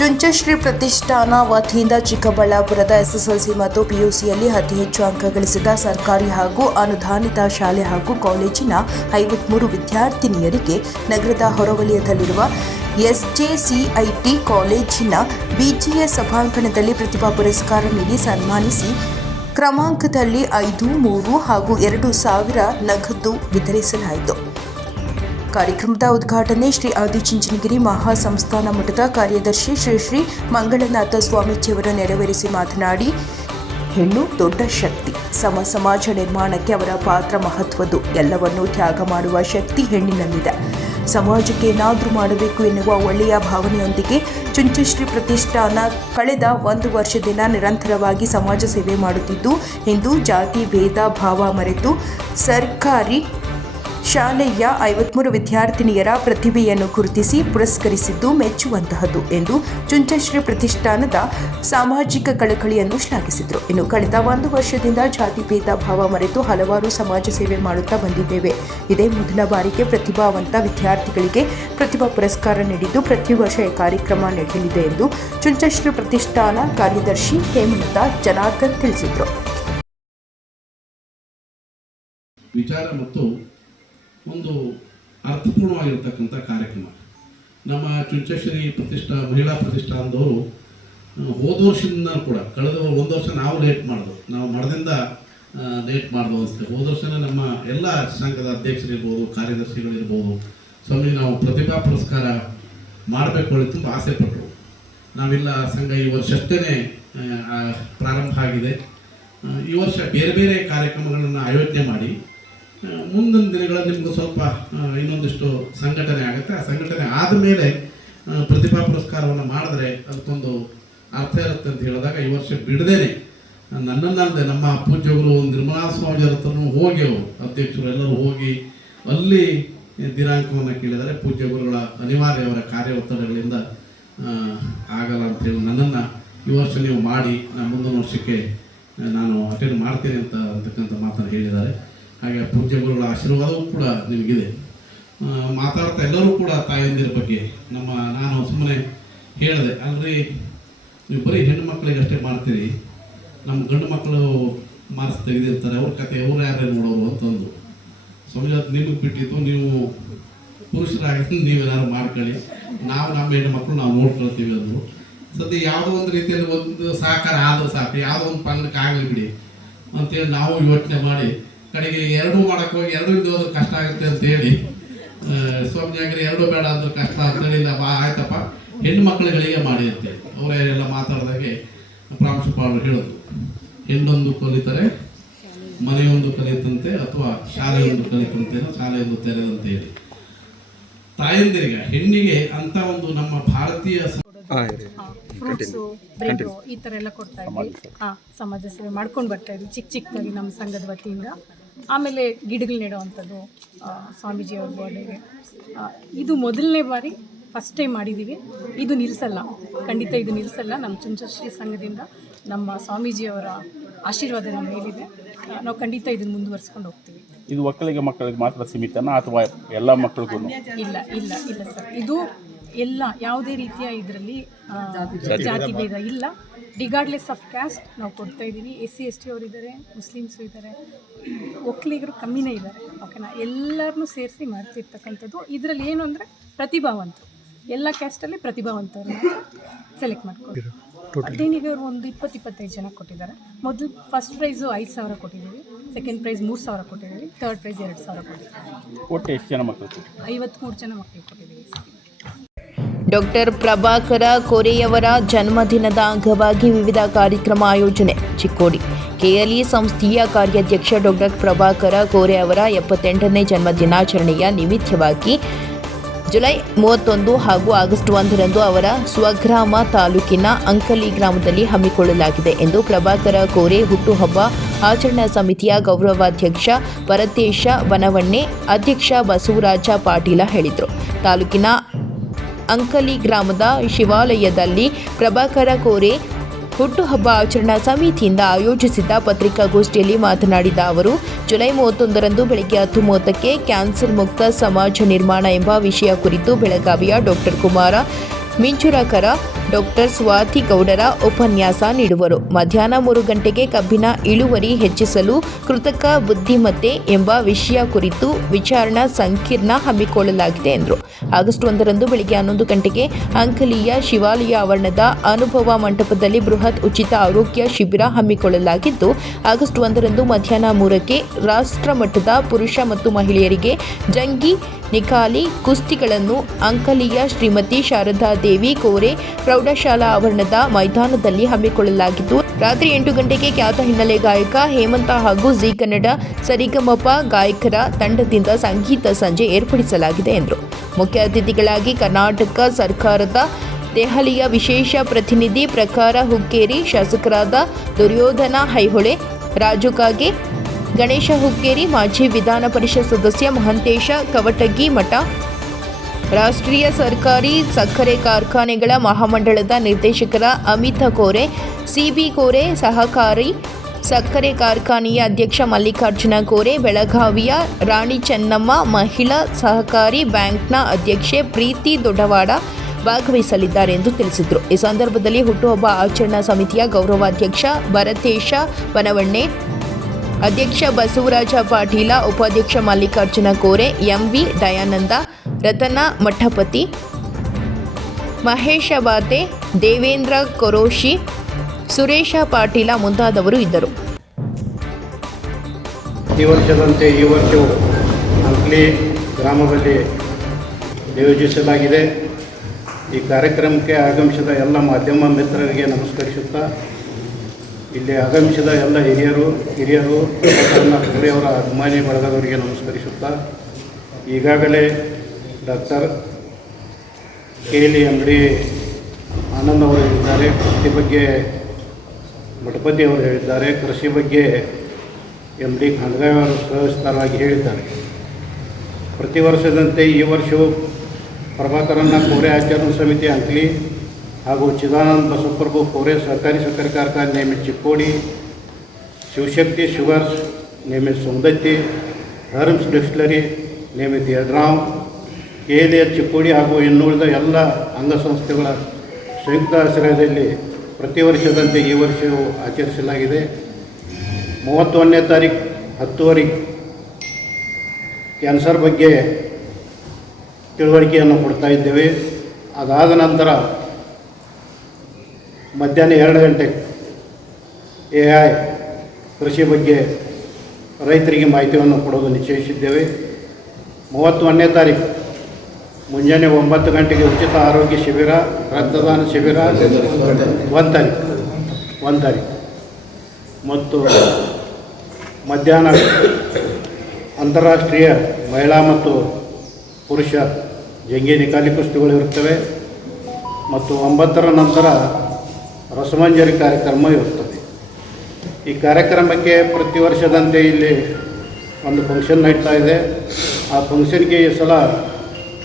ಚುಂಚಶ್ರೀ ಪ್ರತಿಷ್ಠಾನ ವತಿಯಿಂದ ಚಿಕ್ಕಬಳ್ಳಾಪುರದ ಎಸ್ಎಸ್ಎಲ್ಸಿ ಮತ್ತು ಪಿಯುಸಿಯಲ್ಲಿ ಅತಿ ಹೆಚ್ಚು ಅಂಕ ಗಳಿಸಿದ ಸರ್ಕಾರಿ ಹಾಗೂ ಅನುದಾನಿತ ಶಾಲೆ ಹಾಗೂ ಕಾಲೇಜಿನ 53 ವಿದ್ಯಾರ್ಥಿನಿಯರಿಗೆ ನಗರದ ಹೊರವಲಯದಲ್ಲಿರುವ ಎಸ್ಜೆಸಿಐಟಿ ಕಾಲೇಜಿನ ಬಿಜಿಎಸ್ ಸಭಾಂಗಣದಲ್ಲಿ ಪ್ರತಿಭಾ ಪುರಸ್ಕಾರ ನೀಡಿ ಸನ್ಮಾನಿಸಿ ಕ್ರಮಾಂಕದಲ್ಲಿ 5, 3 ಹಾಗೂ 2,000 ನಗದು ವಿತರಿಸಲಾಯಿತು. ಕಾರ್ಯಕ್ರಮದ ಉದ್ಘಾಟನೆ ಶ್ರೀ ಆದಿಚುಂಚನಗಿರಿ ಮಹಾಸಂಸ್ಥಾನ ಮಠದ ಕಾರ್ಯದರ್ಶಿ ಶ್ರೀ ಮಂಗಳನಾಥ ಸ್ವಾಮೀಜಿಯವರು ನೆರವೇರಿಸಿ ಮಾತನಾಡಿ, ಹೆಣ್ಣು ದೊಡ್ಡ ಶಕ್ತಿ. ಸಮಾಜ ನಿರ್ಮಾಣಕ್ಕೆ ಅವರ ಪಾತ್ರ ಮಹತ್ವದ್ದು. ಎಲ್ಲವನ್ನೂ ತ್ಯಾಗ ಮಾಡುವ ಶಕ್ತಿ ಹೆಣ್ಣಿನಲ್ಲಿದೆ. ಸಮಾಜಕ್ಕೆ ಏನಾದರೂ ಮಾಡಬೇಕು ಎನ್ನುವ ಒಳ್ಳೆಯ ಭಾವನೆಯೊಂದಿಗೆ ಚುಂಚಶ್ರೀ ಪ್ರತಿಷ್ಠಾನ ಕಳೆದ 1 ವರ್ಷದಿಂದ ನಿರಂತರವಾಗಿ ಸಮಾಜ ಸೇವೆ ಮಾಡುತ್ತಿದ್ದು, ಇಂದು ಜಾತಿ ಭೇದ ಭಾವ ಮರೆತು ಸರ್ಕಾರಿ ಶಾಲೆಯ 53 ವಿದ್ಯಾರ್ಥಿನಿಯರ ಪ್ರತಿಭೆಯನ್ನು ಗುರುತಿಸಿ ಪುರಸ್ಕರಿಸಿದ್ದು ಮೆಚ್ಚುವಂತಹದ್ದು ಎಂದು ಚುಂಚಶ್ರೀ ಪ್ರತಿಷ್ಠಾನದ ಸಾಮಾಜಿಕ ಕಳಕಳಿಯನ್ನು ಶ್ಲಾಘಿಸಿದರು. ಇನ್ನು ಕಳೆದ 1 ವರ್ಷದಿಂದ ಜಾತಿ ಭೇದ ಭಾವ ಮರೆತು ಹಲವಾರು ಸಮಾಜ ಸೇವೆ ಮಾಡುತ್ತಾ ಬಂದಿದ್ದೇವೆ. ಇದೇ ಮೊದಲ ಬಾರಿಗೆ ಪ್ರತಿಭಾವಂತ ವಿದ್ಯಾರ್ಥಿಗಳಿಗೆ ಪ್ರತಿಭಾ ಪುರಸ್ಕಾರ ನೀಡಿದ್ದು ಪ್ರತಿ ವರ್ಷ ಈ ಕಾರ್ಯಕ್ರಮ ನಡೆಯಲಿದೆ ಎಂದು ಚುಂಚಶ್ರೀ ಪ್ರತಿಷ್ಠಾನ ಕಾರ್ಯದರ್ಶಿ ಹೇಮಲತಾ ಜನಾರ್ದನ್ ತಿಳಿಸಿದರು. ವಿಚಾರ ಮತ್ತು ಒಂದು ಅರ್ಥಪೂರ್ಣವಾಗಿರ್ತಕ್ಕಂಥ ಕಾರ್ಯಕ್ರಮ. ನಮ್ಮ ಚುಂಚಶ್ರೀ ಮಹಿಳಾ ಪ್ರತಿಷ್ಠಾನದವರು ಹೋದ ವರ್ಷದಿಂದ ಕೂಡ ಕಳೆದ 1 ವರ್ಷ ನಾವು ಲೇಟ್ ಮಾಡಿದ್ವು, ನಾವು ಮಠದಿಂದ ಲೇಟ್ ಮಾಡಿದ್ವು ಅನಿಸುತ್ತೆ. ಹೋದ ವರ್ಷನೇ ನಮ್ಮ ಎಲ್ಲ ಸಂಘದ ಅಧ್ಯಕ್ಷರಿರ್ಬೋದು, ಕಾರ್ಯದರ್ಶಿಗಳಿರ್ಬೋದು, ಸ್ವಾಮಿ ನಾವು ಪ್ರತಿಭಾ ಪುರಸ್ಕಾರ ಮಾಡಬೇಕು ಹೇಳಿ ತುಂಬ ಆಸೆ ಪಟ್ಟರು. ನಾವೆಲ್ಲ ಸಂಘ ಈ ವರ್ಷಷ್ಟೇ ಪ್ರಾರಂಭ ಆಗಿದೆ. ಈ ವರ್ಷ ಬೇರೆ ಬೇರೆ ಕಾರ್ಯಕ್ರಮಗಳನ್ನು ಆಯೋಜನೆ ಮಾಡಿ ಮುಂದಿನ ದಿನಗಳಲ್ಲಿ ನಿಮಗೂ ಸ್ವಲ್ಪ ಇನ್ನೊಂದಿಷ್ಟು ಸಂಘಟನೆ ಆಗುತ್ತೆ. ಆ ಸಂಘಟನೆ ಆದಮೇಲೆ ಪ್ರತಿಭಾ ಪುರಸ್ಕಾರವನ್ನು ಮಾಡಿದ್ರೆ ಅದಕ್ಕೊಂದು ಅರ್ಥ ಇರುತ್ತೆ ಅಂತ ಹೇಳಿದಾಗ ಈ ವರ್ಷ ಬಿಡದೇನೆ ನನ್ನನ್ನಲ್ಲದೆ ನಮ್ಮ ಪೂಜ್ಯಗಳು ನಿರ್ಮಲಾ ಸ್ವಾಮಿಯವರ ಹತ್ರನೂ ಹೋಗಿ ಅವರು ಅಧ್ಯಕ್ಷರು ಎಲ್ಲರೂ ಹೋಗಿ ಅಲ್ಲಿ ದಿನಾಂಕವನ್ನು ಕೇಳಿದರೆ ಪೂಜ್ಯ ಗುರುಗಳ ಅನಿವಾರ್ಯ ಅವರ ಕಾರ್ಯ ಒತ್ತಡಗಳಿಂದ ಆಗಲ್ಲ ಅಂತೇಳಿ ನನ್ನನ್ನು ಈ ವರ್ಷ ನೀವು ಮಾಡಿ ಮುಂದಿನ ವರ್ಷಕ್ಕೆ ನಾನು ಅಟೆಂಡ್ ಮಾಡ್ತೇನೆ ಅಂತಕ್ಕಂಥ ಮಾತನ್ನು ಹೇಳಿದ್ದಾರೆ. ಹಾಗೆ ಪೂಜ್ಯ ಗುರುಗಳ ಆಶೀರ್ವಾದವೂ ಕೂಡ ನಿಮಗಿದೆ. ಮಾತಾಡ್ತಾ ಎಲ್ಲರೂ ಕೂಡ ತಾಯಂದಿರ ಬಗ್ಗೆ ನಾನು ಸುಮ್ಮನೆ ಹೇಳಿದೆ, ಅಲ್ರಿ ನೀವು ಬರೀ ಹೆಣ್ಣು ಮಕ್ಕಳಿಗೆ ಅಷ್ಟೇ ಮಾಡ್ತೀರಿ, ನಮ್ಮ ಗಂಡು ಮಕ್ಕಳು ಮಾರ್ಕ್ಸ್ ತೆಗೆದಿರ್ತಾರೆ, ಅವ್ರ ಕತೆ ಅವ್ರು ಯಾರೇ ನೋಡೋರು ಅಂತಂದು. ಸ್ವಾಮಿ ನಿಮಗೆ ಬಿಟ್ಟಿದ್ದು, ನೀವು ಪುರುಷರಾಗಿ ನೀವೇನಾದ್ರು ಮಾಡ್ಕೊಳ್ಳಿ, ನಾವು ನಮ್ಮ ಹೆಣ್ಣು ಮಕ್ಕಳು ನಾವು ನೋಡ್ಕೊಳ್ತೀವಿ ಅಂದರು. ಸದ್ಯ ಯಾವುದೋ ಒಂದು ರೀತಿಯಲ್ಲಿ ಒಂದು ಸಹಕಾರ ಆದರೂ ಸಾಕು, ಯಾವುದೋ ಒಂದು ಪಂಗಡಕ್ಕೆ ಆಗಲಿ ಬಿಡಿ ಅಂತೇಳಿ ನಾವು ಯೋಚನೆ ಮಾಡಿ ಕಡೆಗೆ ಎರಡೂ ಮಾಡೋಕ್ಕೆ ಹೋಗಿ ಎರಡೂ ಇದ್ದೋದ್ರೆ ಕಷ್ಟ ಆಗುತ್ತೆ ಅಂತೇಳಿ ಸ್ವಾಮಿಯಾಗ್ರಿ ಎರಡೂ ಬೇಡ ಅಂದ್ರೆ ಕಷ್ಟ ಅಂತೇಳಿ ಇಲ್ಲ ಆಯ್ತಪ್ಪ ಹೆಣ್ಣು ಮಕ್ಕಳುಗಳಿಗೆ ಮಾಡಿ ಅಂತೇಳಿ ಅವರೆಲ್ಲ ಮಾತಾಡಿದಾಗೆ ಪ್ರಾಂಶುಪಾಲರು ಹೇಳಿದ್ರು, ಹೆಣ್ಣೊಂದು ಕಲಿತರೆ ಮನೆಯೊಂದು ಕಲಿತಂತೆ ಅಥವಾ ಶಾಲೆಯೊಂದು ಕಲಿತಂತೆ ಶಾಲೆಯೊಂದು ತೆರೆದಂತೆ ಹೇಳಿ ತಾಯಂದಿರಿಗೆ ಹೆಣ್ಣಿಗೆ ಅಂತ ಒಂದು ನಮ್ಮ ಭಾರತೀಯ ಫ್ರೂಟ್ಸು ಬ್ರೆಡ್ ಈ ಥರ ಎಲ್ಲ ಕೊಡ್ತಾ ಇದ್ವಿ. ಸಮಾಜ ಸೇವೆ ಮಾಡ್ಕೊಂಡು ಬರ್ತಾ ಇದ್ವಿ ಚಿಕ್ಕದಾಗಿ ನಮ್ಮ ಸಂಘದ ವತಿಯಿಂದ. ಆಮೇಲೆ ಗಿಡಗಳು ನೆಡುವಂಥದ್ದು ಸ್ವಾಮೀಜಿಯವ್ರ ಬರ್ಡೇಗೆ. ಇದು ಮೊದಲನೇ ಬಾರಿ ಫಸ್ಟ್ ಟೈಮ್ ಮಾಡಿದ್ದೀವಿ. ಇದು ನಿಲ್ಲಿಸಲ್ಲ, ಖಂಡಿತ ಇದು ನಿಲ್ಲಿಸಲ್ಲ. ನಮ್ಮ ಚುಂಚಶ್ರೀ ಸಂಘದಿಂದ ನಮ್ಮ ಸ್ವಾಮೀಜಿಯವರ ಆಶೀರ್ವಾದ ನಮ್ಮ ಮೇಲಿದೆ. ನಾವು ಖಂಡಿತ ಇದನ್ನು ಮುಂದುವರಿಸ್ಕೊಂಡು ಹೋಗ್ತೀವಿ. ಇದು ಒಕ್ಕಲಿಗ ಮಕ್ಕಳಿಗೆ ಮಾತ್ರ ಸೀಮಿತನಾ ಅಥವಾ ಎಲ್ಲ ಮಕ್ಕಳಿಗೂ? ಇಲ್ಲ ಇಲ್ಲ ಇಲ್ಲ ಸರ್, ಇದು ಎಲ್ಲ ಯಾವುದೇ ರೀತಿಯ ಇದರಲ್ಲಿ ಜಾತಿ ಭೇದ ಇಲ್ಲ. ರಿಗಾರ್ಡ್ಲೆಸ್ ಆಫ್ ಕ್ಯಾಸ್ಟ್ ನಾವು ಕೊಡ್ತಾ ಇದ್ದೀವಿ. SC/ST ಅವರಿದ್ದಾರೆ, ಮುಸ್ಲಿಮ್ಸು ಇದ್ದಾರೆ, ಒಕ್ಕಲಿಗರು ಕಮ್ಮಿನೇ ಇದ್ದಾರೆ. ಓಕೆನಾ, ಎಲ್ಲರನ್ನೂ ಸೇರಿಸಿ ಮಾಡ್ತಿರ್ತಕ್ಕಂಥದ್ದು. ಇದರಲ್ಲಿ ಏನು ಅಂದರೆ ಪ್ರತಿಭಾವಂತರು, ಎಲ್ಲ ಕ್ಯಾಸ್ಟಲ್ಲಿ ಪ್ರತಿಭಾವಂತರನ್ನ ಸೆಲೆಕ್ಟ್ ಮಾಡ್ಕೊಂಡು ಅದೇನಿಗೆ ಅವರು ಒಂದು 20-25 ಜನ ಕೊಟ್ಟಿದ್ದಾರೆ. ಮೊದಲು ಫಸ್ಟ್ ಪ್ರೈಸು 5,000 ಕೊಟ್ಟಿದ್ದೀವಿ, ಸೆಕೆಂಡ್ ಪ್ರೈಸ್ 3,000 ಕೊಟ್ಟಿದ್ದೀವಿ, ಥರ್ಡ್ ಪ್ರೈಸ್ 2,000 ಕೊಟ್ಟಿದ್ದೀವಿ. ಒಟ್ಟು ಎಷ್ಟು ಜನ ಮಕ್ಕಳು? 53 ಜನ ಮಕ್ಕಳು ಕೊಟ್ಟಿದ್ದೀವಿ. ಡಾಕ್ಟರ್ ಪ್ರಭಾಕರ ಕೋರೆಯವರ ಜನ್ಮದಿನದ ಅಂಗವಾಗಿ ವಿವಿಧ ಕಾರ್ಯಕ್ರಮ ಆಯೋಜನೆ ಚಿಕ್ಕೋಡಿ. KLE ಸಂಸ್ಥೆಯ ಕಾರ್ಯಾಧ್ಯಕ್ಷ ಡಾಕ್ಟರ್ ಪ್ರಭಾಕರ ಕೋರೆ ಅವರ 78ನೇ ಜನ್ಮ ದಿನಾಚರಣೆಯ ನಿಮಿತ್ತವಾಗಿ ಜುಲೈ 31 ಹಾಗೂ ಆಗಸ್ಟ್ 1ರಂದು ಅವರ ಸ್ವಗ್ರಾಮ ತಾಲೂಕಿನ ಅಂಕಲಿ ಗ್ರಾಮದಲ್ಲಿ ಹಮ್ಮಿಕೊಳ್ಳಲಾಗಿದೆ ಎಂದು ಪ್ರಭಾಕರ ಕೋರೆ ಹುಟ್ಟುಹಬ್ಬ ಆಚರಣಾ ಸಮಿತಿಯ ಗೌರವಾಧ್ಯಕ್ಷ ಭರತೇಶ ಬನವಣ್ಣೆ, ಅಧ್ಯಕ್ಷ ಬಸವರಾಜ ಪಾಟೀಲ ಹೇಳಿದರು. ತಾಲೂಕಿನ ಅಂಕಲಿ ಗ್ರಾಮದ ಶಿವಾಲಯದಲ್ಲಿ ಪ್ರಭಾಕರ ಕೋರೆ ಹುಟ್ಟುಹಬ್ಬ ಆಚರಣಾ ಸಮಿತಿಯಿಂದ ಆಯೋಜಿಸಿದ್ದ ಪತ್ರಿಕಾಗೋಷ್ಠಿಯಲ್ಲಿ ಮಾತನಾಡಿದ ಅವರು, ಜುಲೈ 31ರಂದು ಬೆಳಗ್ಗೆ 10:30ಕ್ಕೆ ಕ್ಯಾನ್ಸರ್ ಮುಕ್ತ ಸಮಾಜ ನಿರ್ಮಾಣ ಎಂಬ ವಿಷಯ ಕುರಿತು ಬೆಳಗಾವಿಯ ಡಾಕ್ಟರ್ ಕುಮಾರ ಮಿಂಚುರಕರ, ಡಾಕ್ಟರ್ ಸ್ವಾತಿ ಗೌಡರ ಉಪನ್ಯಾಸ ನೀಡುವರು. ಮಧ್ಯಾಹ್ನ 3 ಗಂಟೆಗೆ ಕಬ್ಬಿನ ಇಳುವರಿ ಹೆಚ್ಚಿಸಲು ಕೃತಕ ಬುದ್ಧಿಮತ್ತೆ ಎಂಬ ವಿಷಯ ಕುರಿತು ವಿಚಾರಣಾ ಸಂಕಿರಣ ಹಮ್ಮಿಕೊಳ್ಳಲಾಗಿದೆ ಎಂದರು. ಆಗಸ್ಟ್ 1ರಂದು ಬೆಳಗ್ಗೆ 11 ಗಂಟೆಗೆ ಅಂಕಲಿಯ ಶಿವಾಲಯ ಆವರಣದ ಅನುಭವ ಮಂಟಪದಲ್ಲಿ ಬೃಹತ್ ಉಚಿತ ಆರೋಗ್ಯ ಶಿಬಿರ ಹಮ್ಮಿಕೊಳ್ಳಲಾಗಿದ್ದು, ಆಗಸ್ಟ್ 1ರಂದು ಮಧ್ಯಾಹ್ನ 3ಕ್ಕೆ ರಾಷ್ಟ್ರ ಮಟ್ಟದ ಪುರುಷ ಮತ್ತು ಮಹಿಳೆಯರಿಗೆ ಜಂಗಿ ನಿಖಾಲಿ ಕುಸ್ತಿಗಳನ್ನು ಅಂಕಲಿಯ ಶ್ರೀಮತಿ ಶಾರದಾ ದೇವಿ ಕೋರೆ ಪ್ರೌಢಶಾಲಾ ಆವರಣದ ಮೈದಾನದಲ್ಲಿ ಹಮ್ಮಿಕೊಳ್ಳಲಾಗಿದ್ದು, ರಾತ್ರಿ 8 ಗಂಟೆಗೆ ಖ್ಯಾತ ಹಿನ್ನೆಲೆ ಗಾಯಕ ಹೇಮಂತ ಹಾಗೂ ಜಿ ಕನ್ನಡ ಸರಿಗಮಪ ಗಾಯಕರ ತಂಡದಿಂದ ಸಂಗೀತ ಸಂಜೆ ಏರ್ಪಡಿಸಲಾಗಿದೆ ಎಂದರು. ಮುಖ್ಯ ಅತಿಥಿಗಳಾಗಿ ಕರ್ನಾಟಕ ಸರ್ಕಾರದ ದೆಹಲಿಯ ವಿಶೇಷ ಪ್ರತಿನಿಧಿ ಪ್ರಕಾರ ಹುಕ್ಕೇರಿ, ಶಾಸಕರಾದ ದುರ್ಯೋಧನ ಹೈಹೊಳೆ, ರಾಜು ಕಾಗೆ, ಗಣೇಶ ಹುಕ್ಕೇರಿ, ಮಾಜಿ ವಿಧಾನ ಪರಿಷತ್ ಸದಸ್ಯ ಮಹಂತೇಶ ಕವಟಗಿ ಮಠ, ರಾಷ್ಟ್ರೀಯ ಸರ್ಕಾರಿ ಸಕ್ಕರೆ ಕಾರ್ಖಾನೆಗಳ ಮಹಾಮಂಡಳದ ನಿರ್ದೇಶಕರ ಅಮಿತ ಕೋರೆ, CB ಕೋರೆ, ಸಹಕಾರಿ ಸಕ್ಕರೆ ಕಾರ್ಖಾನೆಯ ಅಧ್ಯಕ್ಷ ಮಲ್ಲಿಕಾರ್ಜುನ ಕೋರೆ, ಬೆಳಗಾವಿಯ ರಾಣಿ ಚೆನ್ನಮ್ಮ ಮಹಿಳಾ ಸಹಕಾರಿ ಬ್ಯಾಂಕ್ನ ಅಧ್ಯಕ್ಷೆ ಪ್ರೀತಿ ದೊಡ್ಡವಾಡ ಭಾಗವಹಿಸಲಿದ್ದಾರೆ ಎಂದು ತಿಳಿಸಿದರು. ಈ ಸಂದರ್ಭದಲ್ಲಿ ಹುಟ್ಟುಹಬ್ಬ ಆಚರಣಾ ಸಮಿತಿಯ ಗೌರವಾಧ್ಯಕ್ಷ ಭರತೇಶ ಬನವಣ್ಣೆ, ಅಧ್ಯಕ್ಷ ಬಸವರಾಜ ಪಾಟೀಲ, ಉಪಾಧ್ಯಕ್ಷ ಮಲ್ಲಿಕಾರ್ಜುನ ಕೋರೆ, MV ದಯಾನಂದ, ರತನ ಮಠಪತಿ, ಮಹೇಶ ಬಾತೆ, ದೇವೇಂದ್ರ ಕೊರೋಶಿ, ಸುರೇಶ ಪಾಟೀಲ ಮುಂತಾದವರು ಇದ್ದರು. ಈ ವರ್ಷದಂತೆ ಈ ವರ್ಷವೂ ಅಂಕ್ಲಿ ಗ್ರಾಮದಲ್ಲಿ ನಿಯೋಜಿಸಲಾಗಿದೆ. ಈ ಕಾರ್ಯಕ್ರಮಕ್ಕೆ ಆಗಮಿಸಿದ ಎಲ್ಲ ಮಾಧ್ಯಮ ಮಿತ್ರರಿಗೆ ನಮಸ್ಕರಿಸುತ್ತಾ, ಇಲ್ಲಿ ಆಗಮಿಸಿದ ಎಲ್ಲ ಹಿರಿಯರು ಅವರ ಅಭಿಮಾನಿ ಬಳಗದವರಿಗೆ ನಮಸ್ಕರಿಸುತ್ತಾ, ಈಗಾಗಲೇ ಡಾಕ್ಟರ್ KLE MD ಆನಂದ್ ಅವರು ಹೇಳಿದ್ದಾರೆ, ಕೃಷಿ ಬಗ್ಗೆ ಮಠಪತಿ ಅವರು ಹೇಳಿದ್ದಾರೆ, ಕೃಷಿ ಬಗ್ಗೆ MD ಖಂಡಗಾಯ್ ಅವರು ಸವಿಸ್ತಾರವಾಗಿ ಹೇಳಿದ್ದಾರೆ. ಪ್ರತಿ ವರ್ಷದಂತೆ ಈ ವರ್ಷವೂ ಪ್ರಭಾಕರನ್ನ ಕೋರೆ ಆಚರಣಾ ಸಮಿತಿ ಅಂಕ್ಲಿ ಹಾಗೂ ಚಿದಾನಂದ ಬಸವಪ್ರಭು ಕೋರೆ ಸಹಕಾರಿ ಸಕ್ಕರೆ ಕಾರ್ಖಾನೆ ನೇಮಿತ ಚಿಕ್ಕೋಡಿ, ಶಿವಶಕ್ತಿ ಶುಗರ್ಸ್ ನೇಮಿತ ಸೌಂದತ್ತಿ, ಹರ್ಮ್ಸ್ ಡಿಸ್ಟಿಲರಿ ನೇಮಿತ ಯಡ್ರಾವ್, KLE ಚಿಕ್ಕೋಡಿ ಹಾಗೂ ಇನ್ನುಳಿದ ಎಲ್ಲ ಅಂಗಸಂಸ್ಥೆಗಳ ಸಂಯುಕ್ತ ಆಶ್ರಯದಲ್ಲಿ ಪ್ರತಿ ವರ್ಷದಂತೆ ಈ ವರ್ಷವೂ ಆಚರಿಸಲಾಗಿದೆ. 31ನೇ ತಾರೀಕು 10ವರೆಗೆ ಕ್ಯಾನ್ಸರ್ ಬಗ್ಗೆ ತಿಳುವಳಿಕೆಯನ್ನು ಕೊಡ್ತಾ ಇದ್ದೇವೆ. ಅದಾದ ನಂತರ ಮಧ್ಯಾಹ್ನ 2 ಗಂಟೆಗೆ AI ಕೃಷಿ ಬಗ್ಗೆ ರೈತರಿಗೆ ಮಾಹಿತಿಯನ್ನು ಕೊಡೋದು ನಿಶ್ಚಯಿಸಿದ್ದೇವೆ. 31ನೇ ತಾರೀಕು ಮುಂಜಾನೆ 9 ಗಂಟೆಗೆ ಉಚಿತ ಆರೋಗ್ಯ ಶಿಬಿರ, ರಕ್ತದಾನ ಶಿಬಿರ 1 ತಾರೀಕು ಮತ್ತು ಮಧ್ಯಾಹ್ನ ಅಂತಾರಾಷ್ಟ್ರೀಯ ಮಹಿಳಾ ಮತ್ತು ಪುರುಷ ಜಂಗಿ ನಿಕಾಲಿ ಕುಸ್ತಿಗಳು ಇರುತ್ತವೆ ಮತ್ತು 9ರ ನಂತರ ರಸಮಂಜರಿ ಕಾರ್ಯಕ್ರಮ ಇರುತ್ತದೆ. ಈ ಕಾರ್ಯಕ್ರಮಕ್ಕೆ ಪ್ರತಿ ವರ್ಷದಂತೆ ಇಲ್ಲಿ ಒಂದು ಫಂಕ್ಷನ್ ನಡೀತಾ ಇದೆ. ಆ ಫಂಕ್ಷನ್ಗೆ ಈ ಸಲ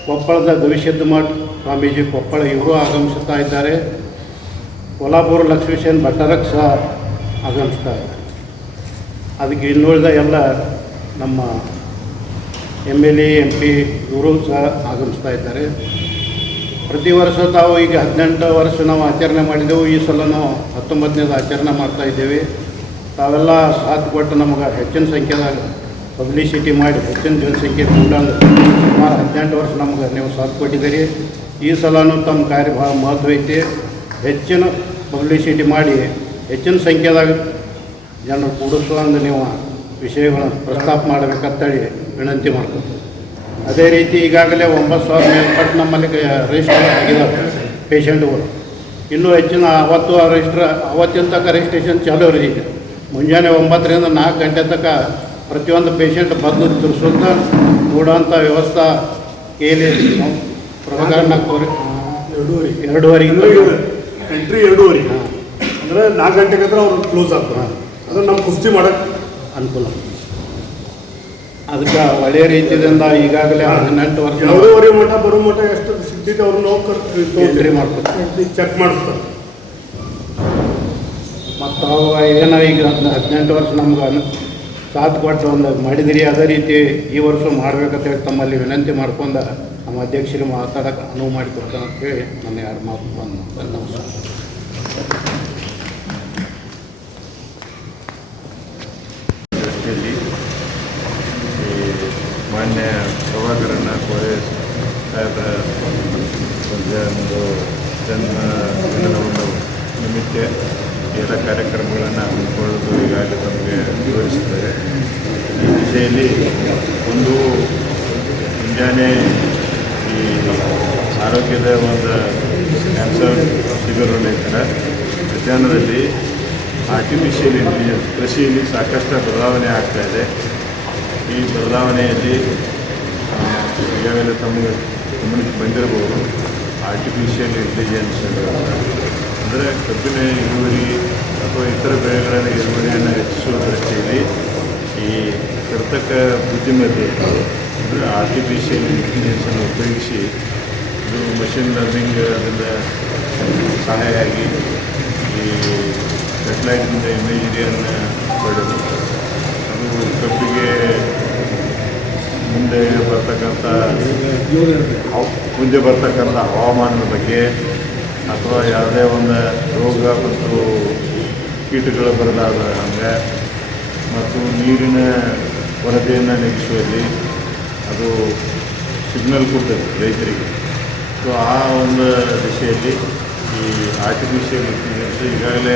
ಕೊಪ್ಪಳದ ಗವಿಸಿದ್ಧಮಠ ಸ್ವಾಮೀಜಿ ಕೊಪ್ಪಳ ಇವರು ಆಗಮಿಸುತ್ತಾ ಇದ್ದಾರೆ. ಕೊಲ್ಹಾಪುರ ಲಕ್ಷ್ಮೀಶನ್ ಭಟ್ಟರಕ್ಕೆ ಸಹ ಆಗಮಿಸ್ತಾ ಇದ್ದಾರೆ. ಅದಕ್ಕೆ ಇನ್ನುಳಿದ ಎಲ್ಲ ನಮ್ಮ MLA MP ಇವರು ಸಹ ಆಗಮಿಸ್ತಾ ಇದ್ದಾರೆ. ಪ್ರತಿ ವರ್ಷ ತಾವು ಈಗ 18 ವರ್ಷ ನಾವು ಆಚರಣೆ ಮಾಡಿದೆವು. ಈ ಸಲ ನಾವು 19ನೇದು ಆಚರಣೆ ಮಾಡ್ತಾ ಇದ್ದೇವೆ. ತಾವೆಲ್ಲ ಸಾಥ್ ಕೊಟ್ಟು ನಮಗೆ ಹೆಚ್ಚಿನ ಸಂಖ್ಯೆದಾಗ ಪಬ್ಲಿಸಿಟಿ ಮಾಡಿ ಹೆಚ್ಚಿನ ಜನಸಂಖ್ಯೆ ಕೂಡಂದು ಸುಮಾರು 18 ವರ್ಷ ನಮ್ಗೆ ನೀವು ಸಾಥ್ ಕೊಟ್ಟಿದ್ದೀರಿ. ಈ ಸಲನೂ ತಮ್ಮ ಕಾರ್ಯ ಭಾಳ ಮಹತ್ವ ಐತಿ. ಹೆಚ್ಚಿನ ಪಬ್ಲಿಸಿಟಿ ಮಾಡಿ ಹೆಚ್ಚಿನ ಸಂಖ್ಯೆದಾಗ ಜನರು ಕೂಡಿಸುವಂಗೆ ನೀವು ವಿಷಯಗಳನ್ನು ಪ್ರಸ್ತಾಪ ಮಾಡಬೇಕಂತೇಳಿ ವಿನಂತಿ ಮಾಡ್ತೀನಿ. ಅದೇ ರೀತಿ ಈಗಾಗಲೇ 9,000 ಮೇಲ್ಪಟ್ಟು ನಮ್ಮಲ್ಲಿ ರಿಜಿಸ್ಟರ್ ಆಗಿದ್ದಾರೆ ಪೇಷಂಟ್ಗಳು. ಇನ್ನೂ ಹೆಚ್ಚಿನ ಅವತ್ತಿನ ತನಕ ರಿಜಿಸ್ಟ್ರೇಷನ್ ಚಾಲೂ ಇರಲಿದೆ. ಮುಂಜಾನೆ 9ರಿಂದ 4 ಗಂಟೆ ತನಕ ಪ್ರತಿಯೊಂದು ಪೇಷಂಟ್ ಬಂದು ತಿರ್ಸುತ್ತ ನೋಡೋಂಥ ವ್ಯವಸ್ಥೆ ಕೇಳಿ ಪ್ರಭಾಕರಣ್ಣ 2:30 ಎಂಟ್ರಿ 2:30 ಅಂದರೆ 4 ಗಂಟೆಗೆ ಹತ್ರ ಅವ್ರು ಕ್ಲೋಸ್ ಆಗ್ತಾರೆ. ಅದು ನಮ್ಮ ಕುಸ್ತಿ ಮಾಡೋಕ್ಕೆ ಅನುಕೂಲ. ಅದಕ್ಕೆ ಒಳ್ಳೆಯ ರೀತಿಯಿಂದ ಈಗಾಗಲೇ 18 ವರ್ಷ 2:30 ಮಟ್ಟ ಬರೋ ಮಟ್ಟ ಎಷ್ಟು ಸಿಗ್ತೈತೆ ಅವ್ರು ನಾವು ಎಂಟ್ರಿ ಮಾಡ್ತಾರೆ, ಚೆಕ್ ಮಾಡಿಸ್ತಾರೆ. ಮತ್ತು ಅವು ಏನೋ ಈಗ 18 ವರ್ಷ ನಮ್ಗೆ ಸಾಥ್ ಕೊಟ್ಟು ಒಂದು ಮಾಡಿದಿರಿ. ಅದೇ ರೀತಿ ಈ ವರ್ಷ ಮಾಡಬೇಕಂತೇಳಿ ತಮ್ಮಲ್ಲಿ ವಿನಂತಿ ಮಾಡ್ಕೊಂಡು ನಮ್ಮ ಅಧ್ಯಕ್ಷರಿಗೆ ಮಾತಾಡೋಕೆ ಅನುವು ಮಾಡಿಕೊಡ್ತಾನೆ ಅಂತೇಳಿ ನಾನು 2 ಮಾತು ಬಂದು ನಮಸ್ಕಾರ. ಮಾನ್ಯ ಪ್ರಭಾಕರಣ್ಣ ಕೋರೆ ಸಾಹೇಬರ ಒಂದು ಜನ್ಮ ದಿನವನ್ನು ನಿಮಿತ್ತ ಎಲ್ಲ ಕಾರ್ಯಕ್ರಮಗಳನ್ನು ಹಮ್ಮಿಕೊಳ್ಳೋದು ಈಗಾಗಲೇ ನಮಗೆ ವಿವರಿಸಿದ್ದಾರೆ. ಈ ದಿಶೆಯಲ್ಲಿ ಒಂದು ಮುಂಜಾನೆ ಈ ಆರೋಗ್ಯದ ಒಂದು ಕ್ಯಾನ್ಸರ್ ಶಿಬಿರ ನಡೀತಾರೆ. ಮಧ್ಯಾಹ್ನದಲ್ಲಿ ಆರ್ಟಿಫಿಷಿಯಲ್ ಇಂಟೆಲಿಜೆನ್ಸ್ ಕೃಷಿಯಲ್ಲಿ ಸಾಕಷ್ಟು ಬದಲಾವಣೆ ಆಗ್ತಾಯಿದೆ. ಈ ಬದಲಾವಣೆಯಲ್ಲಿ ಈಗಾಗಲೇ ತಮಗೆ ಗಮನಕ್ಕೆ ಬಂದಿರಬಹುದು. ಆರ್ಟಿಫಿಷಿಯಲ್ ಇಂಟೆಲಿಜೆನ್ಸ್ ಅಂದರೆ ಕಬ್ಬಿನ ಇಳುವರಿ ಅಥವಾ ಇತರ ಬೆಳೆಗಳ ಇಳುವರಿಯನ್ನು ಹೆಚ್ಚಿಸುವ ದೃಷ್ಟಿಯಲ್ಲಿ ಈ ಕೃತಕ ಬುದ್ಧಿಮತ್ತೆ ಅಂದರೆ ಆರ್ಟಿಫಿಷಿಯಲ್ ಇಂಟೆಲಿಜೆನ್ಸನ್ನು ಉಪಯೋಗಿಸಿ ಇದು ಮಷಿನ್ ಲರ್ನಿಂಗ್ ಅದರಿಂದ ಸಹಾಯ ಆಗಿ ಈ ಸ್ಯಾಟಲೈಟ್ನಿಂದ ಇಮೇಜರಿಯನ್ನು ಪಡೆದು ಅದು ಕಬ್ಬಿಗೆ ಮುಂದೆ ಬರ್ತಕ್ಕಂಥ ಹವಾಮಾನದ ಬಗ್ಗೆ ಅಥವಾ ಯಾವುದೇ ಒಂದು ರೋಗ ಮತ್ತು ಕೀಟಗಳು ಬರಲಾದ ಹಂಗೆ ಮತ್ತು ನೀರಿನ ಕೊರತೆಯನ್ನು ನೀಗಿಸುವಲ್ಲಿ ಅದು ಸಿಗ್ನಲ್ ಕೊಡ್ತದೆ ರೈತರಿಗೆ. ಸೊ ಆ ಒಂದು ದಿಶೆಯಲ್ಲಿ ಈ ಆರ್ಟಿಫಿಷಿಯಲ್ ಇಂಟೆಲಿಜೆನ್ಸ್ ಈಗಾಗಲೇ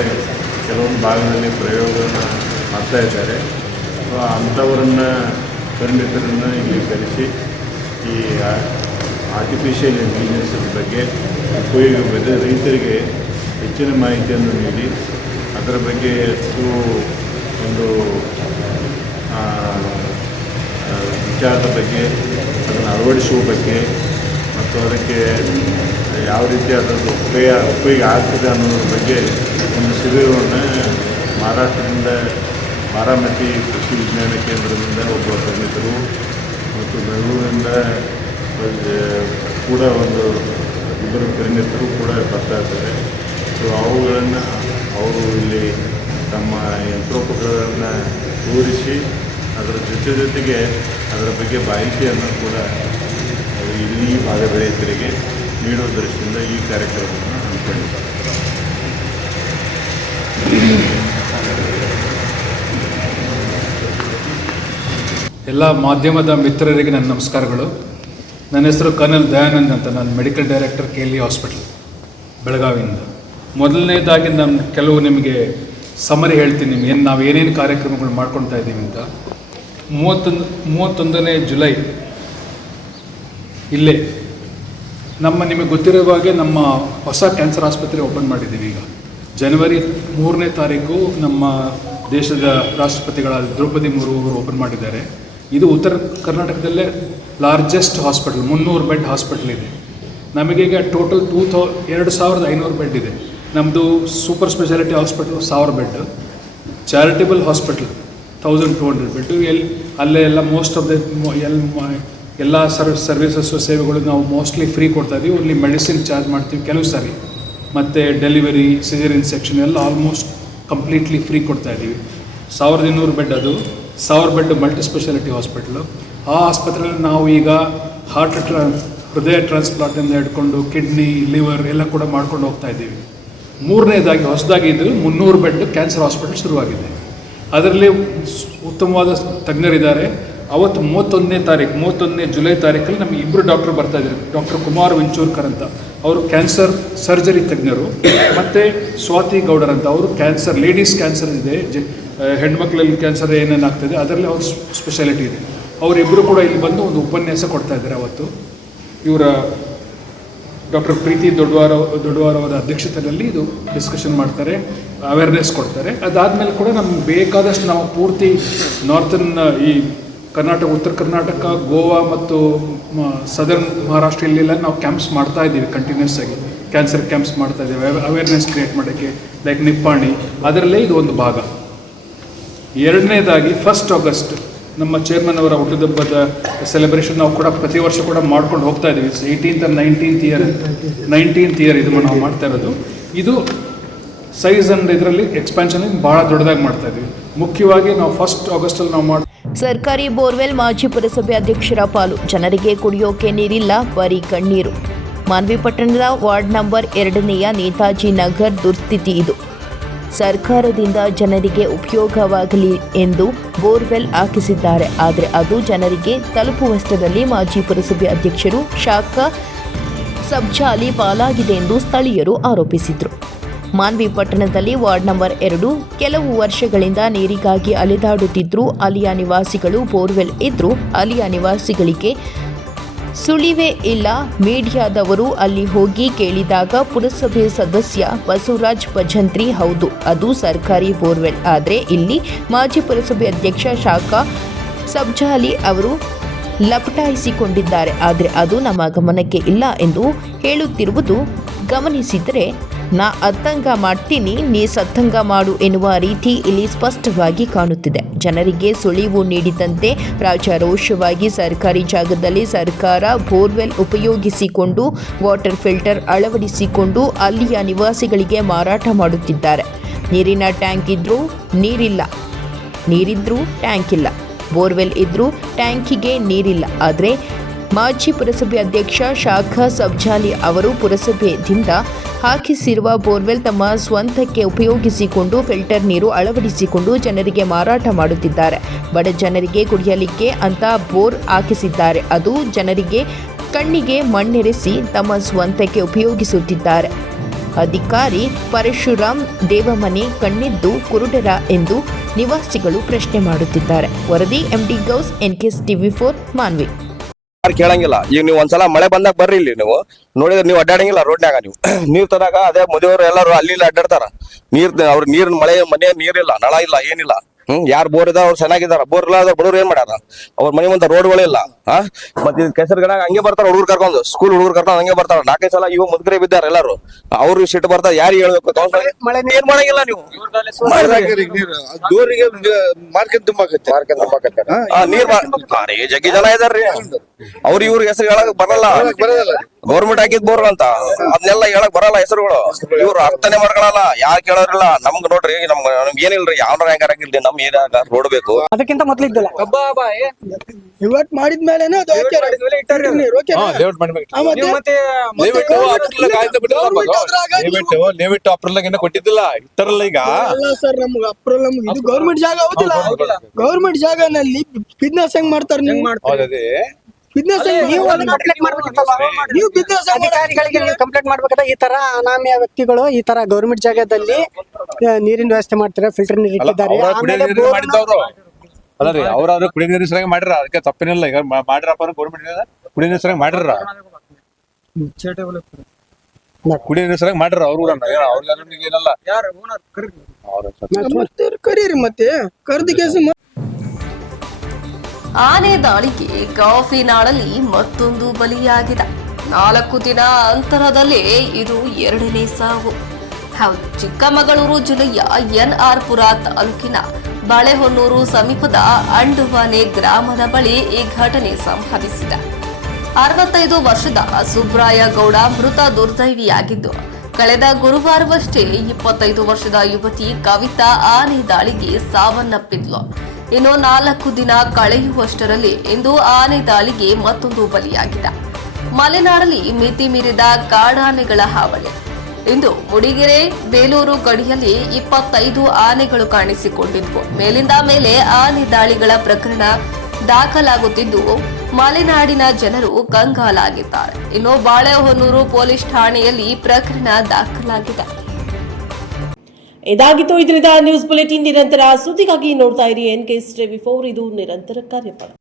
ಕೆಲವೊಂದು ಭಾಗದಲ್ಲಿ ಪ್ರಯೋಗವನ್ನು ಮಾಡ್ತಾ ಇದ್ದಾರೆ. ಸೊ ಅಂಥವರನ್ನು ಪರಿಣಿತರನ್ನು ಇಲ್ಲಿ ಕರೆಸಿ ಈ ಆರ್ಟಿಫಿಷಿಯಲ್ ಇಂಟೆಲಿಜೆನ್ಸ್ ಬಗ್ಗೆ ಉಪಯೋಗ ರೈತರಿಗೆ ಹೆಚ್ಚಿನ ಮಾಹಿತಿಯನ್ನು ನೀಡಿ ಅದರ ಬಗ್ಗೆ ಹೆಚ್ಚು ಒಂದು ವಿಚಾರದ ಬಗ್ಗೆ ಅದನ್ನು ಅಳವಡಿಸುವ ಬಗ್ಗೆ ಮತ್ತು ಅದಕ್ಕೆ ಯಾವ ರೀತಿ ಅದರದ್ದು ಉಪಯೋಗ ಆಗ್ತದೆ ಅನ್ನೋದ್ರ ಬಗ್ಗೆ ಒಂದು ಶಿಬಿರವನ್ನು ಮಹಾರಾಷ್ಟ್ರದಿಂದ ಬಾರಾಮತಿ ಕೃಷಿ ವಿಜ್ಞಾನ ಕೇಂದ್ರದಿಂದ ಒಬ್ಬ ಪರಿಣಿತರು ಮತ್ತು ಬೆಂಗಳೂರಿನಿಂದ ಕೂಡ ಒಂದು ಇಬ್ಬರು ಪರಿಣಿತರು ಕೂಡ ಬರ್ತಾ ಇದ್ದಾರೆ. ಸೊ ಅವುಗಳನ್ನು ಅವರು ಇಲ್ಲಿ ತಮ್ಮ ಯಂತ್ರೋಪಕರಣಗಳನ್ನು ತೋರಿಸಿ ಅದರ ಜೊತೆಗೆ ಅದರ ಬಗ್ಗೆ ಮಾಹಿತಿಯನ್ನು ಕೂಡ ಇಲ್ಲಿ ಭಾಗದ ರೈತರಿಗೆ ನೀಡುವ ದೃಷ್ಟಿಯಿಂದ ಈ ಕಾರ್ಯಕ್ರಮವನ್ನು ಹಮ್ಮಿಕೊಂಡಿದ್ದಾರೆ. ಎಲ್ಲ ಮಾಧ್ಯಮದ ಮಿತ್ರರಿಗೆ ನನ್ನ ನಮಸ್ಕಾರಗಳು. ನನ್ನ ಹೆಸರು ಕರ್ನಲ್ ದಯಾನಂದ್ ಅಂತ, ನಾನು ಮೆಡಿಕಲ್ ಡೈರೆಕ್ಟರ್ KLE ಹಾಸ್ಪಿಟಲ್ ಬೆಳಗಾವಿಯಿಂದ. ಮೊದಲನೇದಾಗಿ ನಾನು ಕೆಲವು ನಿಮಗೆ ಸಮರಿ ಹೇಳ್ತೀನಿ, ನಾವು ಏನೇನು ಕಾರ್ಯಕ್ರಮಗಳು ಮಾಡ್ಕೊಳ್ತಾ ಇದ್ದೀವಿ ಅಂತ. 31ನೇ ಜುಲೈ ಇಲ್ಲೇ ನಿಮಗೆ ಗೊತ್ತಿರೋ ಹಾಗೆ ನಮ್ಮ ಹೊಸ ಕ್ಯಾನ್ಸರ್ ಆಸ್ಪತ್ರೆ ಓಪನ್ ಮಾಡಿದ್ದೀವಿ. ಈಗ ಜನವರಿ 3ನೇ ತಾರೀಕು ನಮ್ಮ ದೇಶದ ರಾಷ್ಟ್ರಪತಿಗಳಾದ ದ್ರೌಪದಿ ಮುರ್ಮು ಅವರು ಓಪನ್ ಮಾಡಿದ್ದಾರೆ. ಇದು ಉತ್ತರ ಕರ್ನಾಟಕದಲ್ಲೇ ಲಾರ್ಜೆಸ್ಟ್ ಹಾಸ್ಪಿಟಲ್, 300 ಬೆಡ್ ಹಾಸ್ಪಿಟಲ್ ಇದೆ. ನಮಗೀಗ ಟೋಟಲ್ 2500 ಬೆಡ್ ಇದೆ. ನಮ್ಮದು super speciality hospital 1000 bed, charitable hospital 1200 bed. ಅಲ್ಲೇ ಎಲ್ಲ ಮೋಸ್ಟ್ ಆಫ್ ದ ಎಲ್ಲ ಸರ್ವಿಸಸ್ಸು ಸೇವೆಗಳು ನಾವು ಮೋಸ್ಟ್ಲಿ ಫ್ರೀ ಕೊಡ್ತಾ ಇದ್ದೀವಿ. ಓನ್ಲಿ ಮೆಡಿಸಿನ್ ಚಾರ್ಜ್ ಮಾಡ್ತೀವಿ ಕೆಲವು ಸಾರಿ, ಮತ್ತು ಡೆಲಿವರಿ, ಸಿಜೇರಿಯನ್ ಸೆಕ್ಷನ್ ಎಲ್ಲ ಆಲ್ಮೋಸ್ಟ್ ಕಂಪ್ಲೀಟ್ಲಿ ಫ್ರೀ ಕೊಡ್ತಾ ಇದ್ದೀವಿ. 1200 ಬೆಡ್, ಅದು 1000 ಬೆಡ್ ಮಲ್ಟಿ ಸ್ಪೆಷಾಲಿಟಿ ಹಾಸ್ಪಿಟ್ಲು. ಆ ಆಸ್ಪತ್ರೆಯಲ್ಲಿ ನಾವು ಈಗ ಹೃದಯ ಟ್ರಾನ್ಸ್ಪ್ಲಾಂಟಿಂದ ಹಿಡ್ಕೊಂಡು ಕಿಡ್ನಿ, ಲಿವರ್ ಎಲ್ಲ ಕೂಡ ಮಾಡ್ಕೊಂಡು ಹೋಗ್ತಾ ಇದ್ದೀವಿ. 3ನೇದಾಗಿ ಹೊಸದಾಗಿ ಇದು 300 ಬೆಡ್ ಕ್ಯಾನ್ಸರ್ ಹಾಸ್ಪಿಟಲ್ ಶುರುವಾಗಿದೆ. ಅದರಲ್ಲಿ ಉತ್ತಮವಾದ ತಜ್ಞರಿದ್ದಾರೆ. ಅವತ್ತು 31ನೇ ಜುಲೈ ತಾರೀಕಲ್ಲಿ ನಮಗೆ 2 ಡಾಕ್ಟರ್ ಬರ್ತಾ ಇದ್ದಾರೆ. ಡಾಕ್ಟರ್ ಕುಮಾರ್ ವೆಂಚೂರ್ಕರ್ ಅಂತ, ಅವರು ಕ್ಯಾನ್ಸರ್ ಸರ್ಜರಿ ತಜ್ಞರು, ಮತ್ತು ಸ್ವಾತಿ ಗೌಡರ್ ಅಂತ, ಅವರು ಕ್ಯಾನ್ಸರ್, ಲೇಡೀಸ್ ಕ್ಯಾನ್ಸರ್ ಇದೆ, ಹೆಣ್ಮಕ್ಳಲ್ಲಿ ಕ್ಯಾನ್ಸರ್ ಏನೇನಾಗ್ತದೆ ಅದರಲ್ಲಿ ಅವ್ರ ಸ್ಪೆಷಾಲಿಟಿ ಇದೆ. ಅವರಿಬ್ಬರು ಕೂಡ ಇಲ್ಲಿ ಬಂದು ಒಂದು ಉಪನ್ಯಾಸ ಕೊಡ್ತಾ ಇದ್ದಾರೆ. ಅವತ್ತು ಇವರ ಡಾಕ್ಟರ್ ಪ್ರೀತಿ ದೊಡ್ಡವಾರ ಅವರ ಅಧ್ಯಕ್ಷತೆಯಲ್ಲಿ ಇದು ಡಿಸ್ಕಷನ್ ಮಾಡ್ತಾರೆ, ಅವೇರ್ನೆಸ್ ಕೊಡ್ತಾರೆ. ಅದಾದಮೇಲೆ ಕೂಡ ನಮ್ಗೆ ಬೇಕಾದಷ್ಟು ನಾವು ಪೂರ್ತಿ ನಾರ್ತನ್ ಈ ಕರ್ನಾಟಕ, ಉತ್ತರ ಕರ್ನಾಟಕ, ಗೋವಾ ಮತ್ತು ಸದರ್ನ್ ಮಹಾರಾಷ್ಟ್ರ ಇಲ್ಲೆಲ್ಲ ನಾವು ಕ್ಯಾಂಪ್ಸ್ ಮಾಡ್ತಾ ಇದ್ದೀವಿ ಕಂಟಿನ್ಯೂಸ್ ಆಗಿ. ಕ್ಯಾನ್ಸರ್ ಕ್ಯಾಂಪ್ಸ್ ಮಾಡ್ತಾ ಇದ್ದೀವಿ ಅವೇರ್ನೆಸ್ ಕ್ರಿಯೇಟ್ ಮಾಡೋಕ್ಕೆ, ಲೈಕ್ ನಿಪ್ಪಾಣಿ, ಅದರಲ್ಲೇ ಇದು ಒಂದು ಭಾಗ. 2ನೇದಾಗಿ 1 ಆಗಸ್ಟ್ ನಮ್ಮ ಚೇರ್ಮನ್ ಅವರ ಹುಟ್ಟುಹಬ್ಬದ ಸೆಲೆಬ್ರೇಷನ್ ನಾವು ಕೂಡ ಪ್ರತಿ ವರ್ಷ ಕೂಡ ಮಾಡ್ಕೊಂಡು ಹೋಗ್ತಾ ಇದ್ದೀವಿ. 18th and 19th ಇಯರ್ ಇದು ನಾವು ಮಾಡ್ತಾ ಇರೋದು. ಇದು ಸೈಜ್ ಅಂಡ್ ಇದರಲ್ಲಿ ಎಕ್ಸ್ಪ್ಯಾನ್ಷನ್ ಭಾಳ ದೊಡ್ಡದಾಗಿ ಮಾಡ್ತಾ ಇದ್ದೀವಿ. ಮುಖ್ಯವಾಗಿ ನಾವು 1 ಆಗಸ್ಟಲ್ಲಿ ನಾವು ಸರ್ಕಾರಿ ಬೋರ್ವೆಲ್ ಮಾಜಿ ಪುರಸಭೆ ಅಧ್ಯಕ್ಷರ ಪಾಲು. ಜನರಿಗೆ ಕುಡಿಯೋಕೆ ನೀರಿಲ್ಲ, ಬರೀ ಕಣ್ಣೀರು. ಮಾನ್ವಿ ಪಟ್ಟಣದ ವಾರ್ಡ್ ನಂಬರ್ 2ನೇಯ ನೇತಾಜಿ ನಗರ್ ದುಸ್ಥಿತಿ ಇದು. ಸರ್ಕಾರದಿಂದ ಜನರಿಗೆ ಉಪಯೋಗವಾಗಲಿ ಎಂದು ಬೋರ್ವೆಲ್ ಹಾಕಿಸಿದ್ದಾರೆ. ಆದರೆ ಅದು ಜನರಿಗೆ ತಲುಪುವಷ್ಟರಲ್ಲಿ ಮಾಜಿ ಪುರಸಭೆ ಅಧ್ಯಕ್ಷರು ಶಾಖಾ ಸಬ್ಜಾಲಿ ಪಾಲಾಗಿದೆ ಎಂದು ಸ್ಥಳೀಯರು ಆರೋಪಿಸಿದರು. ಮಾನ್ವಿ ಪಟ್ಟಣದಲ್ಲಿ ವಾರ್ಡ್ ನಂಬರ್ 2 ಕೆಲವು ವರ್ಷಗಳಿಂದ ನೀರಿಗಾಗಿ ಅಲೆದಾಡುತ್ತಿದ್ದರೂ ಅಲ್ಲಿಯ ನಿವಾಸಿಗಳು ಬೋರ್ವೆಲ್ ಇದ್ದರೂ ಅಲ್ಲಿಯ ನಿವಾಸಿಗಳಿಗೆ ಸುಳಿವೇ ಇಲ್ಲ. ಮೀಡಿಯಾದವರು ಅಲ್ಲಿ ಹೋಗಿ ಕೇಳಿದಾಗ ಪುರಸಭೆ ಸದಸ್ಯ ಬಸವರಾಜ್ ಭಜಂತ್ರಿ, ಹೌದು ಅದು ಸರ್ಕಾರಿ ಬೋರ್ವೆಲ್, ಆದರೆ ಇಲ್ಲಿ ಮಾಜಿ ಪುರಸಭೆ ಅಧ್ಯಕ್ಷ ಶಾಖಾ ಸಬ್ಜಾಲಿ ಅವರು ಲಪಟಾಯಿಸಿಕೊಂಡಿದ್ದಾರೆ, ಆದರೆ ಅದು ನಮ್ಮ ಗಮನಕ್ಕೆ ಇಲ್ಲ ಎಂದು ಹೇಳುತ್ತಿರುವುದು ಗಮನಿಸಿದರೆ ನಾ ಅತ್ತಂಗ ಮಾಡ್ತೀನಿ, ನೀ ಸತ್ತಂಗ ಮಾಡು ಎನ್ನುವ ರೀತಿ ಇಲ್ಲಿ ಸ್ಪಷ್ಟವಾಗಿ ಕಾಣುತ್ತಿದೆ. ಜನರಿಗೆ ಸುಳಿವು ನೀಡಿದಂತೆ ರಾಜಾರೋಷವಾಗಿ ಸರ್ಕಾರಿ ಜಾಗದಲ್ಲಿ ಸರ್ಕಾರ ಬೋರ್ವೆಲ್ ಉಪಯೋಗಿಸಿಕೊಂಡು ವಾಟರ್ ಫಿಲ್ಟರ್ ಅಳವಡಿಸಿಕೊಂಡು ಅಲ್ಲಿಯ ನಿವಾಸಿಗಳಿಗೆ ಮಾರಾಟ ಮಾಡುತ್ತಿದ್ದಾರೆ. ನೀರಿನ ಟ್ಯಾಂಕ್ ಇದ್ರೂ ನೀರಿಲ್ಲ, ನೀರಿದ್ರೂ ಟ್ಯಾಂಕ್ ಇಲ್ಲ, ಬೋರ್ವೆಲ್ ಇದ್ರೂ ಟ್ಯಾಂಕಿಗೆ ನೀರಿಲ್ಲ. ಆದರೆ ಮಾಜಿ ಪುರಸಭೆ ಅಧ್ಯಕ್ಷ ಶಾಖಾ ಸಬ್ಜಾಲಿ ಅವರು ಪುರಸಭೆಯಿಂದ ಹಾಕಿಸಿರುವ ಬೋರ್ವೆಲ್ ತಮ್ಮ ಸ್ವಂತಕ್ಕೆ ಉಪಯೋಗಿಸಿಕೊಂಡು ಫಿಲ್ಟರ್ ನೀರು ಅಳವಡಿಸಿಕೊಂಡು ಜನರಿಗೆ ಮಾರಾಟ ಮಾಡುತ್ತಿದ್ದಾರೆ. ಬಡ ಜನರಿಗೆ ಕುಡಿಯಲಿಕ್ಕೆ ಅಂತ ಬೋರ್ ಹಾಕಿಸಿದ್ದಾರೆ. ಅದು ಜನರಿಗೆ ಕಣ್ಣಿಗೆ ಮಣ್ಣೆರೆಸಿ ತಮ್ಮ ಸ್ವಂತಕ್ಕೆ ಉಪಯೋಗಿಸುತ್ತಿದ್ದಾರೆ. ಅಧಿಕಾರಿ ಪರಶುರಾಮ್ ದೇವಮನೆ ಕಣ್ಣಿದ್ದು ಕುರುಡರ ಎಂದು ನಿವಾಸಿಗಳು ಪ್ರಶ್ನೆ ಮಾಡುತ್ತಿದ್ದಾರೆ. ವರದಿ MD Ghouse, NKS TV4 Manvi. ಕೇಳಂಗಿಲ್ಲ. ಈಗ ನೀವು ಒಂದ್ಸಲ ಮಳೆ ಬಂದಾಗ ಬರ್ರಿ, ಇಲ್ಲಿ ನೀವು ನೋಡಿದ್ರೆ ನೀವು ಅಡ್ಡಾಡಂಗಿಲ್ಲ ರೋಡ್ನಾಗ. ನೀವು ನೀರ್ ತರಾಗ ಅದೇ ಮದುವೆಯವರು ಎಲ್ಲರೂ ಅಲ್ಲಿ ಇಲ್ಲಿ ಅಡ್ಡಾಡ್ತಾರ. ಅವ್ರ ನೀರಿನ ಮಳೆ ಮನೆ ನೀರಿಲ್ಲ, ನಳ ಇಲ್ಲ, ಏನಿಲ್ಲ. ಯಾರು ಬೋರ್ ಇದಾವ ಅವ್ರು ಚೆನ್ನಾಗಿದಾರ, ಬೋರ್ ಇಲ್ಲ ಬಡವ್ರು ಏನ್ ಮಾಡ್ಯಾರ, ಅವ್ರ ಮನೆ ಮುಂದೆ ರೋಡ್ಗಳಿಲ್ಲ. ಮತ್ತೆ ಕೆಸರುಗಡಾಗ ಹಂಗೆ ಬರ್ತಾರ, ಹುಡುಗರು ಕರ್ಕೊಂಡು ಸ್ಕೂಲ್ ಹುಡುಗರು ಕರ್ಕೊಂಡು ಹಂಗೆ ಬರ್ತಾರ. 4-5 ಸಲ ಇವಾಗ ಮುದ್ಗರೆ ಬಿದ್ದಾರ ಎಲ್ಲಾರು. ಅವ್ರು ಸಿಟ್ಟು ಬರ್ತಾರ, ಯಾರಿಗೆ ಹೇಳ್ಬೇಕು? ಮಳೆ ಏನ್ ಮಾಡಂಗಿಲ್ಲ ನೀವು. ನೀರ್ ಜಗ್ಗಿ ಜನ ಇದಾರ್ರಿ, ಅವ್ರ ಇವ್ರ ಹೆಸರು ಹೇಳಕ್ ಬರಲ್ಲ. ಗೌರ್ಮೆಂಟ್ ಹಾಕಿದ್ ಬೋರ್ ಅಂತ ಅದನ್ನೆಲ್ಲ ಹೇಳಕ್ ಬರಲ್ಲ ಹೆಸರುಗಳು. ಇವ್ರು ಅರ್ಥನೆ ಮಾಡ್ಕೊಳಲ್ಲ, ಯಾರು ಕೇಳೋರಿಲ್ಲ. ನಮ್ಗ್ ನೋಡ್ರಿ, ನಮ್ಗೆ ಏನಿಲ್ರಿ, ಯಾವ್ರ ಹೆಂಗ ಹಾಕಿಲ್ರಿ, ನಮ್ ಏರಿಯಾಗ ರೋಡ್ ಬೇಕು. ಅದಕ್ಕಿಂತ ಮೊದ್ಲಿದ್ದಲ್ಲ ಇವತ್ ಮಾಡಿದ್ಮೇಲೆ ಕೊಟ್ಟಿದ್ದಿಲ್ಲ ಇಟ್ಟರಲ್ಲ. ಈಗ ಸರ್ ನಮ್ಗೆ ಅಪ್ರೂವಲ್, ನಮ್ಗೆ ಇದು ಗೌರ್ಮೆಂಟ್ ಜಾಗ ಆಗುದಿಲ್ಲ. ಗೌರ್ಮೆಂಟ್ ಜಾಗನಲ್ಲಿ ಬಿಸ್ನೆಸ್ ಹೆಂಗ್ ಮಾಡ್ತಾರೆ ನೀವು? ಬಿಸ್ನೆಸ್ ನೀವು ಕಂಪ್ಲೇಂಟ್ ಮಾಡ್ಬೇಕಿತ್ತಲ್ಲ ನೀವು ಬಿಸ್ನೆಸ್ ಅಧಿಕಾರಿಗಳಿಗೆ ನೀವು ಕಂಪ್ಲೇಂಟ್ ಮಾಡ್ಬೇಕಾದ್ರೆ ಈ ತರ ಅನಾಮ್ಯ ವ್ಯಕ್ತಿಗಳು ಈ ತರ ಗೌರ್ಮೆಂಟ್ ಜಾಗದಲ್ಲಿ ನೀರಿನ ವ್ಯವಸ್ಥೆ ಮಾಡ್ತಾರೆ, ಫಿಲ್ಟರ್ ನೀರು ಇಟ್ಟಿದ್ದಾರೆ. ಅಲ್ಲ ರೀ, ಅವ್ರಾದ್ರು ಕುಡಿಯ ನೀರು ಸರಿಯಾಗಿ ಮಾಡಿರ, ಅದಕ್ಕೆ ತಪ್ಪೇನಿಲ್ಲ. ಈಗ ಮಾಡಿರಪ್ಪ ಗೌರ್ಮೆಂಟ್ ಕುಡಿಯ ನೀರು ಸರಿಯಾಗಿ ಮಾಡಿರ, ಕುಡಿಯ ನೀರು ಸರಿಯಾಗಿ ಮಾಡಿರ ಅವ್ರು ಕೂಡ ಏನಲ್ಲ. ಕರೀರಿ ಮತ್ತೆ ಕರೆದ ಕೇಸ. ಆನೆ ದಾಳಿಗೆ ಕಾಫಿ ನಾಡಲ್ಲಿ ಮತ್ತೊಂದು ಬಲಿಯಾಗಿದೆ. 4 ದಿನ ಅಂತರದಲ್ಲೇ ಇದು 2ನೇ ಸಾವು. ಹೌದು, ಚಿಕ್ಕಮಗಳೂರು ಜಿಲ್ಲೆಯ ಎನ್ಆರ್ ಪುರ ತಾಲೂಕಿನ ಬಾಳೆಹೊನ್ನೂರು ಸಮೀಪದ ಅಂಡುವಾನೆ ಗ್ರಾಮದ ಬಳಿ ಈ ಘಟನೆ ಸಂಭವಿಸಿದೆ. 65 ವರ್ಷದ ಸುಬ್ರಾಯ ಗೌಡ ಮೃತ ದುರ್ದೈವಿಯಾಗಿದ್ದು, ಕಳೆದ ಗುರುವಾರವಷ್ಟೇ 25 ವರ್ಷದ ಯುವತಿ ಕವಿತಾ ಆನೆ ದಾಳಿಗೆ ಸಾವನ್ನಪ್ಪಿದ್ಲು. ಇನ್ನು 4 ದಿನ ಕಳೆಯುವಷ್ಟರಲ್ಲಿ ಇಂದು ಆನೆ ದಾಳಿಗೆ ಮತ್ತೊಂದು ಬಲಿಯಾಗಿದೆ. ಮಲೆನಾಡಲ್ಲಿ ಮಿತಿ ಮೀರಿದ ಕಾಡಾನೆಗಳ ಹಾವಳಿ. ಇಂದು ಮೂಡಿಗೆರೆ ಬೇಲೂರು ಗಡಿಯಲ್ಲಿ 25 ಆನೆಗಳು ಕಾಣಿಸಿಕೊಂಡಿದ್ವು. ಮೇಲಿಂದ ಮೇಲೆ ಆನೆ ದಾಳಿಗಳ ಪ್ರಕರಣ ದಾಖಲಾಗುತ್ತಿದ್ದು, ಮಲೆನಾಡಿನ ಜನರು ಕಂಗಾಲಾಗಿದ್ದಾರೆ. ಇನ್ನು ಬಾಳೆಹೊನ್ನೂರು ಪೊಲೀಸ್ ಠಾಣೆಯಲ್ಲಿ ಪ್ರಕರಣ ದಾಖಲಾಗಿದೆ. ಇದಾಗಿತ್ತು ಇದರಿಂದ ನ್ಯೂಸ್ ಬುಲೆಟಿನ್. ನಿರಂತರ ಸುದ್ದಿಗಾಗಿ ನೋಡ್ತಾ ಇರಿ NK Stay Before. ಇದು ನಿರಂತರ ಕಾರ್ಯಕ್ರಮ.